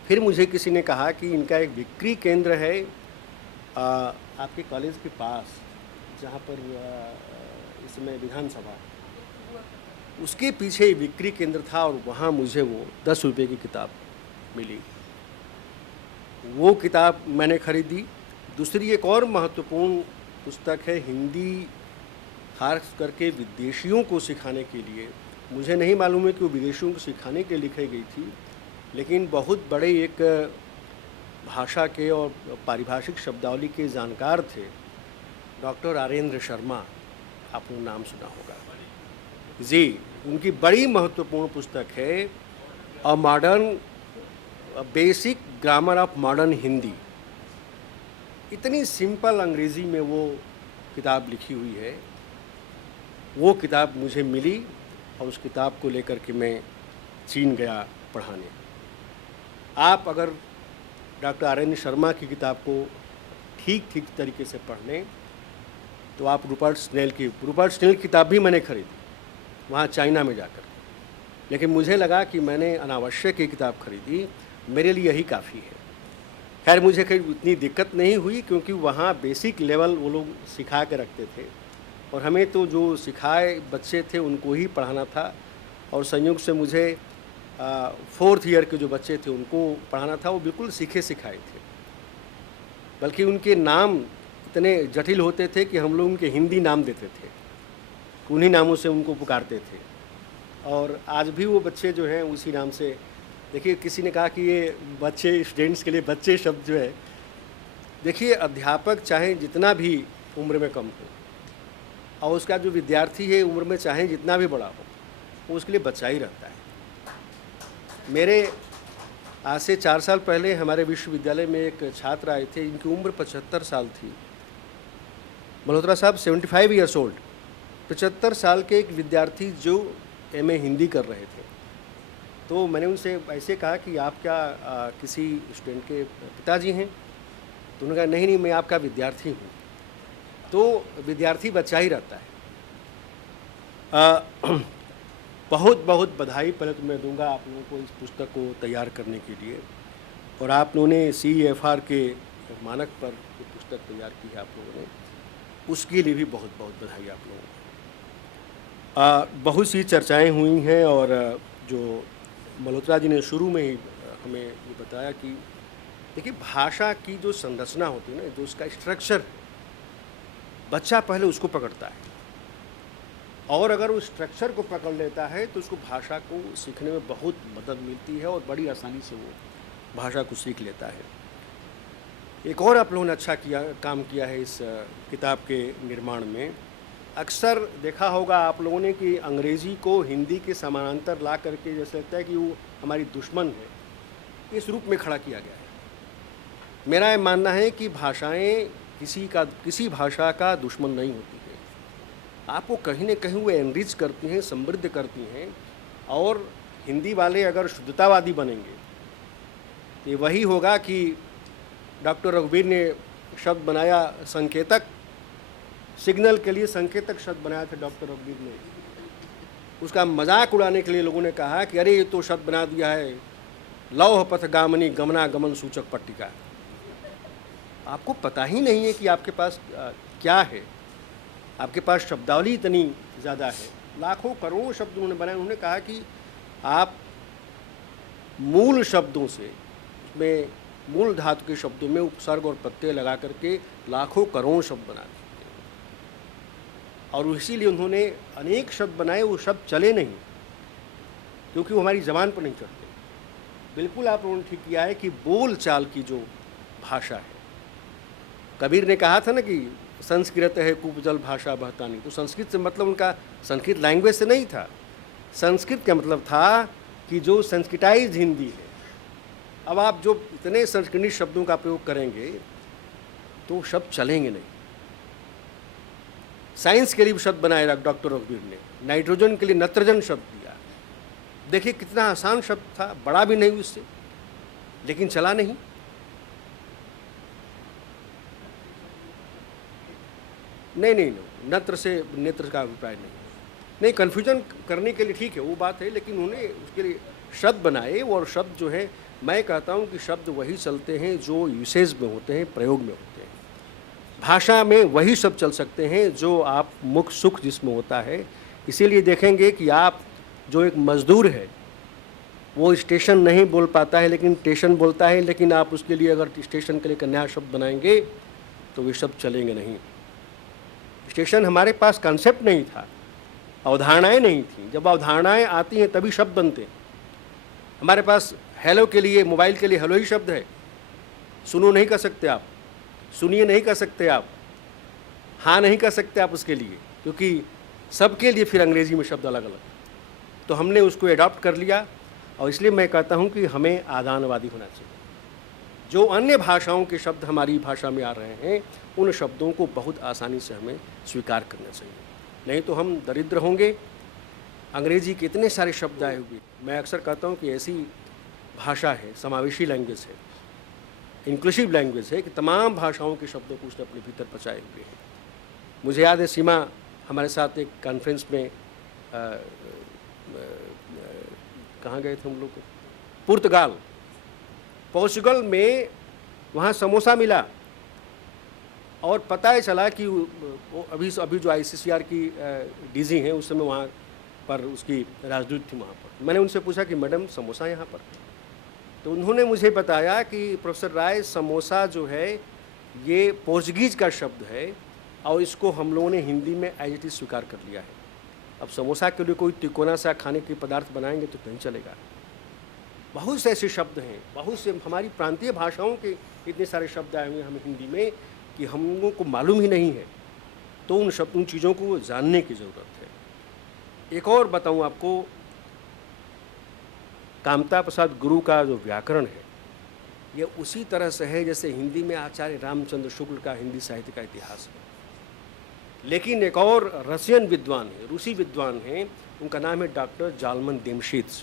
फिर मुझे किसी ने कहा कि इनका एक बिक्री केंद्र है आपके कॉलेज के पास, जहाँ पर इस समय विधानसभा, उसके पीछे बिक्री केंद्र था, और वहाँ मुझे वो 10 रुपये की किताब मिली। वो किताब मैंने खरीदी। दूसरी एक और महत्वपूर्ण पुस्तक है हिंदी, खास करके विदेशियों को सिखाने के लिए। मुझे नहीं मालूम है कि वो विदेशियों को सिखाने के लिए लिखी गई थी, लेकिन बहुत बड़े एक भाषा के और पारिभाषिक शब्दावली के जानकार थे, डॉक्टर आरेंद्र शर्मा, आपने नाम सुना होगा जी। उनकी बड़ी महत्वपूर्ण पुस्तक है a modern basic grammar of modern Hindi. इतनी सिंपल अंग्रेज़ी में वो किताब लिखी हुई है। वो किताब मुझे मिली और उस किताब को लेकर के मैं चीन गया पढ़ाने। आप अगर डॉक्टर आरेंद्र शर्मा की किताब को ठीक तरीके से पढ़ लें तो आप रूपर्ट स्नेल की किताब भी मैंने खरीदी वहाँ चाइना में जाकर, लेकिन मुझे लगा कि मैंने अनावश्यक ये किताब खरीदी, मेरे लिए यही काफ़ी है। खैर मुझे कहीं उतनी दिक्कत नहीं हुई क्योंकि वहाँ बेसिक लेवल वो लोग सिखा के रखते थे और हमें तो जो सिखाए बच्चे थे उनको ही पढ़ाना था। और संयोग से मुझे 4th ईयर के जो बच्चे थे उनको पढ़ाना था, वो बिल्कुल सीखे सिखाए थे, बल्कि उनके नाम इतने जटिल होते थे कि हम लोग उनके हिंदी नाम देते थे, उन्हीं नामों से उनको पुकारते थे। और आज भी वो बच्चे जो हैं उसी नाम से, देखिए किसी ने कहा कि ये बच्चे स्टूडेंट्स के लिए बच्चे शब्द जो है, देखिए अध्यापक चाहे जितना भी उम्र में कम हो और उसका जो विद्यार्थी है उम्र में चाहे जितना भी बड़ा हो, वो उसके लिए बच्चा ही रहता है। मेरे आज से 4 साल पहले हमारे विश्वविद्यालय में एक छात्र आए थे, इनकी उम्र 75 साल थी। मल्होत्रा साहब 75 ईयर्स ओल्ड, 75 साल के एक विद्यार्थी जो MA हिंदी कर रहे थे। तो मैंने उनसे ऐसे कहा कि आप क्या किसी स्टूडेंट के पिताजी हैं? तो उन्होंने कहा नहीं, मैं आपका विद्यार्थी हूँ। तो विद्यार्थी बच्चा ही रहता है। बहुत बहुत बधाई पहले तो मैं दूंगा आप लोगों को इस पुस्तक को तैयार करने के लिए, और आप लोगों ने CEFR के मानक पर ये पुस्तक तैयार की है आप लोगों ने, उसके लिए भी बहुत बहुत बधाई आप लोगों को। बहुत सी चर्चाएं हुई हैं और जो मल्होत्रा जी ने शुरू में ही हमें ये बताया कि देखिए भाषा की जो संरचना होती है ना, जो उसका स्ट्रक्चर, बच्चा पहले उसको पकड़ता है और अगर वो स्ट्रक्चर को पकड़ लेता है तो उसको भाषा को सीखने में बहुत मदद मिलती है और बड़ी आसानी से वो भाषा को सीख लेता है। एक और आप लोगों ने अच्छा काम किया है इस किताब के निर्माण में। अक्सर देखा होगा आप लोगों ने कि अंग्रेज़ी को हिंदी के समानांतर ला करके जैसे लगता है कि वो हमारी दुश्मन है, इस रूप में खड़ा किया गया है। मेरा ये मानना है कि भाषाएं किसी भाषा का दुश्मन नहीं होती है, आपको कहीं न कहीं वो एनरिच करती हैं, समृद्ध करती हैं। और हिंदी वाले अगर शुद्धतावादी बनेंगे तो ये वही होगा कि डॉक्टर रघुवीर ने शब्द बनाया संकेतक, सिग्नल के लिए संकेतक शब्द बनाया था डॉक्टर रघुवीर ने। उसका मजाक उड़ाने के लिए लोगों ने कहा कि अरे ये तो शब्द बना दिया है लौह पथगामिनी गमनागमन सूचक पट्टिका। आपको पता ही नहीं है कि आपके पास क्या है, आपके पास शब्दावली इतनी ज़्यादा है, लाखों करोड़ों शब्द उन्होंने बनाए। उन्होंने कहा कि आप मूल शब्दों से, उसमें मूल धातु के शब्दों में उपसर्ग और प्रत्यय लगा करके लाखों करोड़ों शब्द बना सकते हैं। और इसीलिए उन्होंने अनेक शब्द बनाए, वो शब्द चले नहीं क्योंकि वो हमारी ज़बान पर नहीं चढ़ते। बिल्कुल आप लोगों ने ठीक किया है कि बोल चाल की जो भाषा है, कबीर ने कहा था ना कि संस्कृत है कुपजल भाषा बहतानी, तो संस्कृत से मतलब उनका संस्कृत लैंग्वेज से नहीं था, संस्कृत का मतलब था कि जो संस्कृताइज हिंदी है। अब आप जो इतने संस्कृत शब्दों का प्रयोग करेंगे तो शब्द चलेंगे नहीं। साइंस के लिए भी शब्द बनाया डॉक्टर रघुवीर ने, नाइट्रोजन के लिए नत्रजन शब्द दिया। देखिए कितना आसान शब्द था, बड़ा भी नहीं उससे, लेकिन चला नहीं। नहीं, नत्र से नेत्र का अभिप्राय नहीं, कन्फ्यूजन करने के लिए ठीक है वो बात है, लेकिन उन्होंने उसके लिए शब्द बनाए। और शब्द जो है, मैं कहता हूँ कि शब्द वही चलते हैं जो यूसेज में होते हैं, प्रयोग में होते हैं। भाषा में वही शब्द चल सकते हैं जो आप मुख सुख जिसमें होता है। इसीलिए देखेंगे कि आप जो एक मजदूर है वो स्टेशन नहीं बोल पाता है लेकिन स्टेशन बोलता है, लेकिन आप उसके लिए अगर स्टेशन के लिए एक नया शब्द बनाएंगे तो वे शब्द चलेंगे नहीं। स्टेशन हमारे पास कॉन्सेप्ट नहीं था, अवधारणाएं नहीं थी। जब अवधारणाएं आती हैं तभी शब्द बनते हैं। हमारे पास हेलो के लिए, मोबाइल के लिए हेलो ही शब्द है, सुनो नहीं कर सकते आप, सुनिए नहीं कर सकते आप, हाँ नहीं कर सकते आप उसके लिए, क्योंकि सबके लिए फिर अंग्रेज़ी में शब्द अलग अलग। तो हमने उसको एडॉप्ट कर लिया और इसलिए मैं कहता हूँ कि हमें आदानवादी होना चाहिए। जो अन्य भाषाओं के शब्द हमारी भाषा में आ रहे हैं उन शब्दों को बहुत आसानी से हमें स्वीकार करना चाहिए, नहीं तो हम दरिद्र होंगे। अंग्रेज़ी के इतने सारे शब्द आए हुए, मैं अक्सर कहता हूँ कि ऐसी भाषा है, समावेशी लैंग्वेज है, इंक्लूसिव लैंग्वेज है कि तमाम भाषाओं के शब्दों को उसने अपने भीतर बचाए हुए हैं। मुझे याद है सीमा हमारे साथ एक कॉन्फ्रेंस में कहाँ गए थे हम लोग, पोर्चुगल में, वहाँ समोसा मिला और पता ही चला कि अभी जो ICCR की DG हैं उस समय वहाँ पर उसकी राजदूत थी वहाँ पर। मैंने उनसे पूछा कि मैडम समोसा यहाँ पर, तो उन्होंने मुझे बताया कि प्रोफेसर राय समोसा जो है ये पोर्चुगीज़ का शब्द है और इसको हम लोगों ने हिंदी में एज इट इज़ स्वीकार कर लिया है। अब समोसा के लिए कोई तिकोना सा खाने के पदार्थ बनाएंगे तो नहीं चलेगा। बहुत से ऐसे शब्द हैं, बहुत से हमारी प्रांतीय भाषाओं के इतने सारे शब्द आए हुए हैं हमें हिंदी में कि हम लोगों को मालूम ही नहीं है। तो उन चीज़ों को जानने की ज़रूरत है। एक और बताऊं आपको, कामता प्रसाद गुरु का जो व्याकरण है ये उसी तरह से है जैसे हिंदी में आचार्य रामचंद्र शुक्ल का हिंदी साहित्य का इतिहास है। लेकिन एक और रशियन विद्वान है, रूसी विद्वान हैं, उनका नाम है डॉक्टर जालमन दिमशित्स।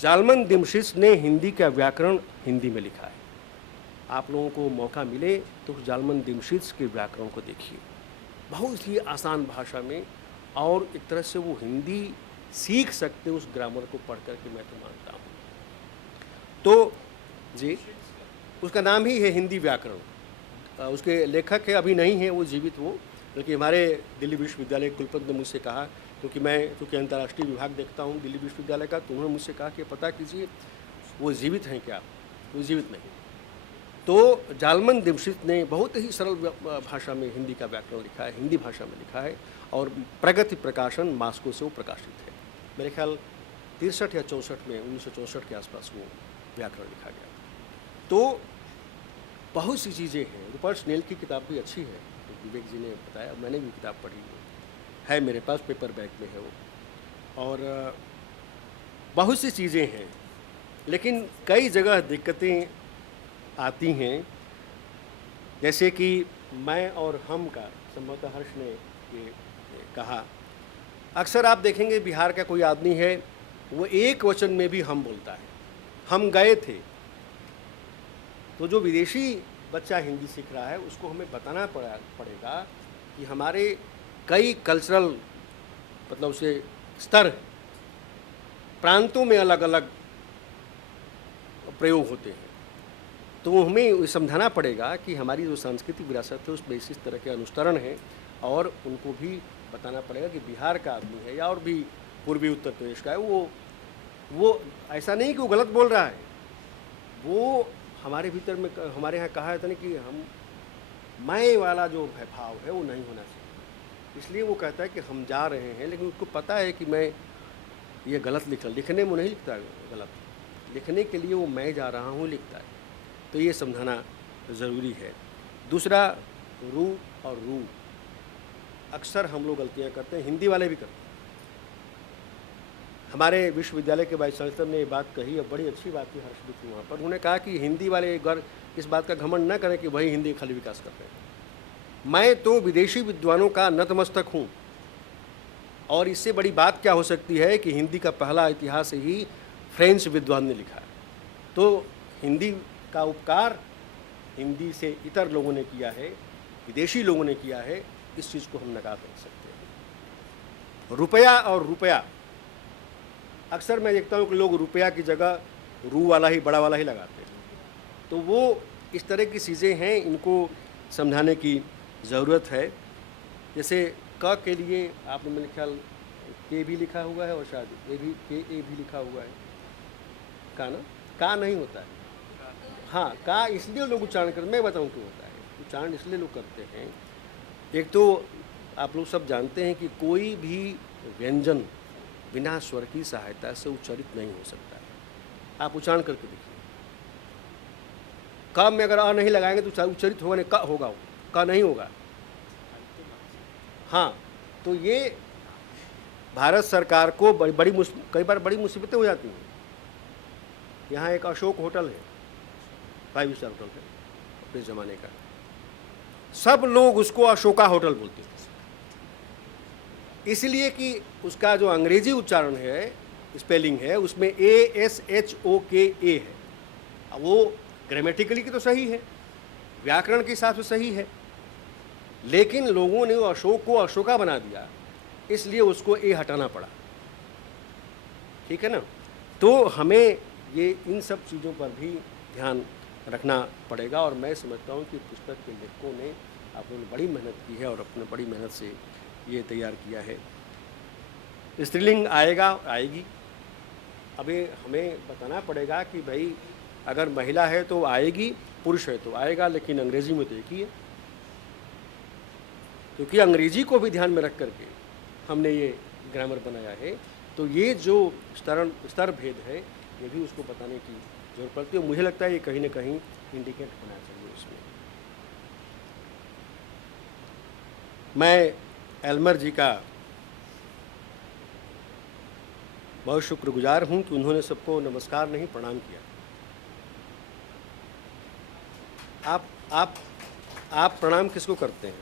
जालमन दिमशित्स ने हिंदी का व्याकरण हिंदी में लिखा है। आप लोगों को मौका मिले तो जालमन दिमशित्स के व्याकरण को देखिए, बहुत ही आसान भाषा में, और एक तरह से वो हिंदी सीख सकते उस ग्रामर को पढ़ करके, मैं तो मानता हूँ। तो जी उसका नाम ही है हिंदी व्याकरण। उसके लेखक है, अभी नहीं है वो जीवित, वो बल्कि हमारे दिल्ली विश्वविद्यालय कुलपति ने मुझसे कहा, क्योंकि अंतर्राष्ट्रीय विभाग देखता हूँ दिल्ली विश्वविद्यालय का, तो उन्होंने मुझसे कहा कि पता कीजिए वो जीवित हैं क्या। वो जीवित नहीं। तो जालमन दिमशित्स ने बहुत ही सरल भाषा में हिंदी का व्याकरण लिखा है, हिंदी भाषा में लिखा है, और प्रगति प्रकाशन मास्को से वो प्रकाशित है। मेरे ख्याल 63 या 64 में, 1964 के आसपास वो व्याकरण लिखा गया। तो बहुत सी चीज़ें हैं। रूपर्ट स्नेल की किताब भी अच्छी है, विवेक जी ने बताया, मैंने भी किताब पढ़ी है मेरे पास, पेपर बैग में है वो। और बहुत सी चीज़ें हैं, लेकिन कई जगह दिक्कतें आती हैं, जैसे कि मैं और हम का, संभवतः हर्ष ने ये कहा, अक्सर आप देखेंगे बिहार का कोई आदमी है वो एक वचन में भी हम बोलता है। हम गए थे, तो जो विदेशी बच्चा हिंदी सीख रहा है उसको हमें बताना पड़ेगा कि हमारे कई कल्चरल मतलब से स्तर, प्रांतों में अलग अलग प्रयोग होते हैं। तो हमें समझाना पड़ेगा कि हमारी जो सांस्कृतिक विरासत है उसमें इस तरह के अनुष्ठान हैं, और उनको भी बताना पड़ेगा कि बिहार का आदमी है या और भी पूर्वी उत्तर प्रदेश का है, वो ऐसा नहीं कि वो गलत बोल रहा है, वो हमारे भीतर में, हमारे यहाँ कहा जाता है कि हम मैं वाला जो भाव है वो नहीं होना चाहिए। इसलिए वो कहता है कि हम जा रहे हैं, लेकिन उसको पता है कि मैं ये गलत लिखने में नहीं लिखता है, गलत लिखने के लिए वो मैं जा रहा हूँ लिखता है। तो ये समझाना ज़रूरी है। दूसरा, रू और रू, अक्सर हम लोग गलतियाँ करते हैं, हिंदी वाले भी करते हैं। हमारे विश्वविद्यालय के वाइस चांसलर ने ये बात कही, और बड़ी अच्छी बात थी हर्षदीप की वहाँ पर। उन्होंने कहा कि हिंदी वाले इस बात का घमंड न करें कि वही हिंदी खाली विकास कर रहे हैं। मैं तो विदेशी विद्वानों का नतमस्तक हूँ, और इससे बड़ी बात क्या हो सकती है कि हिंदी का पहला इतिहास ही फ्रेंच विद्वान ने लिखा है। तो हिंदी का उपकार हिंदी से इतर लोगों ने किया है, विदेशी लोगों ने किया है, इस चीज़ को हम नकार नहीं सकते हैं। रुपया और रुपया, अक्सर मैं देखता हूँ कि लोग रुपया की जगह रू वाला ही, बड़ा वाला ही लगाते हैं। तो वो इस तरह की चीज़ें हैं, इनको समझाने की ज़रूरत है। जैसे क के लिए आपने मेरे ख्याल के भी लिखा हुआ है, और शायद ए भी लिखा हुआ है, का ना, का नहीं होता है। हाँ, का इसलिए लोग उच्चारण करते, मैं बताऊँ क्यों होता है। उच्चारण इसलिए लोग करते हैं, एक तो आप लोग सब जानते हैं कि कोई भी व्यंजन बिना स्वर की सहायता से उच्चारित नहीं हो सकता है। आप उच्चारण करके देखिए, क में अगर अ नहीं लगाएंगे तो उच्चरित होगा नहीं, क होगा, वो क नहीं होगा। हाँ, तो ये भारत सरकार को कई बार बड़ी मुसीबतें हो जाती हैं। यहाँ एक अशोक होटल है, 5 स्टार होटल है अपने ज़माने का, सब लोग उसको अशोका होटल बोलते थे, इसलिए कि उसका जो अंग्रेजी उच्चारण है, स्पेलिंग है, उसमें ASHOKA है। अब वो ग्रामेटिकली की तो सही है, व्याकरण के हिसाब से सही है, लेकिन लोगों ने वो अशोक को अशोका बना दिया, इसलिए उसको ए हटाना पड़ा। ठीक है ना? तो हमें ये इन सब चीज़ों पर भी ध्यान रखना पड़ेगा, और मैं समझता हूँ कि पुस्तक के लेखकों ने अपनी बड़ी मेहनत की है और अपने बड़ी मेहनत से ये तैयार किया है। स्त्रीलिंग आएगी। अभी हमें बताना पड़ेगा कि भाई अगर महिला है तो आएगी, पुरुष है तो आएगा, लेकिन अंग्रेजी में तो एक ही है, क्योंकि अंग्रेजी को भी ध्यान में रख करके हमने ये ग्रामर बनाया है। तो ये जो स्तर भेद है, ये भी उसको बताने की जरूरत पड़ती है। मुझे लगता है ये कहीं ना कहीं इंडिकेट होना चाहिए उसमें। मैं एल्मर जी का बहुत शुक्रगुजार हूँ कि उन्होंने सबको नमस्कार नहीं प्रणाम किया। आप प्रणाम किसको करते हैं?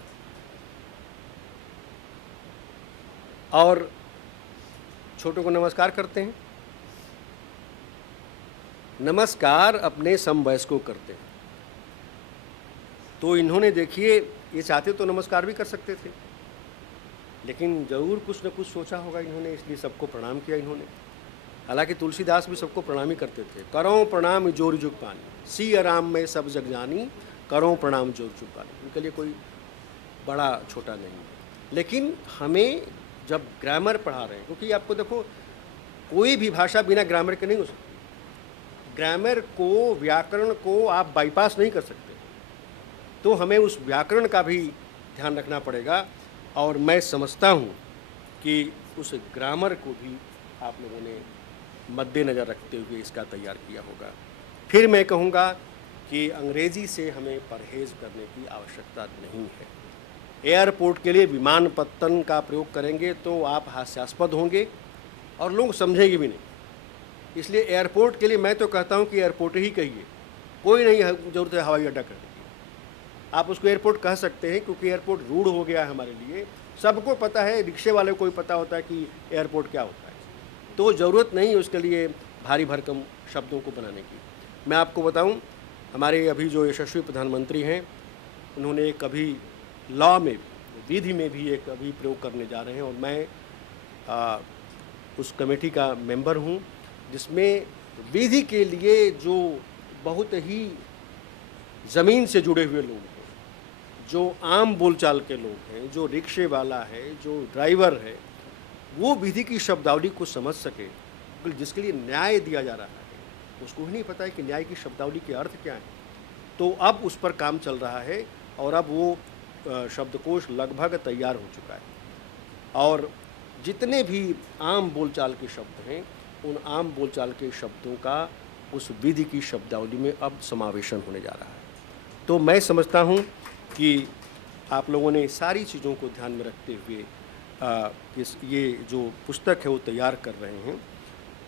और छोटों को नमस्कार करते हैं? नमस्कार अपने समवयस्कों को करते हैं। तो इन्होंने देखिए, ये चाहते तो नमस्कार भी कर सकते थे, लेकिन ज़रूर कुछ न कुछ सोचा होगा इन्होंने, इसलिए सबको प्रणाम किया इन्होंने। हालांकि तुलसीदास भी सबको प्रणाम ही करते थे। करो प्रणाम जोर जुग पानी, सी आराम में सब जग जानी, करो प्रणाम जोर जुग पानी। उनके लिए कोई बड़ा छोटा नहीं है। लेकिन हमें जब ग्रामर पढ़ा रहे हैं, क्योंकि आपको देखो, कोई भी भाषा बिना ग्रामर के नहीं हो सकती। ग्रामर को, व्याकरण को आप बाईपास नहीं कर सकते, तो हमें उस व्याकरण का भी ध्यान रखना पड़ेगा। और मैं समझता हूँ कि उस ग्रामर को भी आप लोगों ने मद्देनज़र रखते हुए इसका तैयार किया होगा। फिर मैं कहूँगा कि अंग्रेज़ी से हमें परहेज़ करने की आवश्यकता नहीं है। एयरपोर्ट के लिए विमानपत्तन का प्रयोग करेंगे तो आप हास्यास्पद होंगे और लोग समझेंगे भी नहीं। इसलिए एयरपोर्ट के लिए मैं तो कहता हूँ कि एयरपोर्ट ही कहिए, कोई नहीं ज़रूरत है हवाई अड्डा करने की। आप उसको एयरपोर्ट कह सकते हैं, क्योंकि एयरपोर्ट रूढ़ हो गया है हमारे लिए। सबको पता है, रिक्शे वाले को भी पता होता है कि एयरपोर्ट क्या होता है। तो ज़रूरत नहीं है उसके लिए भारी भरकम शब्दों को बनाने की। मैं आपको बताऊं, हमारे अभी जो यशस्वी प्रधानमंत्री हैं, उन्होंने एक अभी लॉ में, विधि में भी एक अभी प्रयोग करने जा रहे हैं, और मैं उस कमेटी का मेंबर हूं, जिसमें विधि के लिए जो बहुत ही ज़मीन से जुड़े हुए लोग हैं, जो आम बोलचाल के लोग हैं, जो रिक्शे वाला है, जो ड्राइवर है, वो विधि की शब्दावली को समझ सके। जिसके लिए न्याय दिया जा रहा है, उसको ही नहीं पता है कि न्याय की शब्दावली के अर्थ क्या है। तो अब उस पर काम चल रहा है, और अब वो शब्दकोश लगभग तैयार हो चुका है, और जितने भी आम बोलचाल के शब्द हैं, उन आम बोलचाल के शब्दों का उस विधि की शब्दावली में अब समावेशन होने जा रहा है। तो मैं समझता हूँ कि आप लोगों ने सारी चीज़ों को ध्यान में रखते हुए ये जो पुस्तक है वो तैयार कर रहे हैं।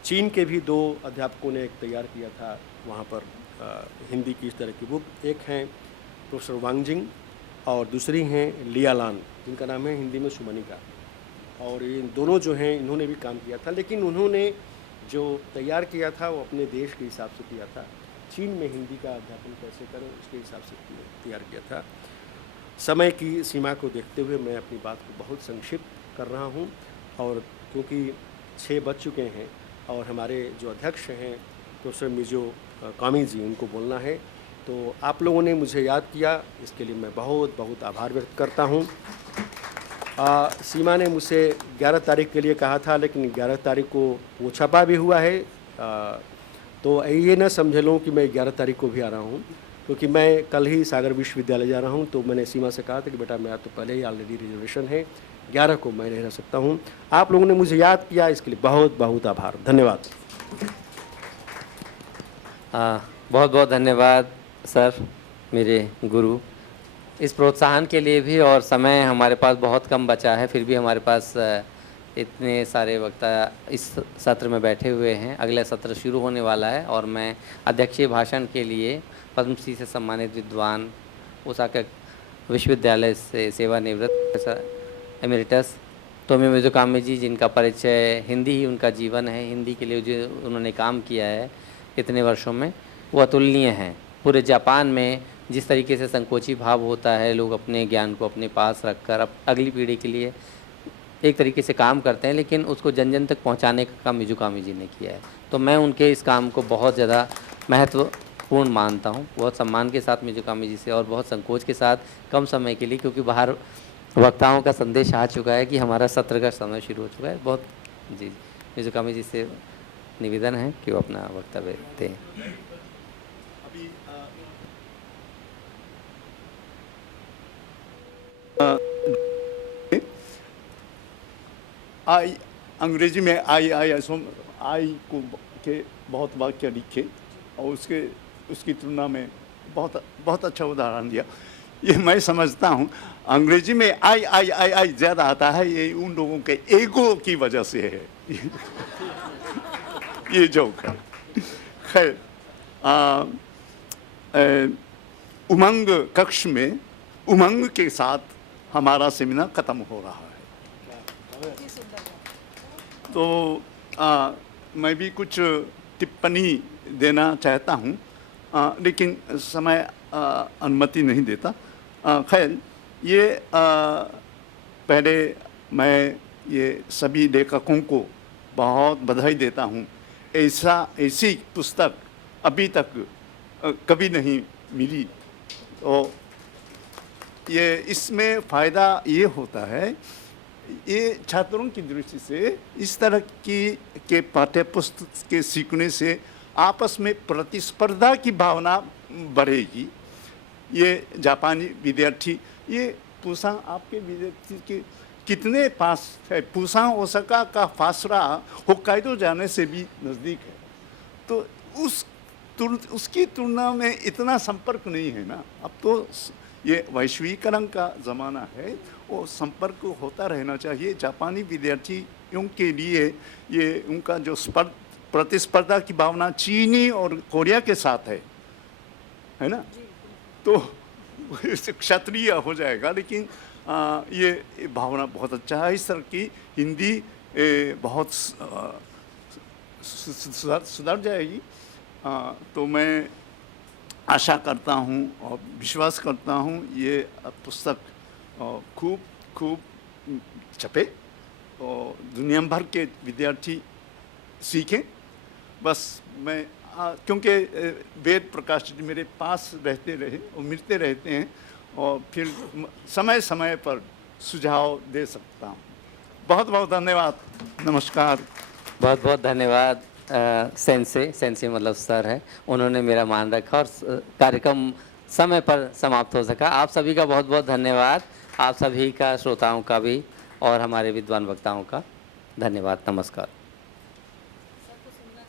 चीन के भी 2 अध्यापकों ने एक तैयार किया था वहाँ पर हिंदी की इस तरह की बुक। एक हैं प्रोफेसर वांगजिंग और दूसरी हैं लियालान, जिनका नाम है हिंदी में सुमनिका। और ये दोनों जो हैं, इन्होंने भी काम किया था, लेकिन उन्होंने जो तैयार किया था वो अपने देश के हिसाब से किया था। चीन में हिंदी का अध्यापन कैसे करें, उसके हिसाब से तैयार किया था। समय की सीमा को देखते हुए मैं अपनी बात को बहुत संक्षिप्त कर रहा हूं, और क्योंकि 6 बज चुके हैं और हमारे जो अध्यक्ष हैं प्रोफेसर मिजो कामी जी, उनको बोलना है, तो आप लोगों ने मुझे याद किया, इसके लिए मैं बहुत बहुत आभार व्यक्त करता हूं। सीमा ने मुझसे 11 तारीख के लिए कहा था, लेकिन 11 तारीख को वो छपा भी हुआ है। तो ये न समझ लो कि मैं 11 तारीख को भी आ रहा हूँ, क्योंकि मैं कल ही सागर विश्वविद्यालय जा रहा हूँ। तो मैंने सीमा से कहा था कि बेटा मेरा तो पहले ही ऑलरेडी रिजर्वेशन है, 11 को मैं नहीं रह सकता हूँ। आप लोगों ने मुझे याद किया, इसके लिए बहुत बहुत आभार, धन्यवाद। बहुत बहुत धन्यवाद सर, मेरे गुरु, इस प्रोत्साहन के लिए भी, और समय हमारे पास बहुत कम बचा है, फिर भी हमारे पास इतने सारे वक्ता इस सत्र में बैठे हुए हैं। अगला सत्र शुरू होने वाला है और मैं अध्यक्षीय भाषण के लिए पद्मश्री से सम्मानित विद्वान, ओसाका विश्वविद्यालय से सेवानिवृत्त एमेरिटस तोमी मिज़ुकामी जी, जिनका परिचय हिंदी ही उनका जीवन है, हिंदी के लिए जो उन्होंने काम किया है इतने वर्षों में, वो अतुलनीय हैं। पूरे जापान में जिस तरीके से संकोची भाव होता है, लोग अपने ज्ञान को अपने पास रखकर अब अगली पीढ़ी के लिए एक तरीके से काम करते हैं, लेकिन उसको जन जन तक पहुंचाने का काम मिज़ुकामी जी ने किया है। तो मैं उनके इस काम को बहुत ज़्यादा महत्वपूर्ण मानता हूं। बहुत सम्मान के साथ मिज़ुकामी जी से, और बहुत संकोच के साथ कम समय के लिए, क्योंकि बाहर वक्ताओं का संदेश आ चुका है कि हमारा सत्र का समय शुरू हो चुका है। बहुत जी, मिज़ुकामी जी से निवेदन है कि वो अपना वक्तव्य दें। आई अंग्रेजी में आई को के बहुत वाक्य लिखे और उसकी तुलना में बहुत अच्छा उदाहरण दिया। ये मैं समझता हूँ अंग्रेजी में आई ज़्यादा आता है, ये उन लोगों के ईगो की वजह से है। ये जोक है। खैर, उमंग कक्ष में उमंग के साथ हमारा सेमिनार ख़त्म हो रहा है। तो मैं भी कुछ टिप्पणी देना चाहता हूँ, लेकिन समय अनुमति नहीं देता। खैर, ये पहले मैं ये सभी लेखकों को बहुत बधाई देता हूँ। ऐसी पुस्तक अभी तक कभी नहीं मिली। तो ये इसमें फ़ायदा ये होता है, ये छात्रों की दृष्टि से इस तरह के पाठ्य पुस्तक के सीखने से आपस में प्रतिस्पर्धा की भावना बढ़ेगी। ये जापानी विद्यार्थी, ये पुसान आपके विद्यार्थी के कितने पास है? पुसान ओसाका का फासला होक्काइडो जाने से भी नज़दीक है, तो उसकी तुलना में इतना संपर्क नहीं है ना। अब तो ये वैश्वीकरण का ज़माना है, वो संपर्क होता रहना चाहिए। जापानी विद्यार्थियों के लिए ये उनका जो प्रतिस्पर्धा की भावना चीनी और कोरिया के साथ है ना, तो क्षत्रिय हो जाएगा। लेकिन ये भावना बहुत अच्छा है। इस तरह की हिंदी बहुत सुधर जाएगी। तो मैं आशा करता हूँ और विश्वास करता हूँ ये पुस्तक खूब छपे और दुनिया भर के विद्यार्थी सीखें। बस मैं क्योंकि वेद प्रकाश जी मेरे पास रहते रहे और मिलते रहते हैं, और फिर समय समय पर सुझाव दे सकता हूँ। बहुत बहुत धन्यवाद। नमस्कार। बहुत बहुत धन्यवाद। सेंसे मतलब सर है, उन्होंने मेरा मान रखा और कार्यक्रम समय पर समाप्त हो सका। आप सभी का बहुत बहुत धन्यवाद। आप सभी का, श्रोताओं का भी और हमारे विद्वान वक्ताओं का धन्यवाद। नमस्कार।